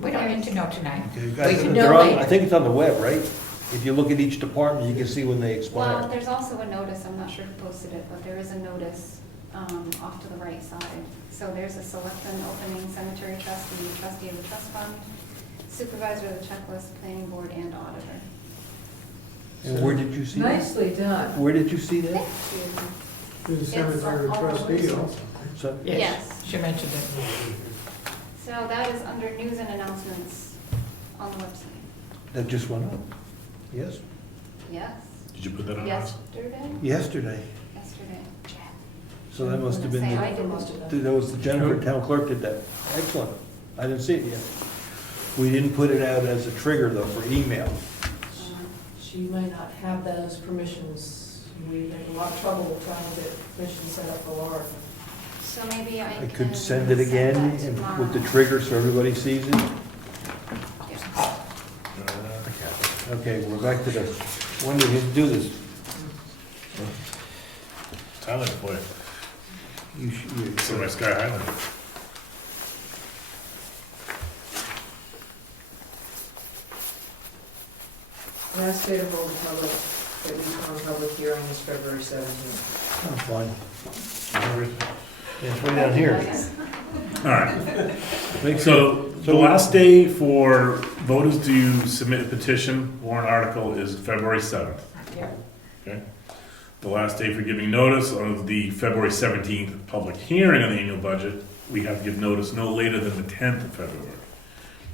we don't need to know tonight. Okay, We guys, can they're know on- later. I think it's on the web, right? If you look at each department, you can see when they Well, expire. there's also a notice, I'm not sure who posted it, but there is a notice off to the right side. So there's a selectman opening, cemetery trustee, trustee of the trust fund, supervisor of the checklist, planning board, and auditor. And where did you see that? Nicely done. Where did you see that? Thank you. There's a It's cemetery all trustee over. also. So- Yes, Yes. she mentioned it. So that is under news and announcements on the website. That just went up? Yes? Yes, Did you put that on? yesterday, Yesterday. yesterday. So that must have been, Say I the- did most of that. that was the Jennifer town clerk did that. Excellent. I didn't see it yet. We didn't put it out as a trigger though for email. She may not have those permissions. We had a lot of trouble trying to get permission set up for Laura. So maybe I I can. could send it again that and tomorrow. with the trigger so everybody sees it. Yeah. Okay, we're back to the, when do we do this? Thailand boy. You So nice guy Highland. Last day to hold a public, at least one public hearing is February 17th. Oh, fine. Yeah, it's way down here. All right. Make sure- So the last day for voters to submit a petition warrant article is February 7th. Yeah. Okay. The last day for giving notice of the February 17th public hearing on the annual budget, we have to give notice no later than the 10th of February.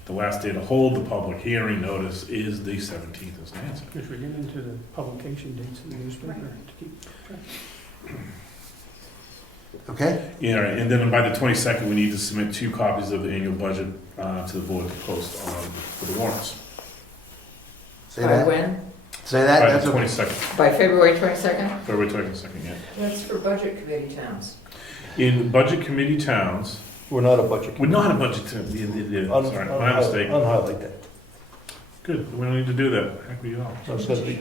The last day to hold the public hearing notice is the 17th, as Nancy. If we get into the publication dates in the newspaper to keep track. Okay? Yeah, and then by the 22nd, we need to submit 2 copies of the annual budget to the board to post on for the warrants. Say By that. when? Say that. By That's the okay. 22nd, By February 22nd? February 22nd, yeah. That's for budget committee towns. In budget committee towns, We're not a budget. we're not a budget, sorry, my mistake. Unhighlight that. Good, we don't need to do that. Heck, we don't. So it's gonna be,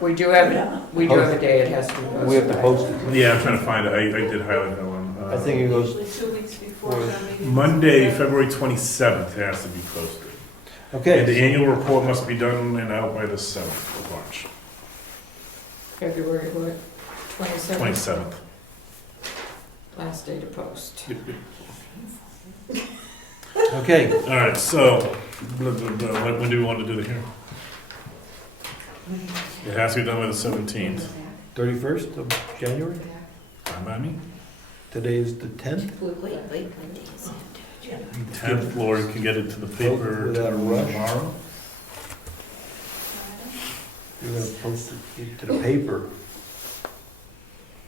We do have a day it has to be posted. we have to by. post it. Yeah, I'm trying to find it. I did highlight that one. I think it goes, Usually 2 weeks before Or town meeting. Monday, February 27th has to be posted. okay. And the annual report must be done and out by the 7th of March. February what? 27th? 27th. Last day to post. Okay, All right, so, when do we want to do the hearing? It has to be done by the 17th. 31st of January. Fine by me. Today is the 10th. 10th, Lori can get it to the paper Without a rush. tomorrow. You're gonna post it to the paper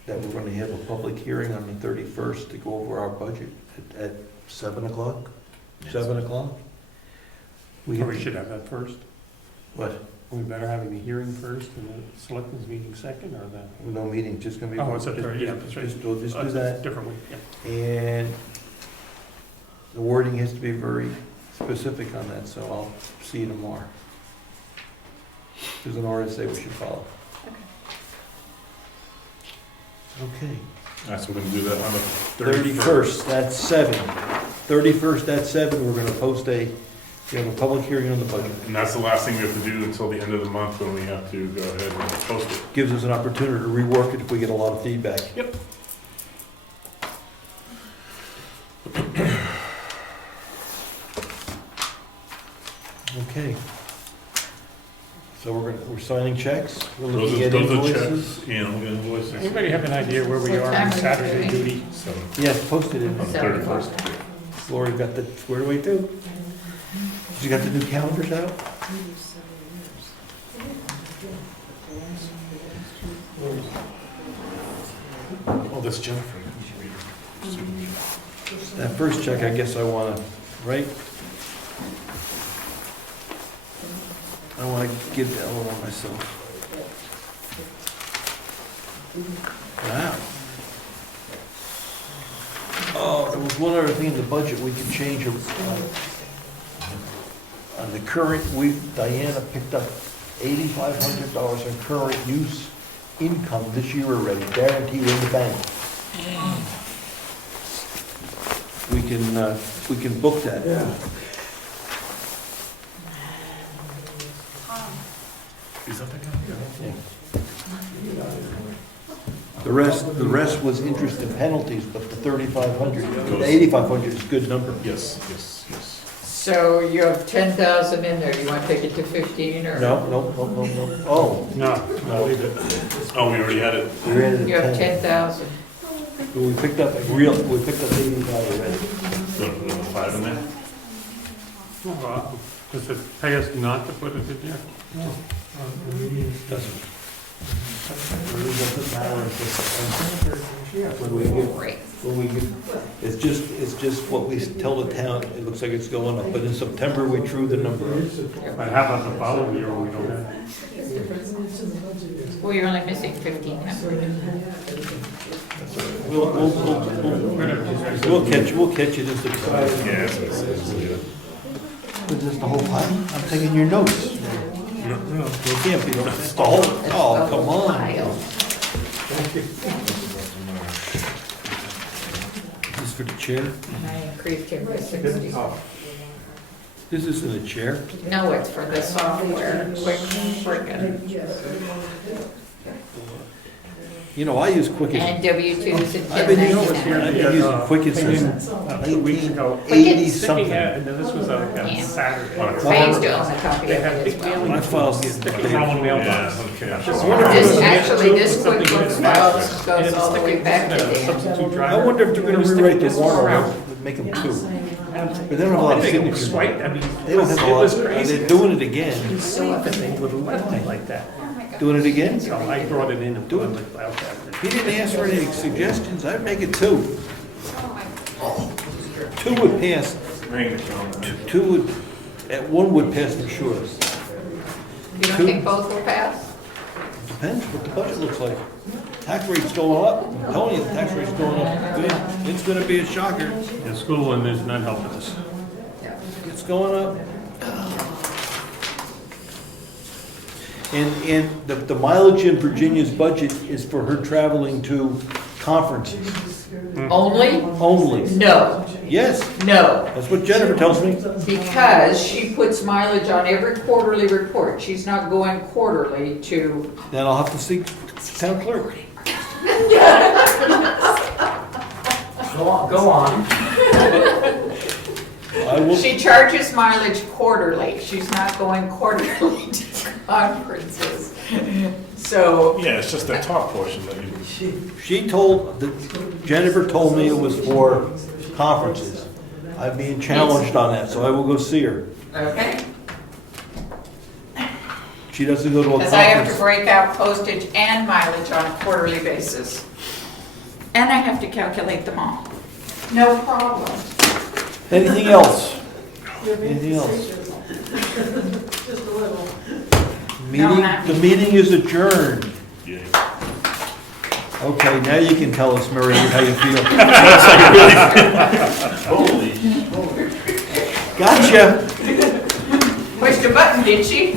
that we're gonna have a public hearing on the 31st to go over our budget at 7 o'clock? 7 o'clock? We have, Probably should have that first. what? Are we better having the hearing first and the selectmen's meeting second, or the? No meeting, just gonna be. Oh, it's at 30, yeah, that's right. We'll just do that. Different week, yeah. And the wording has to be very specific on that, so I'll see you tomorrow. There's an RSA we should follow. Okay. That's, we're gonna do that on the 31st, that's 7. 31st, that's 7, we're gonna post we have a public hearing on the budget. And that's the last thing we have to do until the end of the month when we have to go ahead and post it. Gives us an opportunity to rework it if we get a lot of feedback. Yep. Okay. So we're signing checks, we're Those looking are at those are invoices. checks, and we're gonna invoices. Anybody have an idea where we What are time on is it, Saturday Jamie? duty? So, Yes, posted in. on the 7 31st. o'clock. Lori got the squared away too. You got the new calendars out? Oh, that's Jennifer. That first check, I guess I wanna, right? I don't want to give the Eleanor myself. Wow. Oh, there was one other thing in the budget we could change. On the current, Diana picked up $8,500 in current use income this year already, guaranteed in the bank. We can book that. Is that the guy? The rest was interest and penalties, but the 3,500, the 8,500 is a good number. Yes, yes, yes. So you have 10,000 in there, do you want to take it to 15 or? No. Oh, No, leave it. Oh, we already had it. we ran it You have at 10. 10,000. We picked up 85 already. No, 5 in there? Does it pay us not to put it in there? Doesn't. Really doesn't matter if when we give, it's just what we tell the town, it looks like it's going up, but in September, we true the number. But how about the following year when we don't have? Well, you're only missing 1,500. We'll catch it in September. Yeah, that's what it says. But just the whole pile, I'm taking your notes. No, it can't be, it's the whole, oh, come on. This is for the chair? And I increased him to 60. This isn't a chair? No, it's for the software, quick friggin'. You know, I use Quicken. And W-2s and I've been using 1099. Quicken since 2 weeks ago. 80 Sticking something. out, and this was on Yeah. Saturday. I used to own a copy of They have it big as well. mailing My files get sticking big. around the mailbox. Yeah, okay. Just wonder if it was This, an actually, extra this or something QuickBooks in file it. goes all the way back to Dan. Substitute driver. I wonder if they're gonna It was rewrite sticking the this warrant, around. make them two. And But they don't have a lot of I think it was signatures. white, I mean, They don't have a it lot, was crazy. they're doing it again. So if they would have left it like that. Doing it again? So I brought it in and put it like that. He didn't ask for any suggestions, I'd make it two. Two would pass, Ring it, John. two would, one would pass for sure. You don't think both will pass? Depends what the budget looks like. Tax rate's going up, I'm telling you, the tax rate's going up. Good. It's gonna be a shocker. The school one is not helping us. It's going up. And the mileage in Virginia's budget is for her traveling to conferences Only? only. No, Yes, no. that's what Jennifer tells me. Because she puts mileage on every quarterly report. She's not going quarterly to, Then I'll have to see town clerk. Go on. I will, she charges mileage quarterly. She's not going quarterly to conferences. So, Yeah, it's just that top portion that you. Jennifer told me it was for conferences. I'm being challenged on that, so I will go see her. okay. She doesn't go to a Because I have to conference. break out postage and mileage on a quarterly basis. And I have to calculate them all. No problem. Anything else? Anything else? Just a little. The meeting is adjourned. Yeah. Okay, now you can tell us, Mary, how you feel. Holy. Gotcha. Pushed a button, did she?